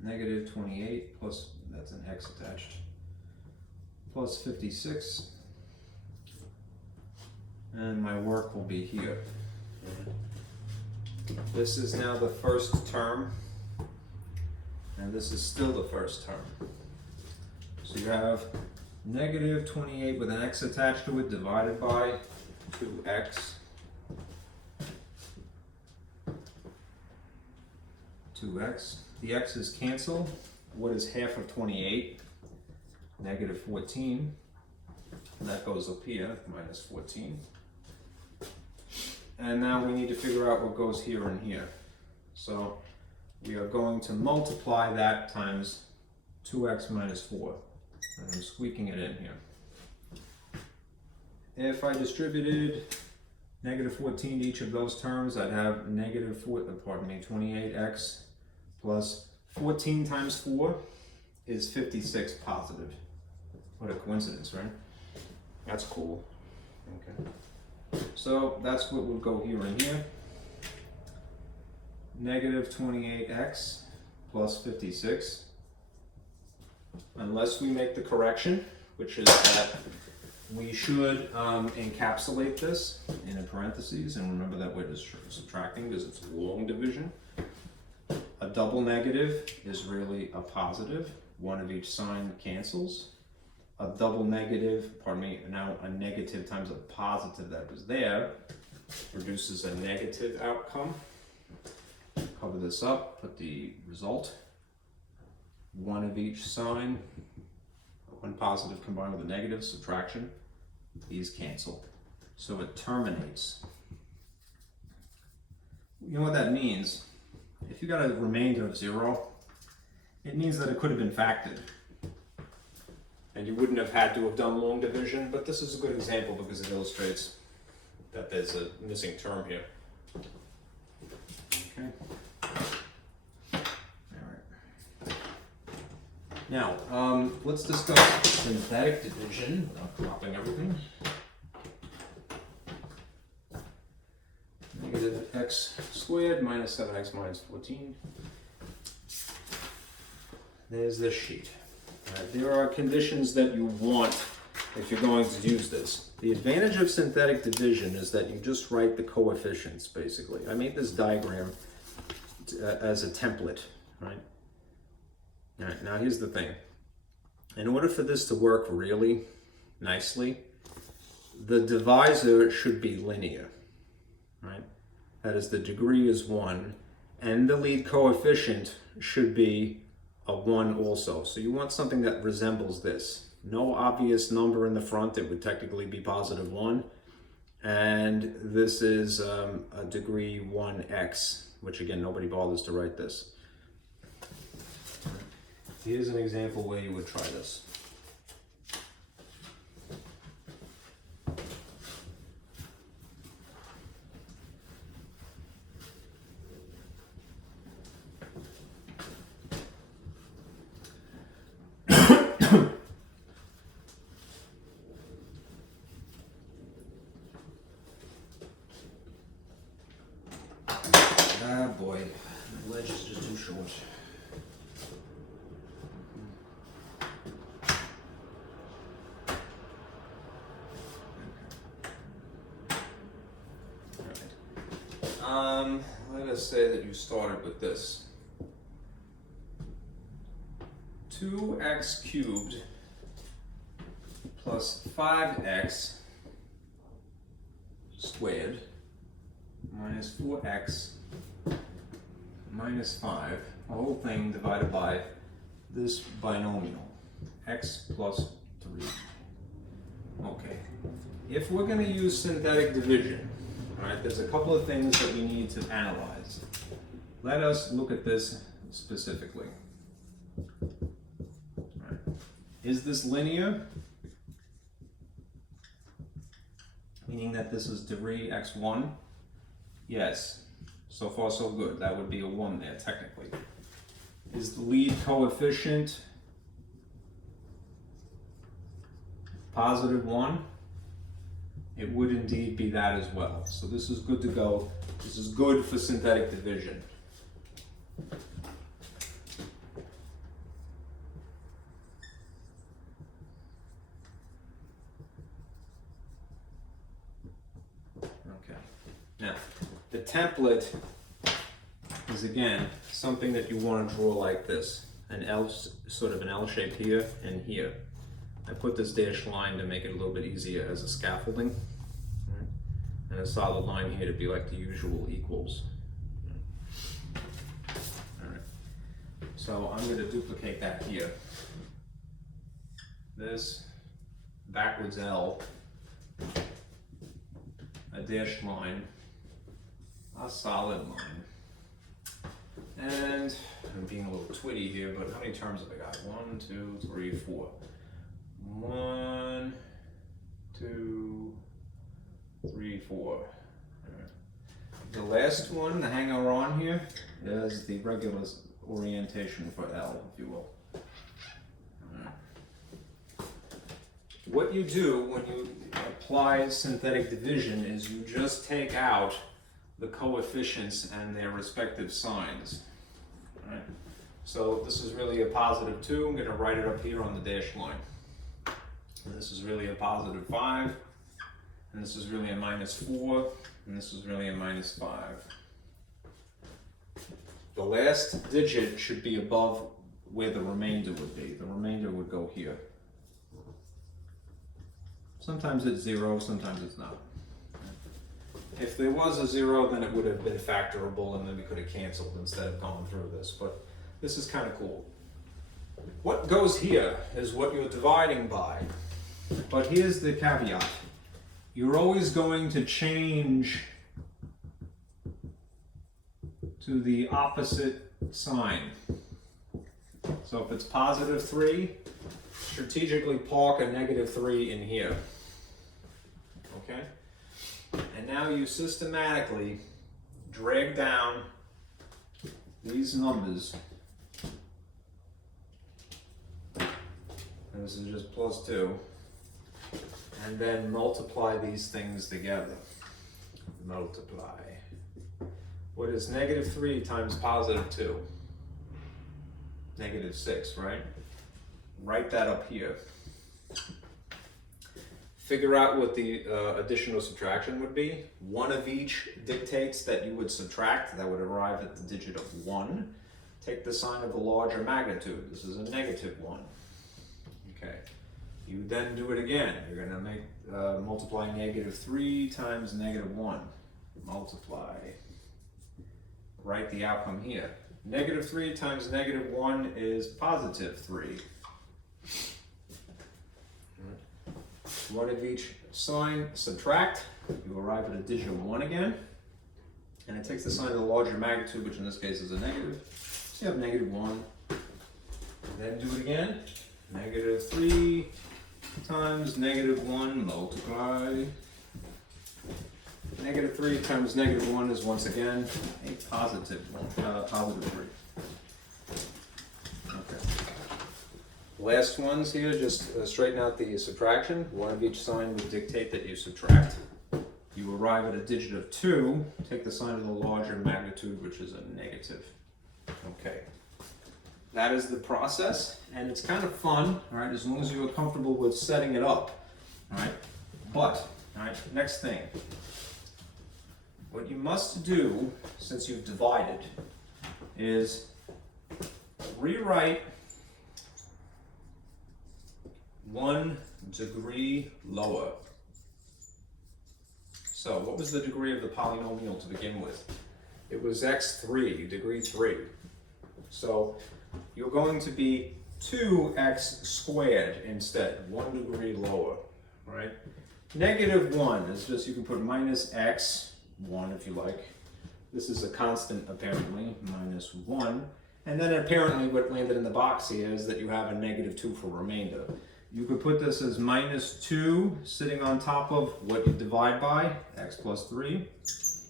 Negative 28 plus, that's an x attached, plus 56. And my work will be here. This is now the first term, and this is still the first term. So you have negative 28 with an x attached to it divided by 2x. 2x. The x's cancel. What is half of 28? Negative 14. And that goes up here, minus 14. And now we need to figure out what goes here and here. So we are going to multiply that times 2x minus 4. And I'm squeaking it in here. If I distributed negative 14 to each of those terms, I'd have negative 28x plus 14 times 4 is 56 positive. What a coincidence, right? That's cool. Okay. So that's what would go here and here. Negative 28x plus 56. Unless we make the correction, which is that we should encapsulate this in a parentheses, and remember that we're just subtracting because it's long division. A double negative is really a positive. One of each sign cancels. A double negative, now a negative times a positive that was there produces a negative outcome. Cover this up, put the result. One of each sign, one positive combined with a negative, subtraction. These cancel. So it terminates. You know what that means? If you got a remainder of 0, it means that it could have been factored. And you wouldn't have had to have done long division, but this is a good example because it illustrates that there's a missing term here. Okay. All right. Now, let's discuss synthetic division without dropping everything. Negative x squared minus 7x minus 14. There's this sheet. There are conditions that you want if you're going to use this. The advantage of synthetic division is that you just write the coefficients, basically. I made this diagram as a template, right? All right, now here's the thing. In order for this to work really nicely, the divisor should be linear, right? That is, the degree is 1, and the lead coefficient should be a 1 also. So you want something that resembles this. No obvious number in the front, it would technically be positive 1. And this is a degree 1x, which again, nobody bothers to write this. Here's an example where you would try this. Ah boy, the ledge is just too short. Alright. Let us say that you started with this. 2x cubed plus 5x squared minus 4x minus 5, the whole thing divided by this binomial, x plus 3. Okay, if we're going to use synthetic division, all right, there's a couple of things that we need to analyze. Let us look at this specifically. All right. Is this linear? Meaning that this is degree x1? Yes. So far so good. That would be a 1 there technically. Is the lead coefficient positive 1? It would indeed be that as well. So this is good to go. This is good for synthetic division. Okay. Now, the template is again something that you want to draw like this, an L, sort of an L shape here and here. I put this dashed line to make it a little bit easier as a scaffolding, right? And a solid line here to be like the usual equals. All right. So I'm going to duplicate that here. This backwards L, a dashed line, a solid line. And I'm being a little twitty here, but how many terms have I got? 1, 2, 3, 4. 1, 2, 3, 4. All right. The last one, the hanger on here, is the regular orientation for L, if you will. All right. What you do when you apply synthetic division is you just take out the coefficients and their respective signs. All right. So this is really a positive 2. I'm going to write it up here on the dashed line. And this is really a positive 5. And this is really a minus 4. And this is really a minus 5. The last digit should be above where the remainder would be. The remainder would go here. Sometimes it's 0, sometimes it's not. If there was a 0, then it would have been factorable and then we could have canceled instead of going through this. But this is kind of cool. What goes here is what you're dividing by. But here's the caveat. You're always going to change to the opposite sign. So if it's positive 3, strategically park a negative 3 in here. Okay? And now you systematically drag down these numbers. And this is just plus 2. And then multiply these things together. Multiply. What is negative 3 times positive 2? Negative 6, right? Write that up here. Figure out what the addition or subtraction would be. One of each dictates that you would subtract. That would arrive at the digit of 1. Take the sign of the larger magnitude. This is a negative 1. Okay. You then do it again. You're going to make multiply negative 3 times negative 1. Multiply. Write the outcome here. Negative 3 times negative 1 is positive 3. One of each sign, subtract. You arrive at a digit of 1 again. And it takes the sign of the larger magnitude, which in this case is a negative. So you have negative 1. Then do it again. Negative 3 times negative 1, multiply. Negative 3 times negative 1 is once again a positive 3. Okay. Last ones here, just straighten out the subtraction. One of each sign would dictate that you subtract. You arrive at a digit of 2, take the sign of the larger magnitude, which is a negative. Okay. That is the process, and it's kind of fun, all right, as long as you are comfortable with setting it up, all right? But, all right, next thing. What you must do, since you've divided, is rewrite 1 degree lower. So, what was the degree of the polynomial to begin with? It was x3, degree 3. So, you're going to be 2x squared instead, 1 degree lower, right? Negative 1 is just, you can put minus x, 1 if you like. This is a constant apparently, minus 1. And then apparently what landed in the box here is that you have a negative 2 for remainder. You could put this as minus 2 sitting on top of what you divide by, x plus 3.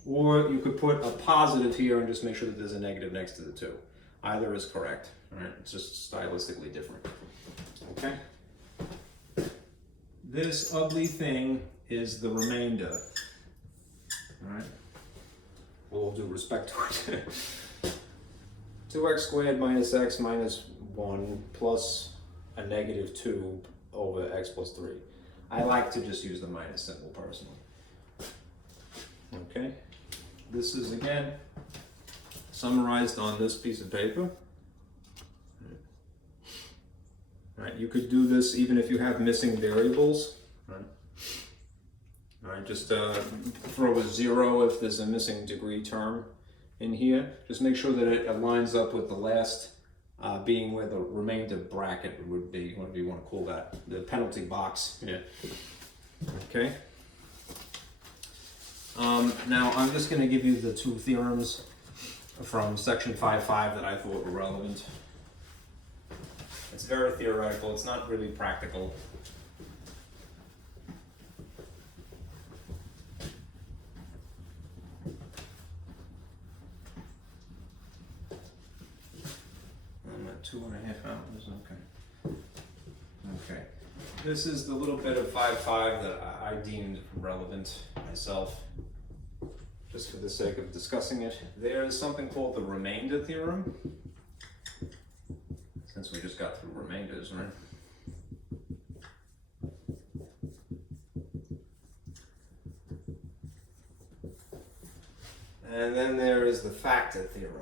Or you could put a positive here and just make sure that there's a negative next to the 2. Either is correct, all right? It's just stylistically different, okay? This ugly thing is the remainder, all right? With all due respect to it. 2x squared minus x minus 1 plus a negative 2 over x plus 3. I like to just use the minus symbol personally. Okay? This is, again, summarized on this piece of paper. Right, you could do this even if you have missing variables. Right. All right, just throw a 0 if there's a missing degree term in here. Just make sure that it lines up with the last being where the remainder bracket would be, whatever you want to call that, the penalty box. Yeah. Okay. Now I'm just going to give you the two theorems from section 5.5 that I thought were relevant. It's very theoretical, it's not really practical. I'm at 2.5 hours, okay. Okay, this is the little bit of 5.5 that I deemed relevant myself, just for the sake of discussing it. There is something called the remainder theorem. Since we just got through remainders, right? And then there is the factor theorem.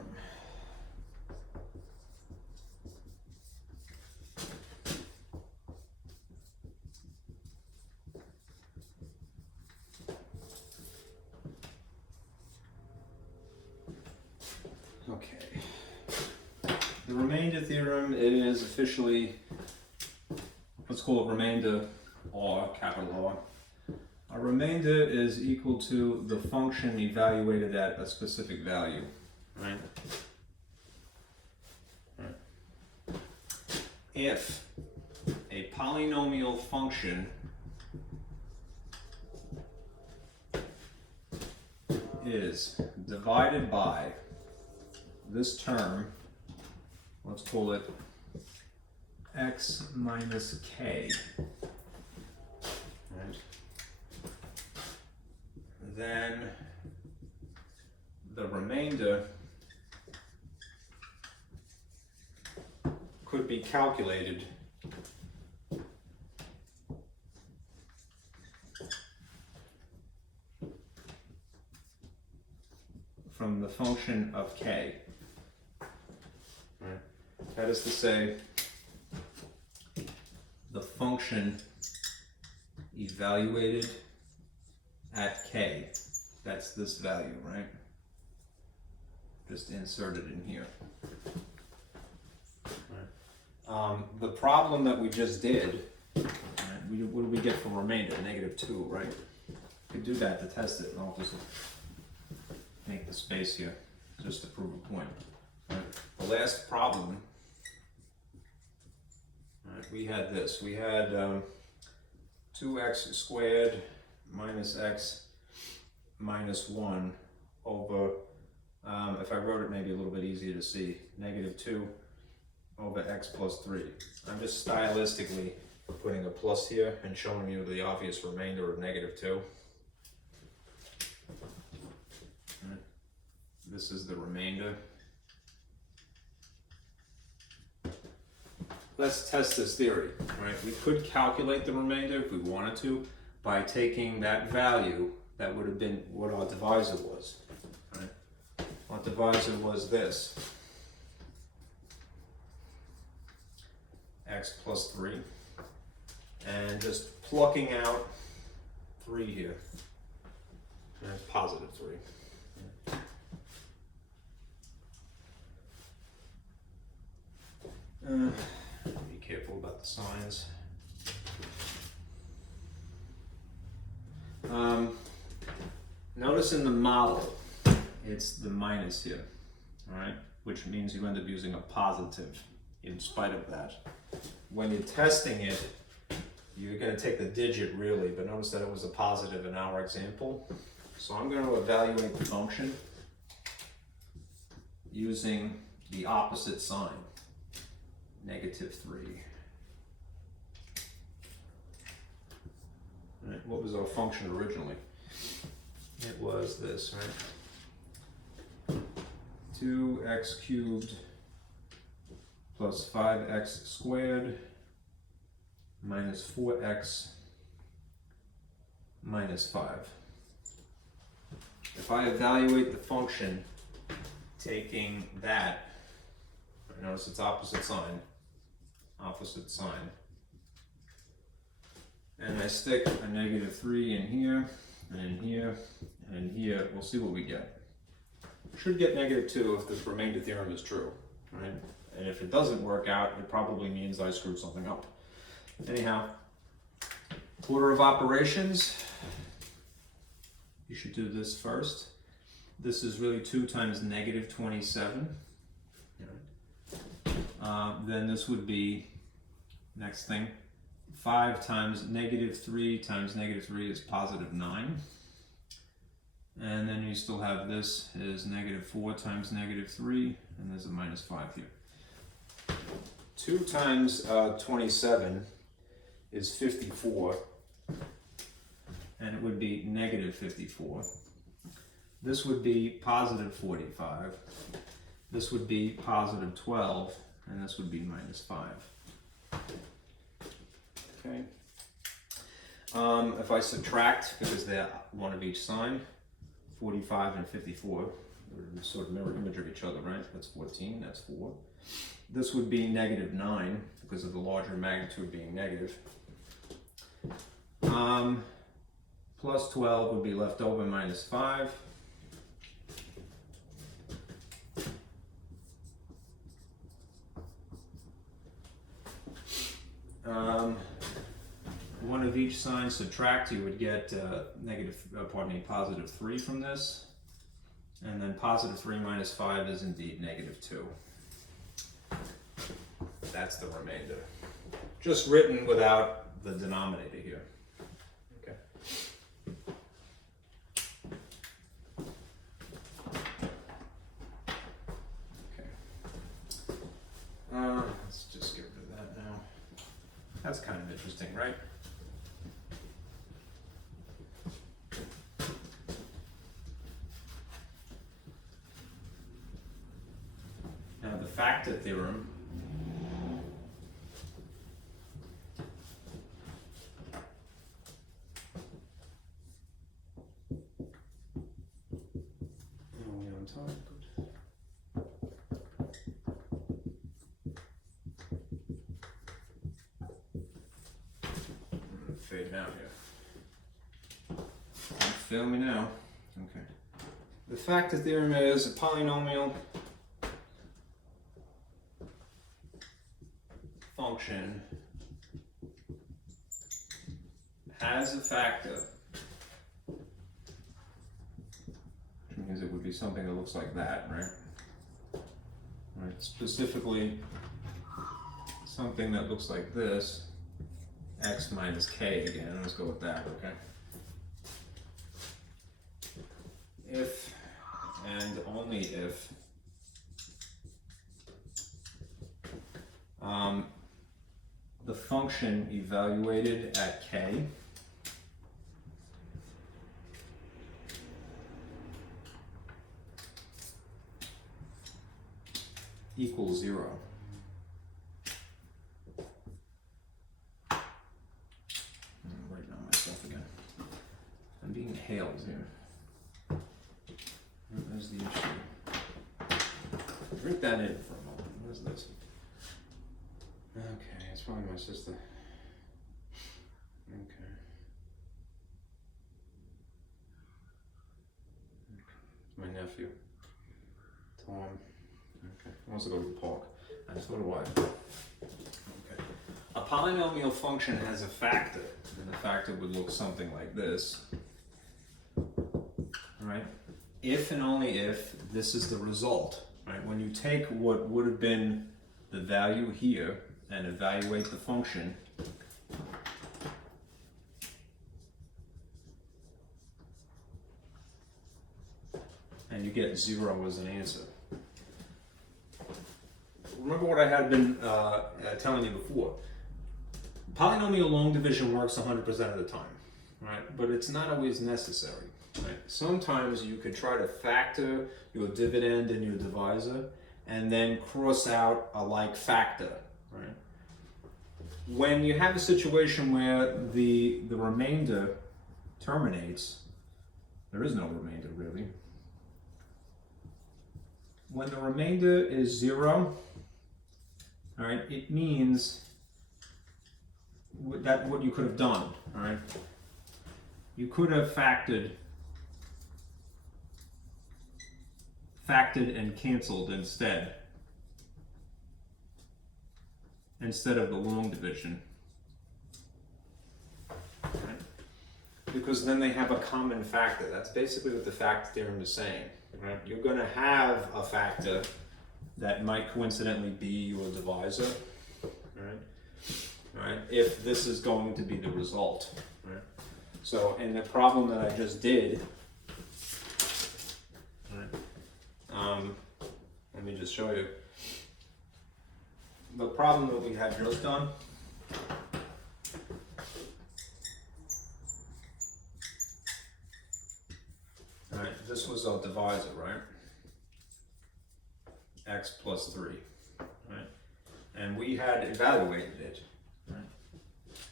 Okay. The remainder theorem is officially, let's call it remainder R, capital R. A remainder is equal to the function evaluated at a specific value, right? Right. If a polynomial function is divided by this term, let's call it x minus k, right? Then the remainder could be calculated from the function of k. Right. That is to say, the function evaluated at k, that's this value, right? Just insert it in here. Right. The problem that we just did, right, what do we get for remainder? -2, right? We could do that to test it, and I'll just make the space here just to prove a point. Right. The last problem, right, we had this. We had 2x squared minus x minus 1 over, if I wrote it maybe a little bit easier to see, -2 over x plus 3. I'm just stylistically putting a plus here and showing you the obvious remainder of -2. Right. This is the remainder. Let's test this theory, right? We could calculate the remainder if we wanted to by taking that value that would have been what our divisor was, right? Our divisor was this, x plus 3, and just plucking out 3 here, and +3. Be careful about the signs. Notice in the model, it's the minus here, all right? Which means you end up using a positive in spite of that. When you're testing it, you're gonna take the digit really, but notice that it was a positive in our example. So I'm gonna evaluate the function using the opposite sign. -3. Right, what was our function originally? It was this, right? 2x cubed plus 5x squared minus 4x minus 5. If I evaluate the function taking that, notice it's opposite sign, and I stick a -3 in here, and in here, and in here, we'll see what we get. Should get -2 if the remainder theorem is true, right? And if it doesn't work out, it probably means I screwed something up. Anyhow, order of operations, you should do this first. This is really 2 times -27. Then this would be, next thing, 5 times -3 times -3 is +9. And then you still have this is -4 times -3, and there's a -5 here. 2 times 27 is 54, and it would be -54. This would be +45. This would be +12, and this would be -5. Okay. If I subtract, because they're one of each sign, 45 and 54, they're sort of mirror image of each other, right? That's 14, that's 4. This would be -9, because of the larger magnitude being negative. Plus 12 would be left over, -5. One of each sign subtract, you would get +3 from this. And then +3 minus 5 is indeed -2. That's the remainder. Just written without the denominator here. Okay. Okay. Let's just get rid of that now. That's kind of interesting, right? Now the factor theorem fade out here. You feel me now? Okay. The factor theorem is a polynomial function has a factor, which means it would be something that looks like that, right? Right. Specifically, something that looks like this. X minus k again, let's go with that, okay? If and only if the function evaluated at k equals 0. I'm being hailed here. There's the issue. Drink that in for a moment. What is this? Okay, it's probably my sister. Okay. It's my nephew, Tom. Okay, he wants to go to the park. And so do I. Okay. A polynomial function has a factor, and the factor would look something like this. Right? If and only if this is the result, right? When you take what would have been the value here and evaluate the function, and you get 0 as an answer. Remember what I had been telling you before. Polynomial long division works 100% of the time, right? But it's not always necessary. Right. Sometimes you could try to factor your dividend and your divisor and then cross out a like factor, right? When you have a situation where the remainder terminates, there is no remainder really. when the remainder is 0, all right, it means that what you could have done, all right? You could have factored and canceled instead of the long division. Right? Because then they have a common factor. That's basically what the factor theorem is saying. Right? You're going to have a factor that might coincidentally be your divisor, right? Right? If this is going to be the result. Right? So in the problem that I just did, right? Let me just show you. The problem that we had just done, right, this was our divisor, right? X plus 3, right? And we had evaluated it, right?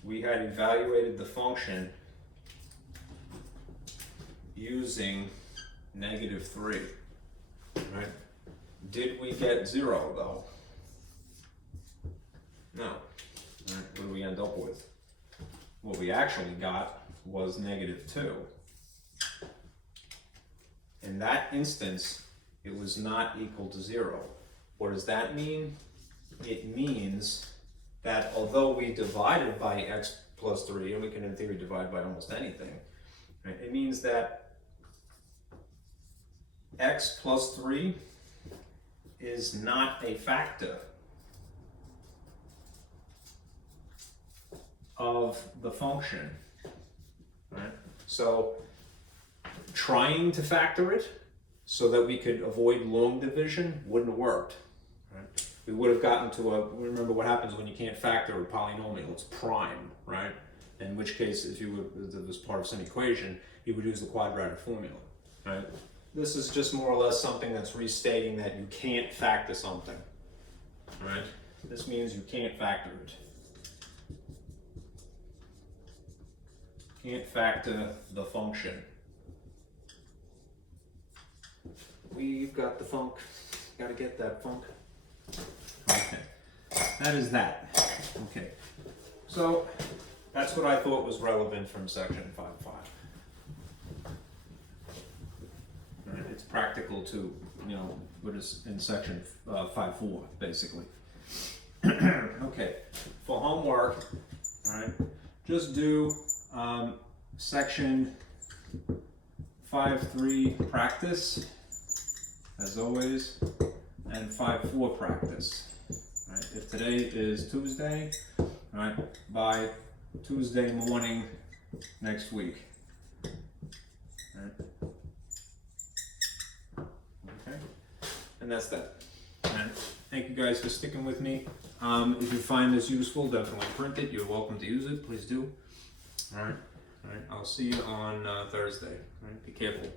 We had evaluated the function using -3, right? Did we get 0 though? No. Right, what do we end up with? What we actually got was -2. In that instance, it was not equal to 0. What does that mean? It means that although we divided by x plus 3, and we can in theory divide by almost anything, right? It means that x plus 3 is not a factor of the function, right? So trying to factor it so that we could avoid long division wouldn't have worked, right? We would have gotten to remember what happens when you can't factor a polynomial, it's prime, right? In which case, if it was part of some equation, you would use the quadratic formula, right? This is just more or less something that's restating that you can't factor something, right? This means you can't factor it. Can't factor the function. We've got the funk. Got to get that funk. Okay, that is that. Okay, so that's what I thought was relevant from section 5.5. Right, it's practical to, what is in section 5.4, basically. Okay, for homework, all right, just do section 5.3 practice, as always, and 5.4 practice. Right? If today is Tuesday, right, by Tuesday morning next week. Right? Okay, and that's that. And thank you guys for sticking with me. If you find this useful, definitely print it. You're welcome to use it. Please do. All right. All right. I'll see you on Thursday. All right. Be careful.